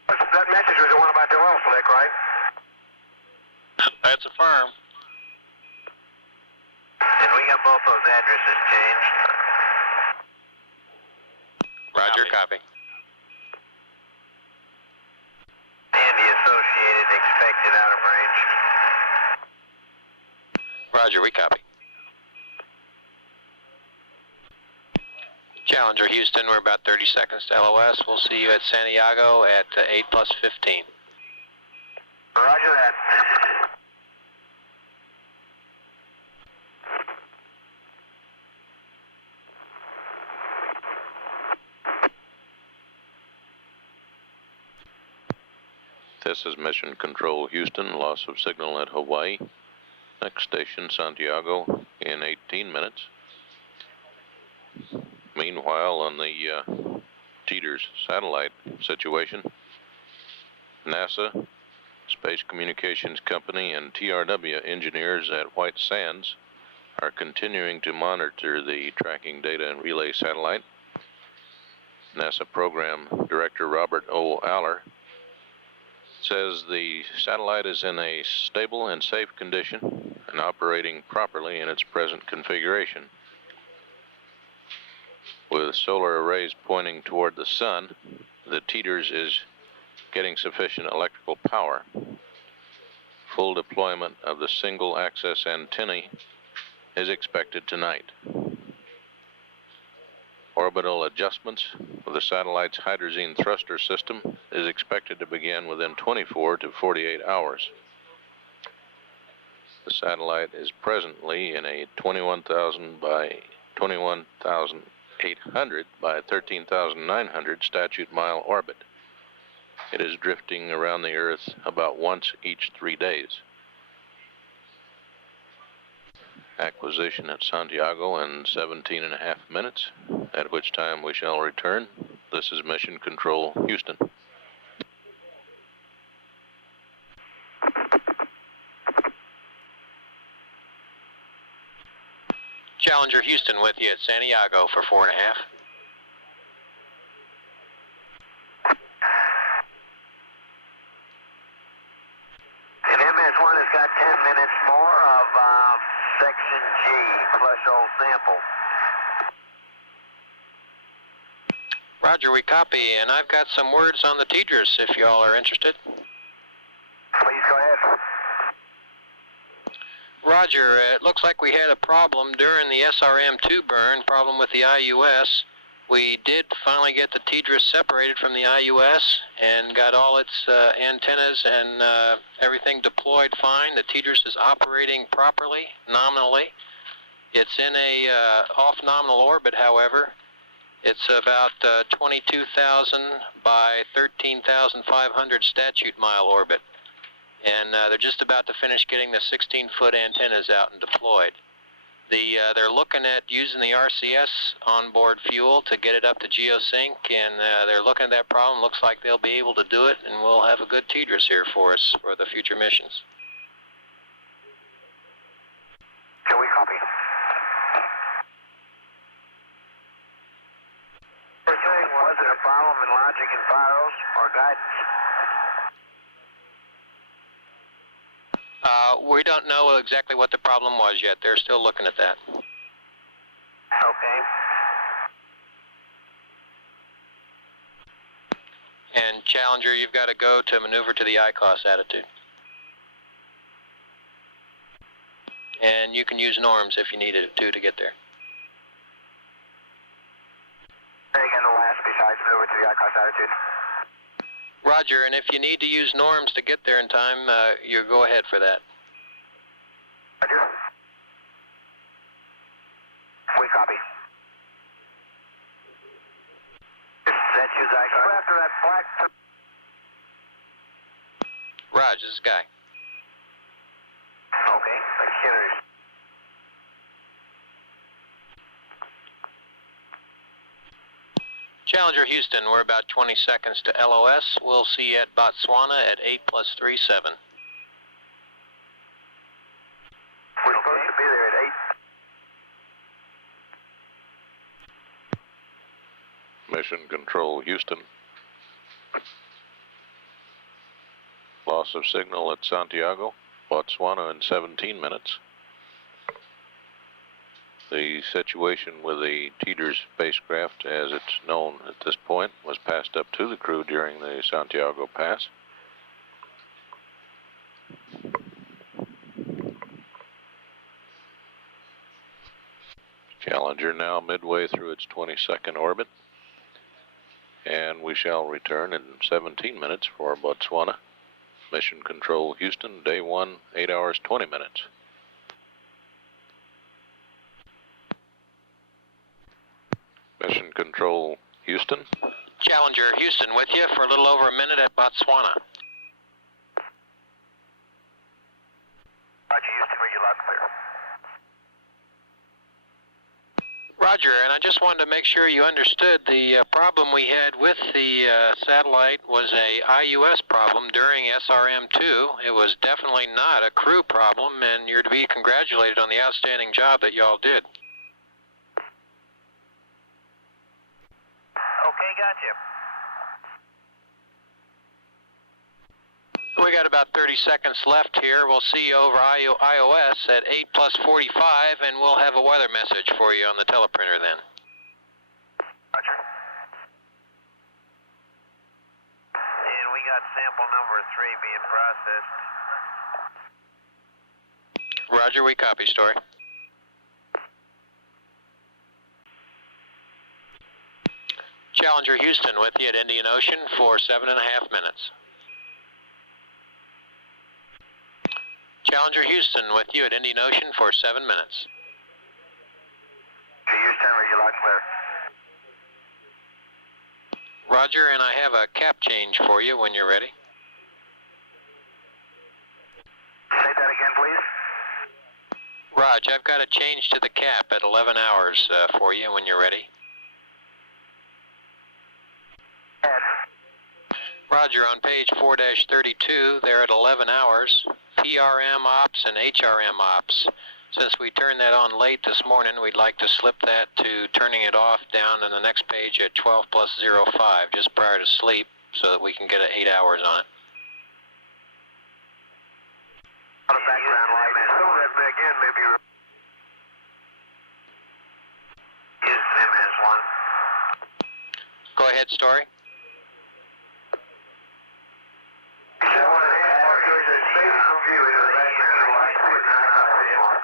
That message was the one about the oil slick, right? That's affirmed. Did we get both those addresses changed? Roger, copy. And the associated expected out of range? Roger, we copy. Challenger Houston, we're about 30 seconds to LOS. We'll see you at Santiago at 8+15. Roger that. This is Mission Control Houston, loss of signal at Hawaii. Next station, Santiago, in 18 minutes. Meanwhile, on the Teeters satellite situation, NASA, Space Communications Company, and TRW engineers at White Sands are continuing to monitor the tracking data and relay satellite. NASA Program Director Robert O. Aller says the satellite is in a stable and safe condition and operating properly in its present configuration. With solar arrays pointing toward the sun, the Teeters is getting sufficient electrical power. Full deployment of the single-axis antennae is expected tonight. Orbital adjustments of the satellite's hydrazine thruster system is expected to begin within 24 to 48 hours. The satellite is presently in a 21,000 by 21,800 by 13,900 statute-mile orbit. It is drifting around the Earth about once each 3 days. Acquisition at Santiago in 17.5 minutes, at which time we shall return. This is Mission Control Houston. Challenger Houston with you at Santiago for 4.5. And MS1 has got 10 minutes more of Section G, flush hole sample. Roger, we copy, and I've got some words on the Teeters if y'all are interested. Please go ahead. Roger, it looks like we had a problem during the SRM-2 burn, problem with the IUS. We did finally get the Teeters separated from the IUS and got all its antennas and everything deployed fine. The Teeters is operating properly, nominally. It's in a off-nominal orbit, however. It's about 22,000 by 13,500 statute-mile orbit. And they're just about to finish getting the 16-foot antennas out and deployed. They're looking at using the RCS onboard fuel to get it up to geosync, and they're looking at that problem. Looks like they'll be able to do it, and we'll have a good Teeters here for us for the future missions. Can we copy? Was it a problem in logic and FIROS or guidance? We don't know exactly what the problem was yet. They're still looking at that. Okay. And Challenger, you've got to go to maneuver to the I-class attitude. And you can use norms if you needed to get there. Again, the last besides maneuver to the I-class attitude. Roger, and if you need to use norms to get there in time, you go ahead for that. Roger. We copy. That use I-class. After that black. Raj, this is Guy. Okay, thanks, Kennedy. Challenger Houston, we're about 20 seconds to LOS. We'll see you at Botswana at 8+37. We're supposed to be there at Mission Control Houston. Loss of signal at Santiago, Botswana in 17 minutes. The situation with the Teeters spacecraft, as it's known at this point, was passed up to the crew during the Santiago pass. Challenger now midway through its 22nd orbit, and we shall return in 17 minutes for Botswana. Mission Control Houston, day 1, 8 hours, 20 minutes. Mission Control Houston. Challenger Houston with you for a little over a minute at Botswana. Roger, Houston, read you loud and clear. Roger, and I just wanted to make sure you understood the problem we had with the satellite was a IUS problem during SRM-2. It was definitely not a crew problem, and you're to be congratulated on the outstanding job that y'all did. Okay, gotcha. We got about 30 seconds left here. We'll see you over IOS at 8+45, and we'll have a weather message for you on the teleprinter then. Roger. And we got sample number 3 being processed. Roger, we copy, Story. Challenger Houston with you at Indian Ocean for 7.5 minutes. Challenger Houston with you at Indian Ocean for 7 minutes. Houston, read you loud and clear. Roger, and I have a cap change for you when you're ready. Say that again, please. Raj, I've got a change to the cap at 11 hours for you when you're ready. Roger, on page 4-32, there at 11 hours, PRM ops and HRM ops. Since we turned that on late this morning, we'd like to slip that to turning it off down in the next page at 12+05, just prior to sleep, so that we can get 8 hours on it. On a background light, so that again maybe. Houston, MS1. Go ahead, Story.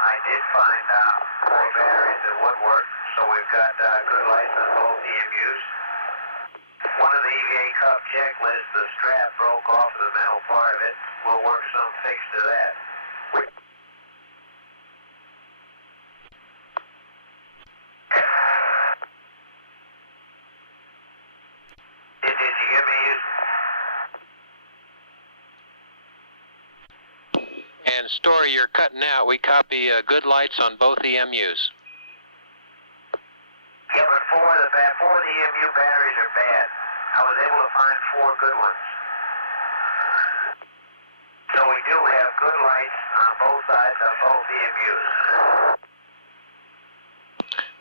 I did find 4 batteries that would work, so we've got good lights on both EMUs. One of the EVA cup checklists, the strap broke off of the metal part of it. We'll work some fix to that. Did you get me, Houston? And Story, you're cutting out. We copy good lights on both EMUs. Yeah, but 4 of the EMU batteries are bad. I was able to find 4 good ones. So we do have good lights on both sides of both EMUs.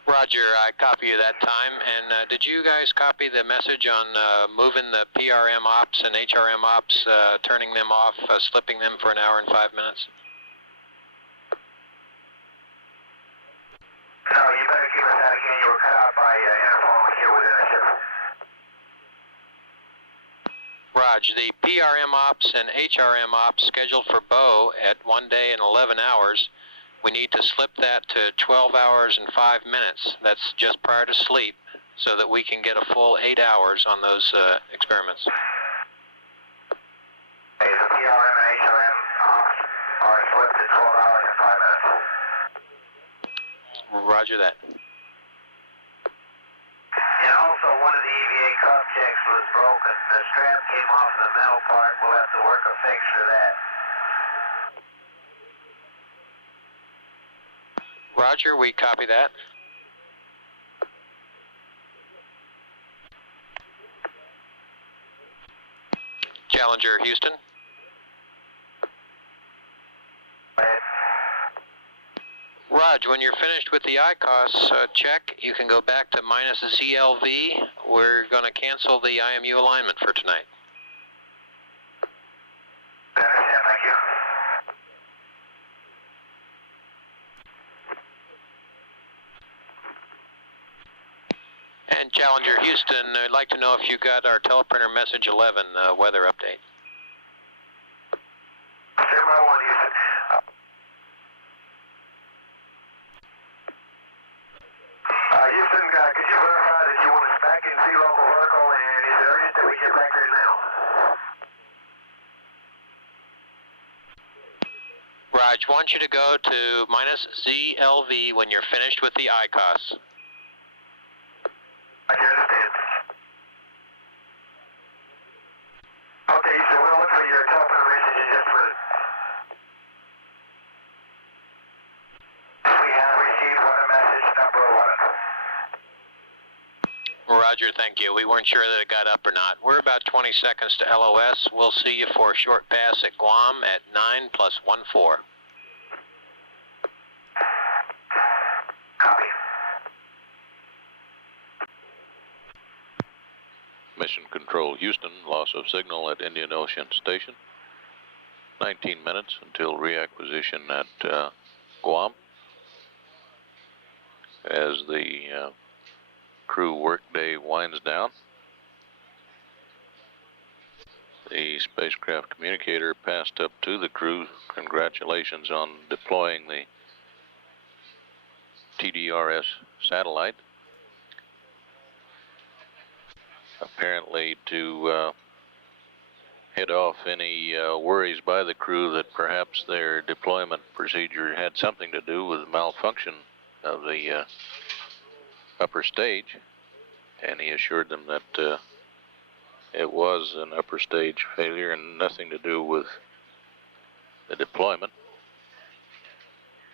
Roger, I copy you that time. And did you guys copy the message on moving the PRM ops and HRM ops, turning them off, slipping them for 1 hour and 5 minutes? No, you better give us that again. You were cut out by interphone here with Inertial. Raj, the PRM ops and HRM ops scheduled for Bo at 1 day and 11 hours, we need to slip that to 12 hours and 5 minutes. That's just prior to sleep, so that we can get a full 8 hours on those experiments. Okay, the PRM and HRM ops are slipped to 12 hours and 5 minutes. Roger that. And also, one of the EVA cup checks was broken. The strap came off the metal part. We'll have to work a fix for that. Roger, we copy that. Challenger Houston. Raj, when you're finished with the ICOS check, you can go back to minus ZLV. We're going to cancel the IMU alignment for tonight. Yeah, thank you. And Challenger Houston, I'd like to know if you got our teleprinter message 11 weather update. Standby 1, Houston. Houston, could you verify that you want us back in sea local vertical, and is it urgent that we get back there now? Raj, want you to go to minus ZLV when you're finished with the ICOS. I can understand. Okay, so we'll look for your telephone message in just a minute. We have received weather message number 11. Roger, thank you. We weren't sure that it got up or not. We're about 20 seconds to LOS. We'll see you for a short pass at Guam at 9 plus 14. Copy. Mission Control Houston, loss of signal at Indian Ocean Station. 19 minutes until reacquisition at Guam. As the crew workday winds down, the spacecraft communicator passed up to the crew. Congratulations on deploying the TDRS satellite. Apparently to head off any worries by the crew that perhaps their deployment procedure had something to do with malfunction of the upper stage, and he assured them that it was an upper stage failure and nothing to do with the deployment.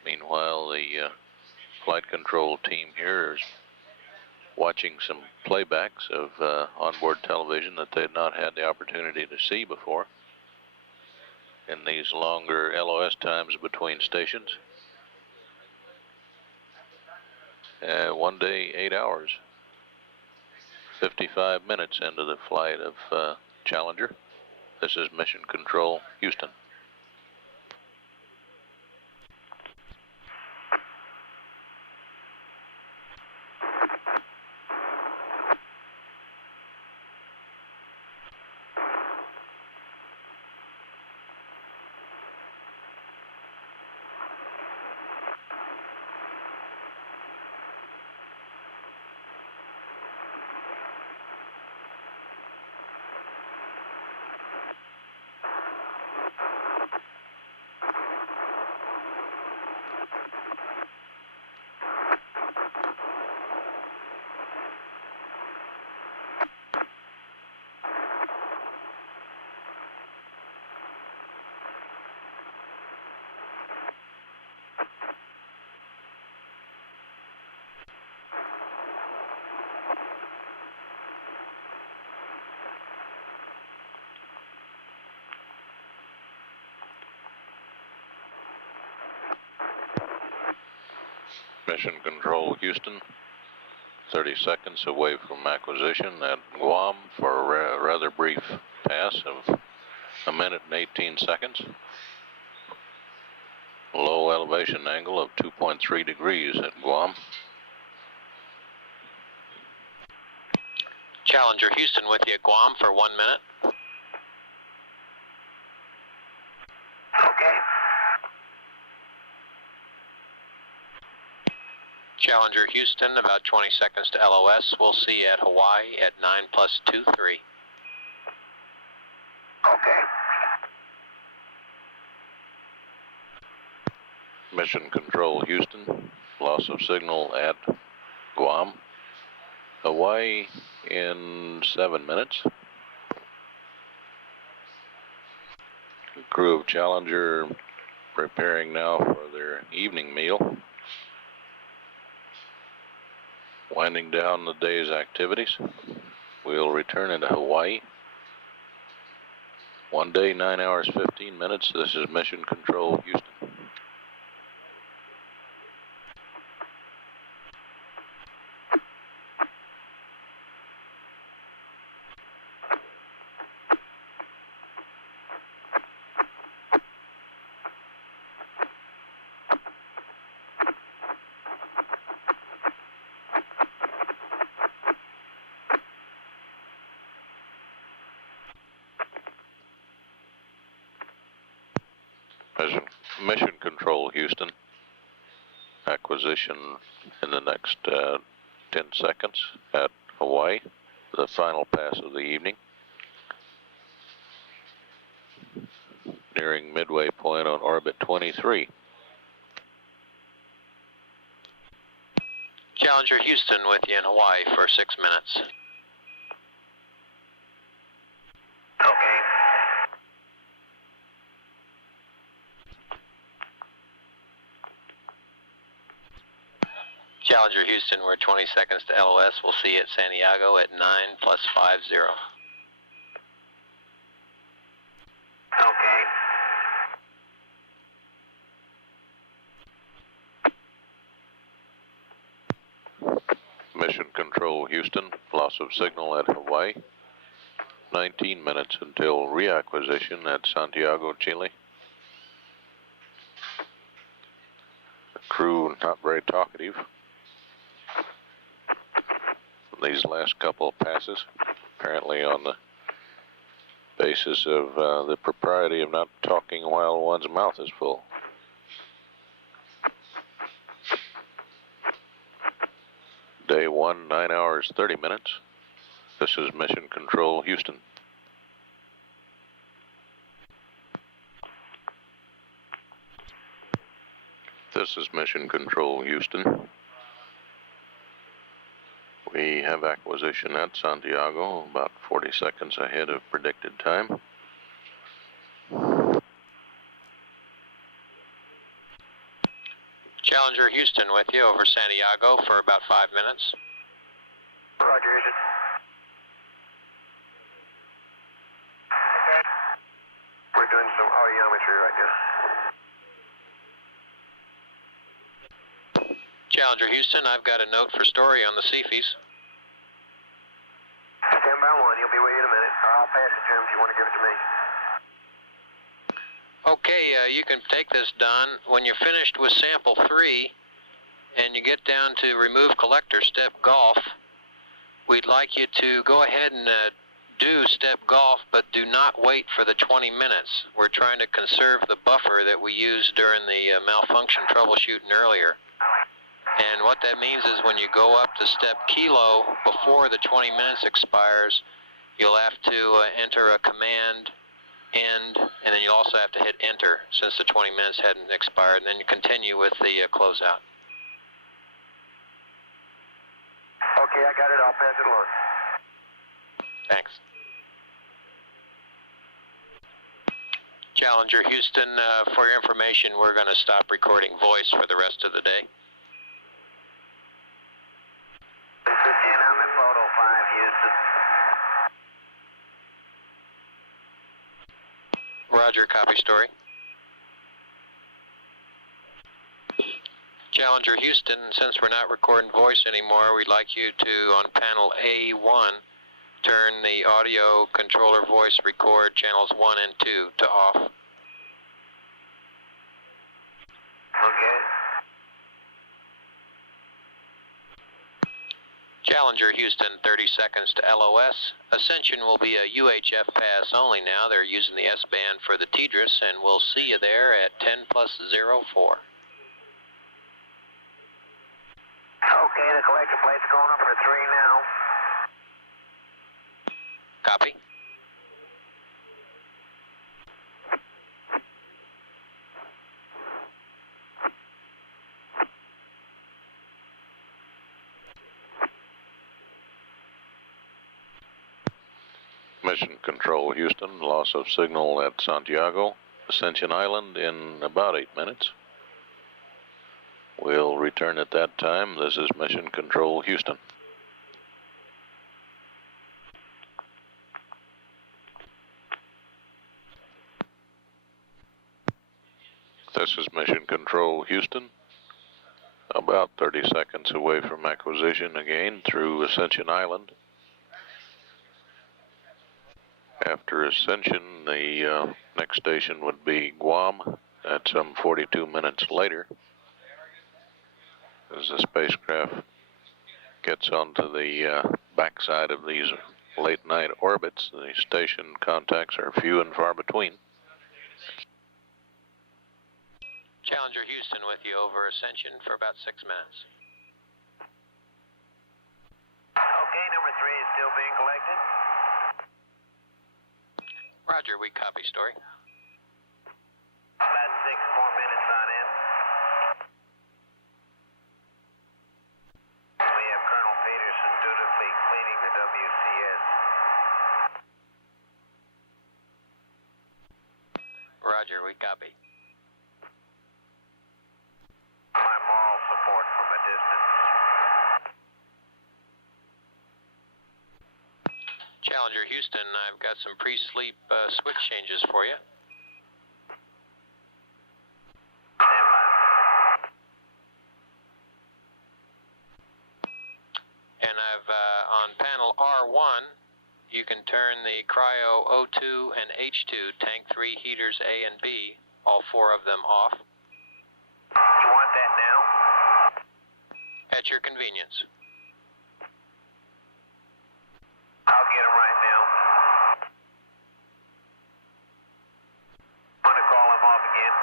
Meanwhile, the flight control team here is watching some playbacks of onboard television that they had not had the opportunity to see before in these longer LOS times between stations. One day, 8 hours, 55 minutes into the flight of Challenger. This is Mission Control Houston. Mission Control Houston, 30 seconds away from acquisition at Guam for a rather brief pass of 1 minute and 18 seconds. Low elevation angle of 2.3 degrees at Guam. Challenger Houston with you at Guam for 1 minute. Okay. Challenger Houston, about 20 seconds to LOS. We'll see you at Hawaii at 9 plus 23. Okay. Mission Control Houston, loss of signal at Guam. Hawaii in 7 minutes. The crew of Challenger preparing now for their evening meal. Winding down the day's activities. We'll return into Hawaii. 1 day, 9 hours, 15 minutes. This is Mission Control Houston. Mission Control, Houston. Acquisition in the next 10 seconds at Hawaii, the final pass of the evening. Nearing midway point on orbit 23. Challenger Houston with you in Hawaii for 6 minutes. Okay. Challenger Houston, we're 20 seconds to LOS. We'll see you at Santiago at 9+50. Okay. Mission Control, Houston. Loss of signal at Hawaii. 19 minutes until reacquisition at Santiago, Chile. The crew not very talkative. These last couple of passes, apparently on the basis of the propriety of not talking while one's mouth is full. Day 1, 9 hours, 30 minutes. This is Mission Control, Houston. This is Mission Control, Houston. We have acquisition at Santiago, about 40 seconds ahead of predicted time. Challenger Houston with you over Santiago for about 5 minutes. Roger, Houston. We're doing some audiometry right now. Challenger Houston, I've got a note for Story on the Seafies. Stand by one, he'll be with you in a minute. Or I'll pass it to him if you want to give it to me. Okay, you can take this, Don. When you're finished with sample 3 and you get down to remove collector step golf, we'd like you to go ahead and do step golf, but do not wait for the 20 minutes. We're trying to conserve the buffer that we used during the malfunction troubleshooting earlier. And what that means is when you go up to step kilo before the 20 minutes expires, you'll have to enter a command end, and then you'll also have to hit enter since the 20 minutes hadn't expired, and then you continue with the closeout. Okay, I got it. I'll pass it along. Thanks. Challenger Houston, for your information, we're going to stop recording voice for the rest of the day. And I'm at photo 5, Houston. Roger, copy Story. Challenger Houston, since we're not recording voice anymore, we'd like you to, on panel A1, turn the audio controller voice record channels 1 and 2 to off. Okay. Challenger Houston, 30 seconds to LOS. Ascension will be a UHF pass only now. They're using the S-band for the TDRS, and we'll see you there at 10+04. Okay, the collector plate's going up for 3 now. Copy. Mission Control, Houston. Loss of signal at Santiago, Ascension Island in about 8 minutes. We'll return at that time. This is Mission Control, Houston. This is Mission Control, Houston. About 30 seconds away from acquisition again through Ascension Island. After Ascension, the next station would be Guam at some 42 minutes later. As the spacecraft gets onto the backside of these late night orbits, the station contacts are few and far between. Challenger Houston with you over Ascension for about 6 minutes. Okay, number 3 is still being collected. Roger, we copy story. About 6 more minutes on in. We have Colonel Peterson dutifully cleaning the WCS. Roger, we copy. My moral support from a distance. Challenger Houston, I've got some pre-sleep switch changes for you. And I've on panel R1, you can turn the cryo O2 and H2 tank 3 heaters A and B, all 4 of them off. You want that now? At your convenience. I'll get them right now. I'm going to call them off again.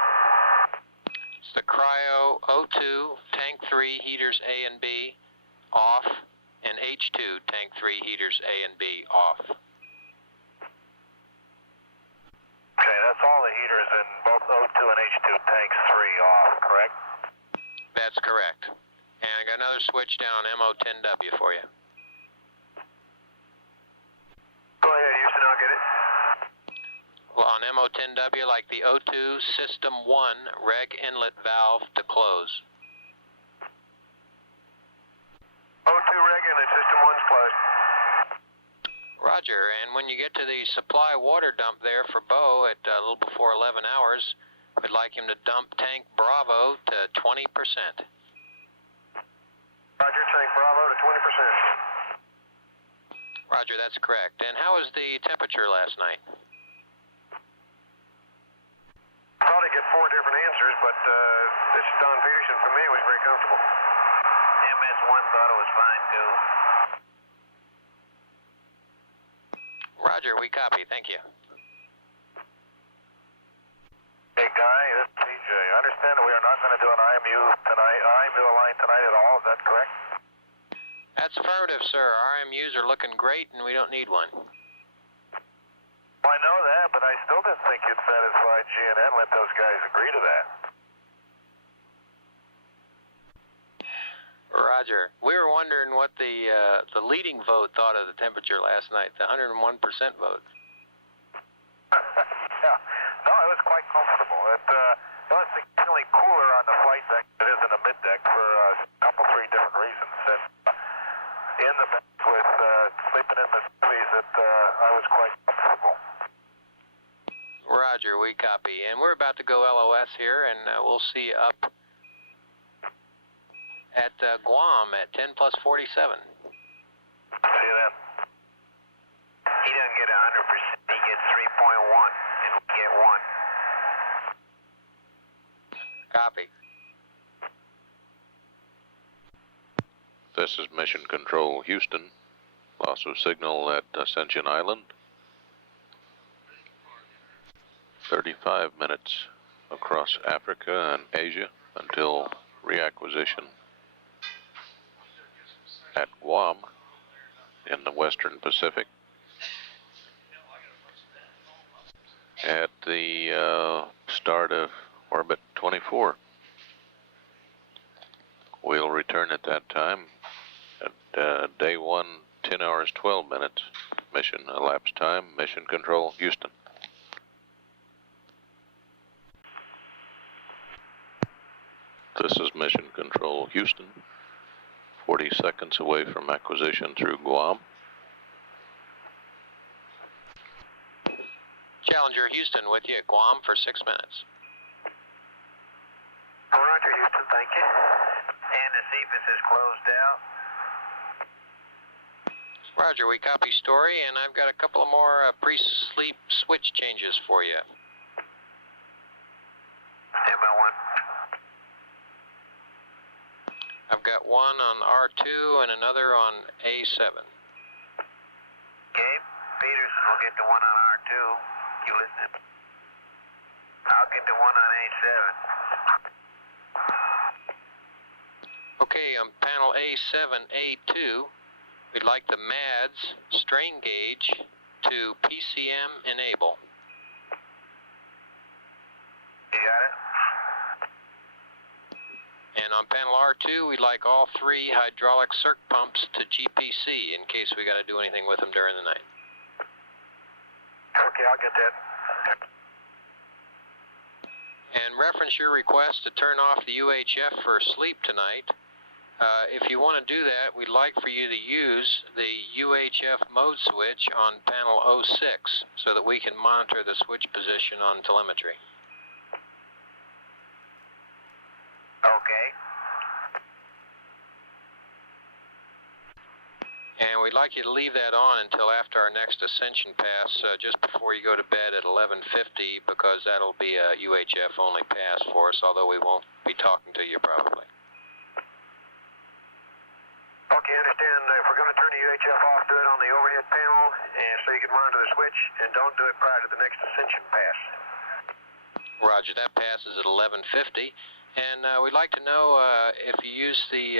It's the cryo O2 tank 3 heaters A and B off, and H2 tank 3 heaters A and B off. Okay, that's all the heaters in both O2 and H2 tanks 3 off, correct? That's correct. And I got another switch down on MO10W for you. Go ahead, Houston, I'll get it. Well, on MO10W, like the O2 System 1 reg inlet valve to close. O2 reg inlet, System 1's closed. Roger, and when you get to the supply water dump there for Bo at a little before 11 hours, we'd like him to dump tank Bravo to 20%. Roger, tank Bravo to 20%. Roger, that's correct. And how was the temperature last night? Probably get 4 different answers, but this is Don Peterson. For me, it was very comfortable. MS1 thought it was fine, too. Roger, we copy. Thank you. Hey, Guy, this is TJ. I understand that we are not going to do an IMU tonight, IMU line tonight at all. Is that correct? That's affirmative, sir. RMUs are looking great, and we don't need one. Well, I know that, but I still didn't think you'd satisfy GNN, let those guys agree to that. Roger. We were wondering what the leading vote thought of the temperature last night, the 101% vote. Yeah. No, it was quite comfortable. It was significantly cooler on the flight deck than it is in the mid deck for a couple, 3 different reasons. And in the bed with sleeping in the cities, I was quite comfortable. Roger, we copy. And we're about to go LOS here, and we'll see you up at Guam at 10 plus 47. See you then. He doesn't get 100%. He gets 3.1, and we get 1. Copy. This is Mission Control Houston. Loss of signal at Ascension Island. 35 minutes across Africa and Asia until reacquisition at Guam in the Western Pacific. At the start of orbit 24. We'll return at that time at day 1, 10 hours, 12 minutes. Mission elapsed time, Mission Control Houston. This is Mission Control Houston. 40 seconds away from acquisition through Guam. Challenger Houston with you at Guam for 6 minutes. Roger, Houston, thank you. And the CFIS is closed out. Roger, we copy story, and I've got a couple of more pre-sleep switch changes for you. ML1. I've got one on R2 and another on A7. Okay, Peterson will get the one on R2. You listening? I'll get the one on A7. Okay, on panel A7A2, we'd like the MADS strain gauge to PCM enable. You got it? And on panel R2, we'd like all 3 hydraulic circ pumps to GPC in case we got to do anything with them during the night. Okay, I'll get that. And reference your request to turn off the UHF for sleep tonight. If you want to do that, we'd like for you to use the UHF mode switch on panel 06 so that we can monitor the switch position on telemetry. Okay. And we'd like you to leave that on until after our next ascension pass, just before you go to bed at 11:50, because that'll be a UHF only pass for us, although we won't be talking to you probably. Okay, understand. If we're going to turn the UHF off, do it on the overhead panel, and so you can monitor the switch, and don't do it prior to the next ascension pass. Roger, that passes at 11:50. And we'd like to know if you use the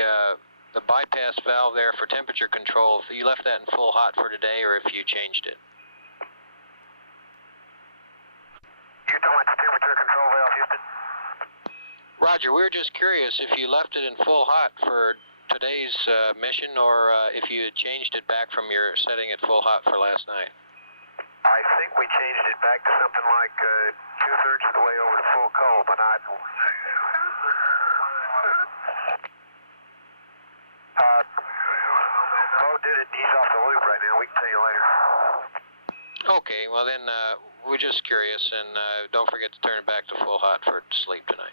bypass valve there for temperature control, if you left that in full hot for today or if you changed it. You're talking about the temperature control valve, Houston? Roger, we were just curious if you left it in full hot for today's mission or if you had changed it back from your setting at full hot for last night. I think we changed it back to something like 2/3 of the way over to full cold, but I... Bo did it, he's off the loop right now, we can tell you later. Okay, well then, we're just curious, and don't forget to turn it back to full hot for sleep tonight.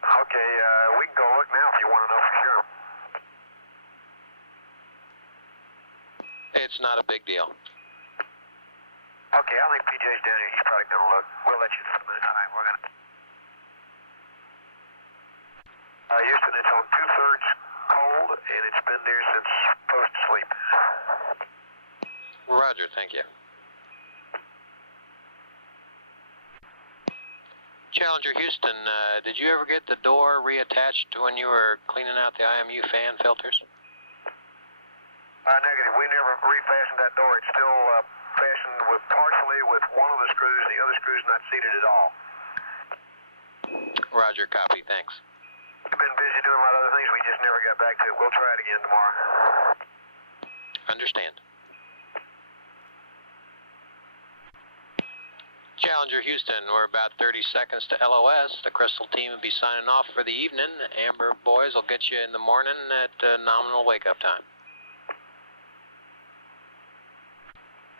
Okay, we can go look now if you want to know for sure. It's not a big deal. Okay, I think PJ's down here, he's probably going to look. We'll let you for a minute. All right, we're going to... Houston, it's on 2/3 cold, and it's been there since post-sleep. Roger, thank you. Challenger Houston, did you ever get the door reattached when you were cleaning out the IMU fan filters? Negative. We never refastened that door. It's still fastened with partially with one of the screws, and the other screw's not seated at all. Roger, copy, thanks. We've been busy doing a lot of other things. We just never got back to it. We'll try it again tomorrow. Understand. Challenger Houston, we're about 30 seconds to LOS. The Crystal team will be signing off for the evening. Amber boys will get you in the morning at nominal wake-up time.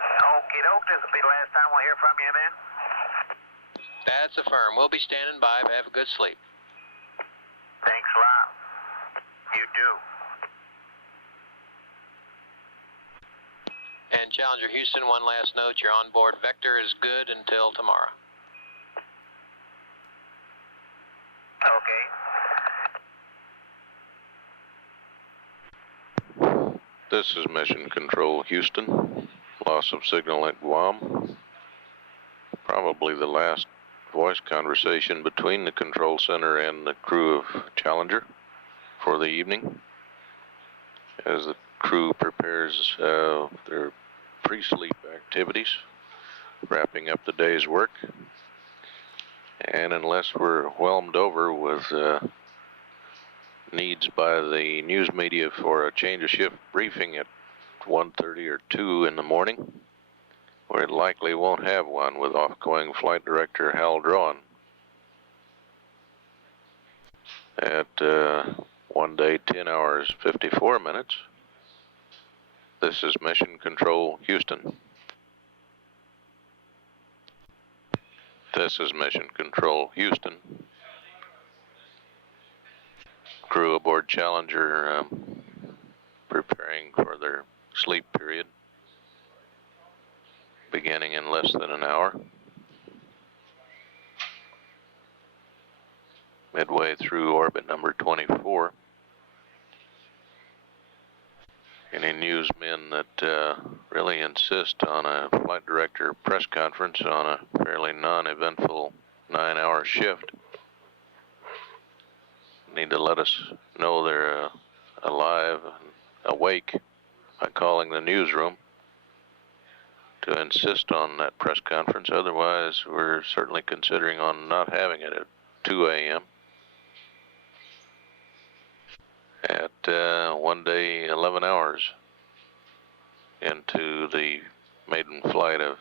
Okie doke, this will be the last time we'll hear from you, man. That's affirmed. We'll be standing by. Have a good sleep. Thanks a lot. You do. And Challenger Houston, one last note, your onboard vector is good until tomorrow. Okay. This is Mission Control Houston. Loss of signal at Guam. Probably the last voice conversation between the control center and the crew of Challenger for the evening, as the crew prepares their pre-sleep activities, wrapping up the day's work. And unless we're whelmed over with needs by the news media for a change of shift briefing at 1:30 or 2 in the morning, we likely won't have one with off-going Flight Director Hal Drawn. At 1 day, 10 hours, 54 minutes, this is Mission Control Houston. This is Mission Control Houston. Crew aboard Challenger preparing for their sleep period, beginning in less than an hour. Midway through orbit number 24. Any newsmen that really insist on a flight director press conference on a fairly non-eventful 9-hour shift need to let us know they're alive and awake by calling the newsroom to insist on that press conference. Otherwise, we're certainly considering on not having it at 2 a.m. at 1 day, 11 hours into the maiden flight of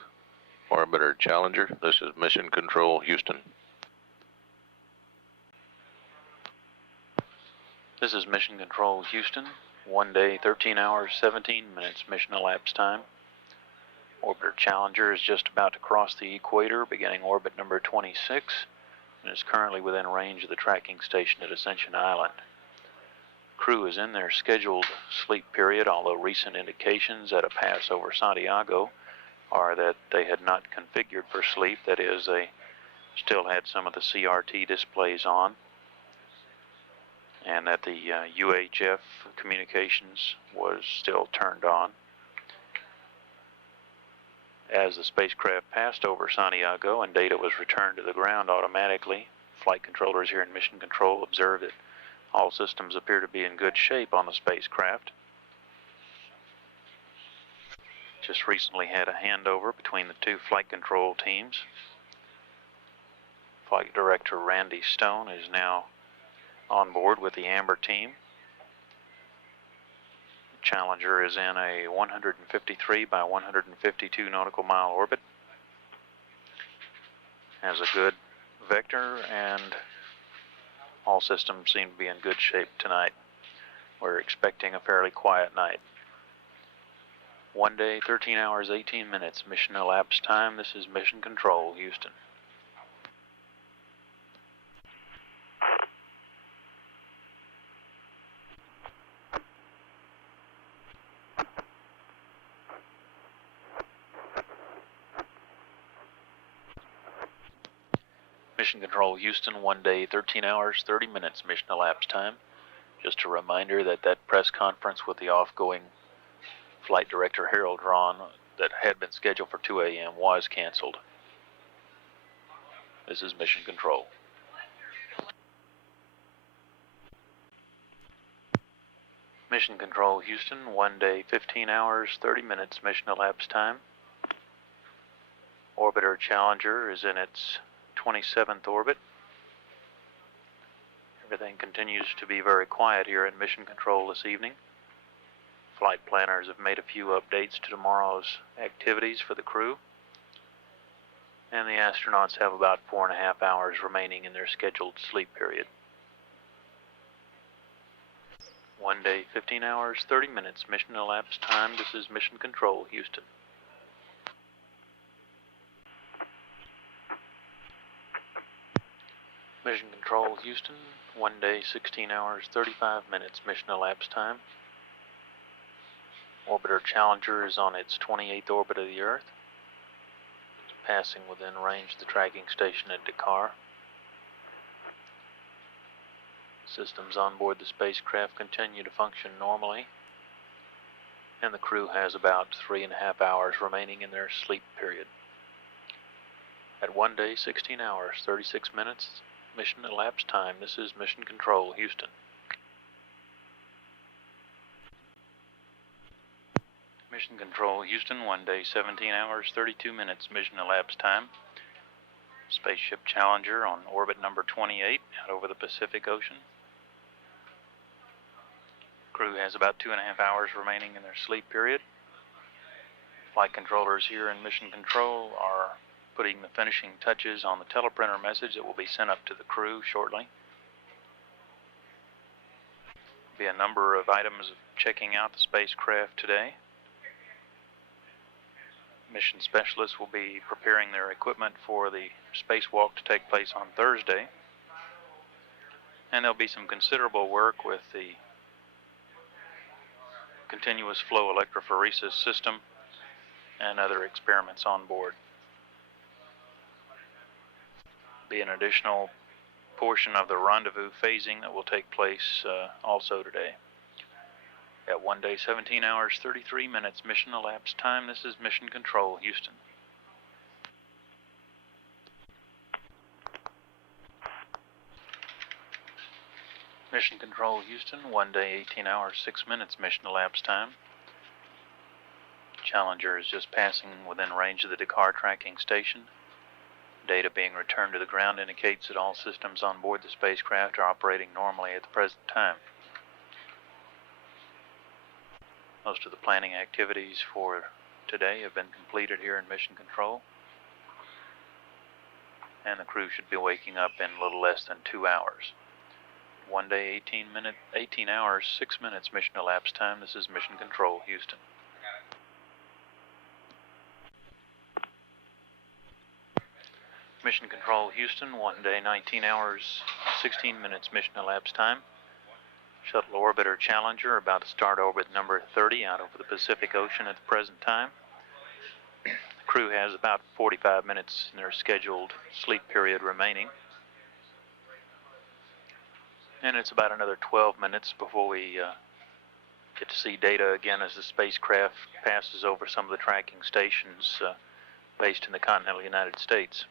Orbiter Challenger. This is Mission Control, Houston. This is Mission Control, Houston. 1 day, 13 hours, 17 minutes mission elapsed time. Orbiter Challenger is just about to cross the equator, beginning orbit number 26, and is currently within range of the tracking station at Ascension Island. Crew is in their scheduled sleep period, although recent indications at a pass over Santiago are that they had not configured for sleep. That is, they still had some of the CRT displays on, and that the UHF communications was still turned on. As the spacecraft passed over Santiago and data was returned to the ground automatically, flight controllers here in Mission Control observed that all systems appear to be in good shape on the spacecraft. Just recently had a handover between the two flight control teams. Flight Director Randy Stone is now on board with the Amber team. The Challenger is in a 153 by 152 nautical mile orbit. Has a good vector, and all systems seem to be in good shape tonight. We're expecting a fairly quiet night. 1 day, 13 hours, 18 minutes mission elapsed time. This is Mission Control, Houston. Mission Control, Houston, 1 day, 13 hours, 30 minutes mission elapsed time. Just a reminder that that press conference with the off-going Flight Director Harold Ron that had been scheduled for 2 a.m. was canceled. This is Mission Control. Mission Control, Houston, 1 day, 15 hours, 30 minutes mission elapsed time. Orbiter Challenger is in its 27th orbit. Everything continues to be very quiet here in Mission Control this evening. Flight planners have made a few updates to tomorrow's activities for the crew, and the astronauts have about 4.5 hours remaining in their scheduled sleep period. 1 day, 15 hours, 30 minutes mission elapsed time. This is Mission Control, Houston. Mission Control, Houston, 1 day, 16 hours, 35 minutes mission elapsed time. Orbiter Challenger is on its 28th orbit of the Earth. It's passing within range of the tracking station at Dakar. Systems on board the spacecraft continue to function normally, and the crew has about 3.5 hours remaining in their sleep period. At 1 day, 16 hours, 36 minutes, mission elapsed time. This is Mission Control, Houston. Mission Control, Houston, 1 day, 17 hours, 32 minutes, mission elapsed time. Spaceship Challenger on orbit number 28 out over the Pacific Ocean. Crew has about 2.5 hours remaining in their sleep period. Flight controllers here in Mission Control are putting the finishing touches on the teleprinter message that will be sent up to the crew shortly. There'll be a number of items of checking out the spacecraft today. Mission specialists will be preparing their equipment for the spacewalk to take place on Thursday. And there'll be some considerable work with the continuous flow electrophoresis system and other experiments on board. Be an additional portion of the rendezvous phasing that will take place also today. At 1 day, 17 hours, 33 minutes mission elapsed time. This is Mission Control, Houston. Mission Control Houston, 1 day, 18 hours, 6 minutes mission elapsed time. Challenger is just passing within range of the Dakar tracking station. Data being returned to the ground indicates that all systems on board the spacecraft are operating normally at the present time. Most of the planning activities for today have been completed here in Mission Control, and the crew should be waking up in a little less than 2 hours. 1 day, 18 hours, 6 minutes mission elapsed time. This is Mission Control Houston. Mission Control Houston, 1 day, 19 hours, 16 minutes mission elapsed time. Shuttle Orbiter Challenger about to start orbit number 30 out over the Pacific Ocean at the present time. The crew has about 45 minutes in their scheduled sleep period remaining. And it's about another 12 minutes before we get to see data again as the spacecraft passes over some of the tracking stations based in the continental United States.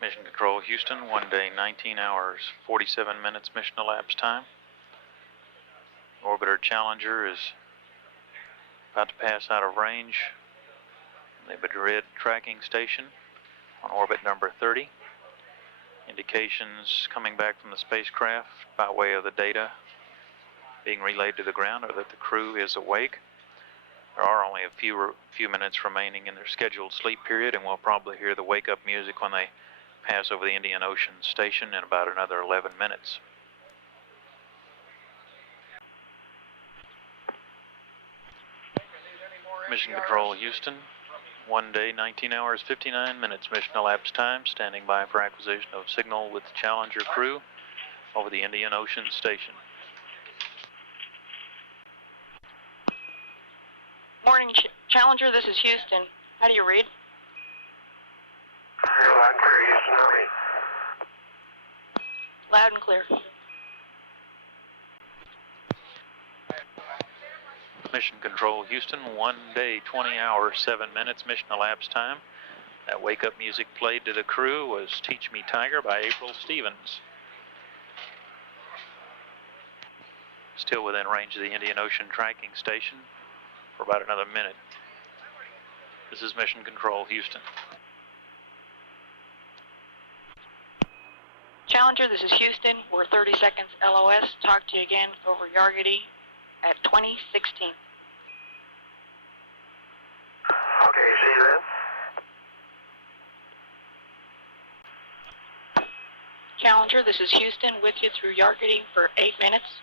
Mission Control Houston, 1 day, 19 hours, 47 minutes mission elapsed time. Orbiter Challenger is about to pass out of range in the Madrid tracking station on orbit number 30. Indications coming back from the spacecraft by way of the data being relayed to the ground are that the crew is awake. There are only a few minutes remaining in their scheduled sleep period, and we'll probably hear the wake-up music when they pass over the Indian Ocean station in about another 11 minutes. Mission Control Houston, 1 day, 19 hours, 59 minutes mission elapsed time, standing by for acquisition of signal with the Challenger crew over the Indian Ocean station. Morning, Challenger, this is Houston. How do you read? Loud and clear, Houston, how are you? Loud and clear. Mission Control Houston, 1 day, 20 hours, 7 minutes mission elapsed time. That wake-up music played to the crew was Teach Me Tiger by April Stevens. Still within range of the Indian Ocean tracking station for about another minute. This is Mission Control Houston. Challenger, this is Houston. We're 30 seconds LOS. Talk to you again over Yargity at 2016. Okay, see you then. Challenger, this is Houston with you through Yargity for 8 minutes.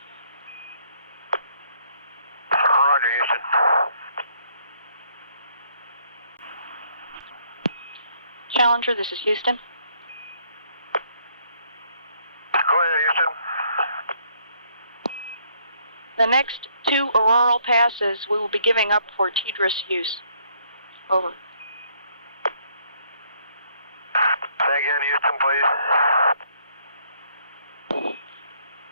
Roger, Houston. Challenger, this is Houston. Go ahead, Houston. The next 2 auroral passes we will be giving up for TDRS use. Over. Say again, Houston, please.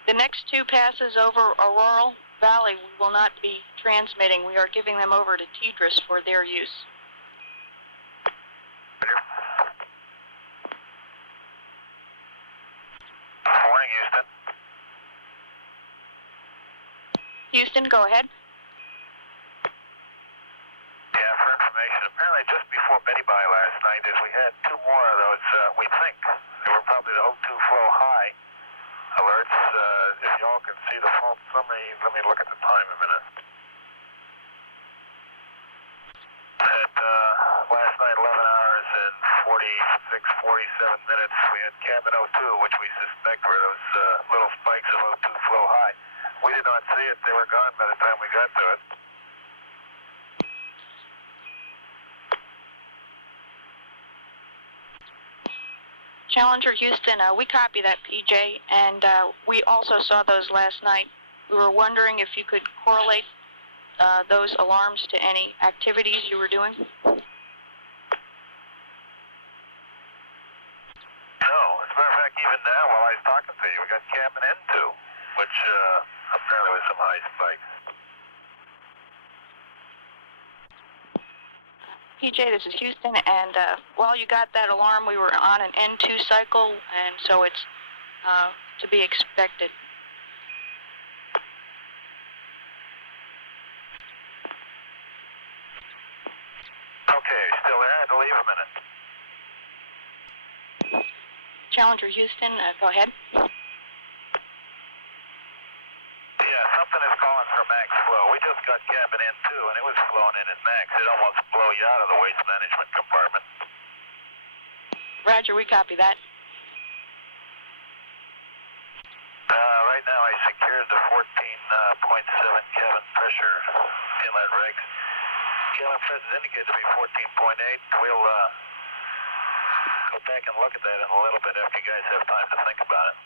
The next 2 passes over Auroral Valley we will not be transmitting. We are giving them over to TDRS for their use. Morning, Houston. Houston, go ahead. Yeah, for information, apparently just before Betty Bye last night, we had 2 more of those, we think, they were probably the O2 flow high alerts. If y'all can see the fault summary, let me look at the time a minute. At last night, 11 hours and 46, 47 minutes, we had cabin O2, which we suspect were those little spikes of O2 flow high. We did not see it. They were gone by the time we got to it. Challenger Houston, we copy that, PJ, and we also saw those last night. We were wondering if you could correlate those alarms to any activities you were doing. No, as a matter of fact, even now while I was talking to you, we got cabin N2, which apparently was some high spikes. PJ, this is Houston, and while you got that alarm, we were on an N2 cycle, and so it's to be expected. Okay, still there? I had to leave a minute. Challenger Houston, go ahead. Yeah, something is calling for max flow. We just got cabin N2, and it was flowing in max. It almost blow you out of the waste management compartment. Roger, we copy that. Right now I secured the 14.7 cabin pressure inlet regs. Cabin pressure is indicated to be 14.8. We'll go back and look at that in a little bit after you guys have time to think about it.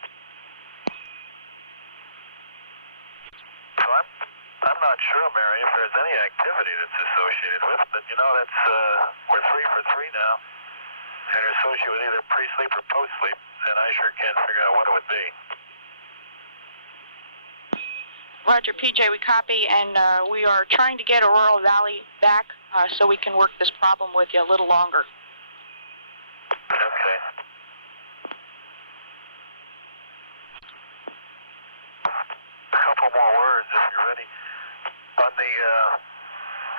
So I'm not sure, Mary, if there's any activity that's associated with it, but you know, that's we're 3 for 3 now, and they're associated with either pre-sleep or post-sleep, and I sure can't figure out what it would be. Roger, PJ, we copy, and we are trying to get Aurora Valley back so we can work this problem with you a little longer. Okay. A couple more words, if you're ready. On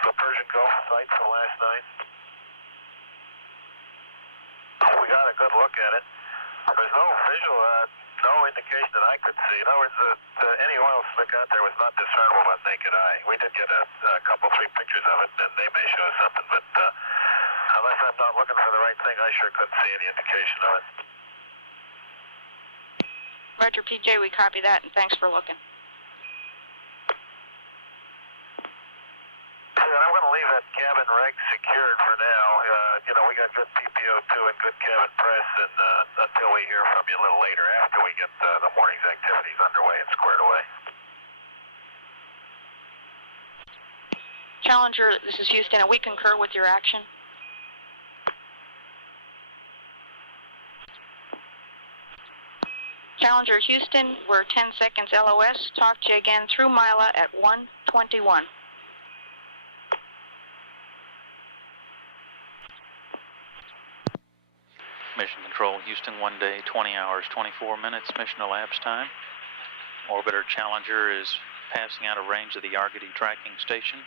the Persian Gulf site from last night, we got a good look at it. There's no visual, no indication that I could see. In other words, any oil slick out there was not discernible by naked eye. We did get a couple, 3 pictures of it, and they may show something, but unless I'm not looking for the right thing, I sure couldn't see any indication of it. Roger, PJ, we copy that, and thanks for looking. I'm going to leave that cabin reg secured for now. You know, we got good PPO2 and good cabin press, and until we hear from you a little later after we get the morning's activities underway and squared away. Challenger, this is Houston, and we concur with your action. Challenger Houston, we're 10 seconds LOS. Talk to you again through Mila at 1:21. Mission Control Houston, 1 day, 20 hours, 24 minutes, mission elapsed time. Orbiter Challenger is passing out of range of the Argody tracking station.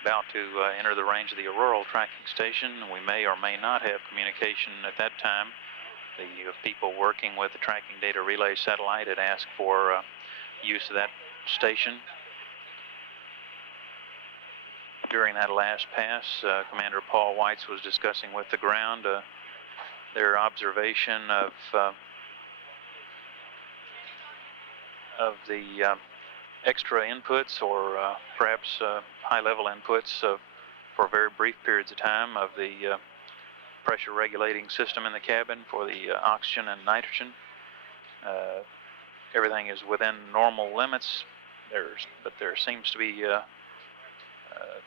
About to enter the range of the Auroral tracking station. We may or may not have communication at that time. The people working with the tracking data relay satellite had asked for use of that station. During that last pass, Commander Paul Weitz was discussing with the ground their observation of the extra inputs, or perhaps high-level inputs for very brief periods of time of the pressure regulating system in the cabin for the oxygen and nitrogen. Everything is within normal limits, but there seems to be a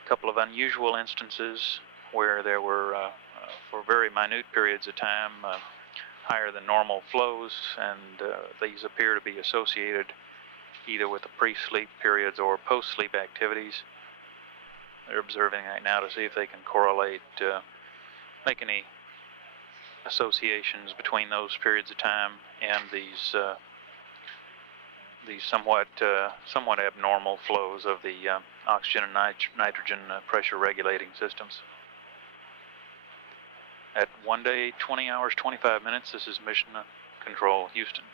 couple of unusual instances where there were for very minute periods of time higher than normal flows, and these appear to be associated either with the pre-sleep periods or post-sleep activities. They're observing right now to see if they can correlate, make any associations between those periods of time and these somewhat abnormal flows of the oxygen and nitrogen pressure regulating systems. At 1 day, 20 hours, 25 minutes, this is Mission Control Houston.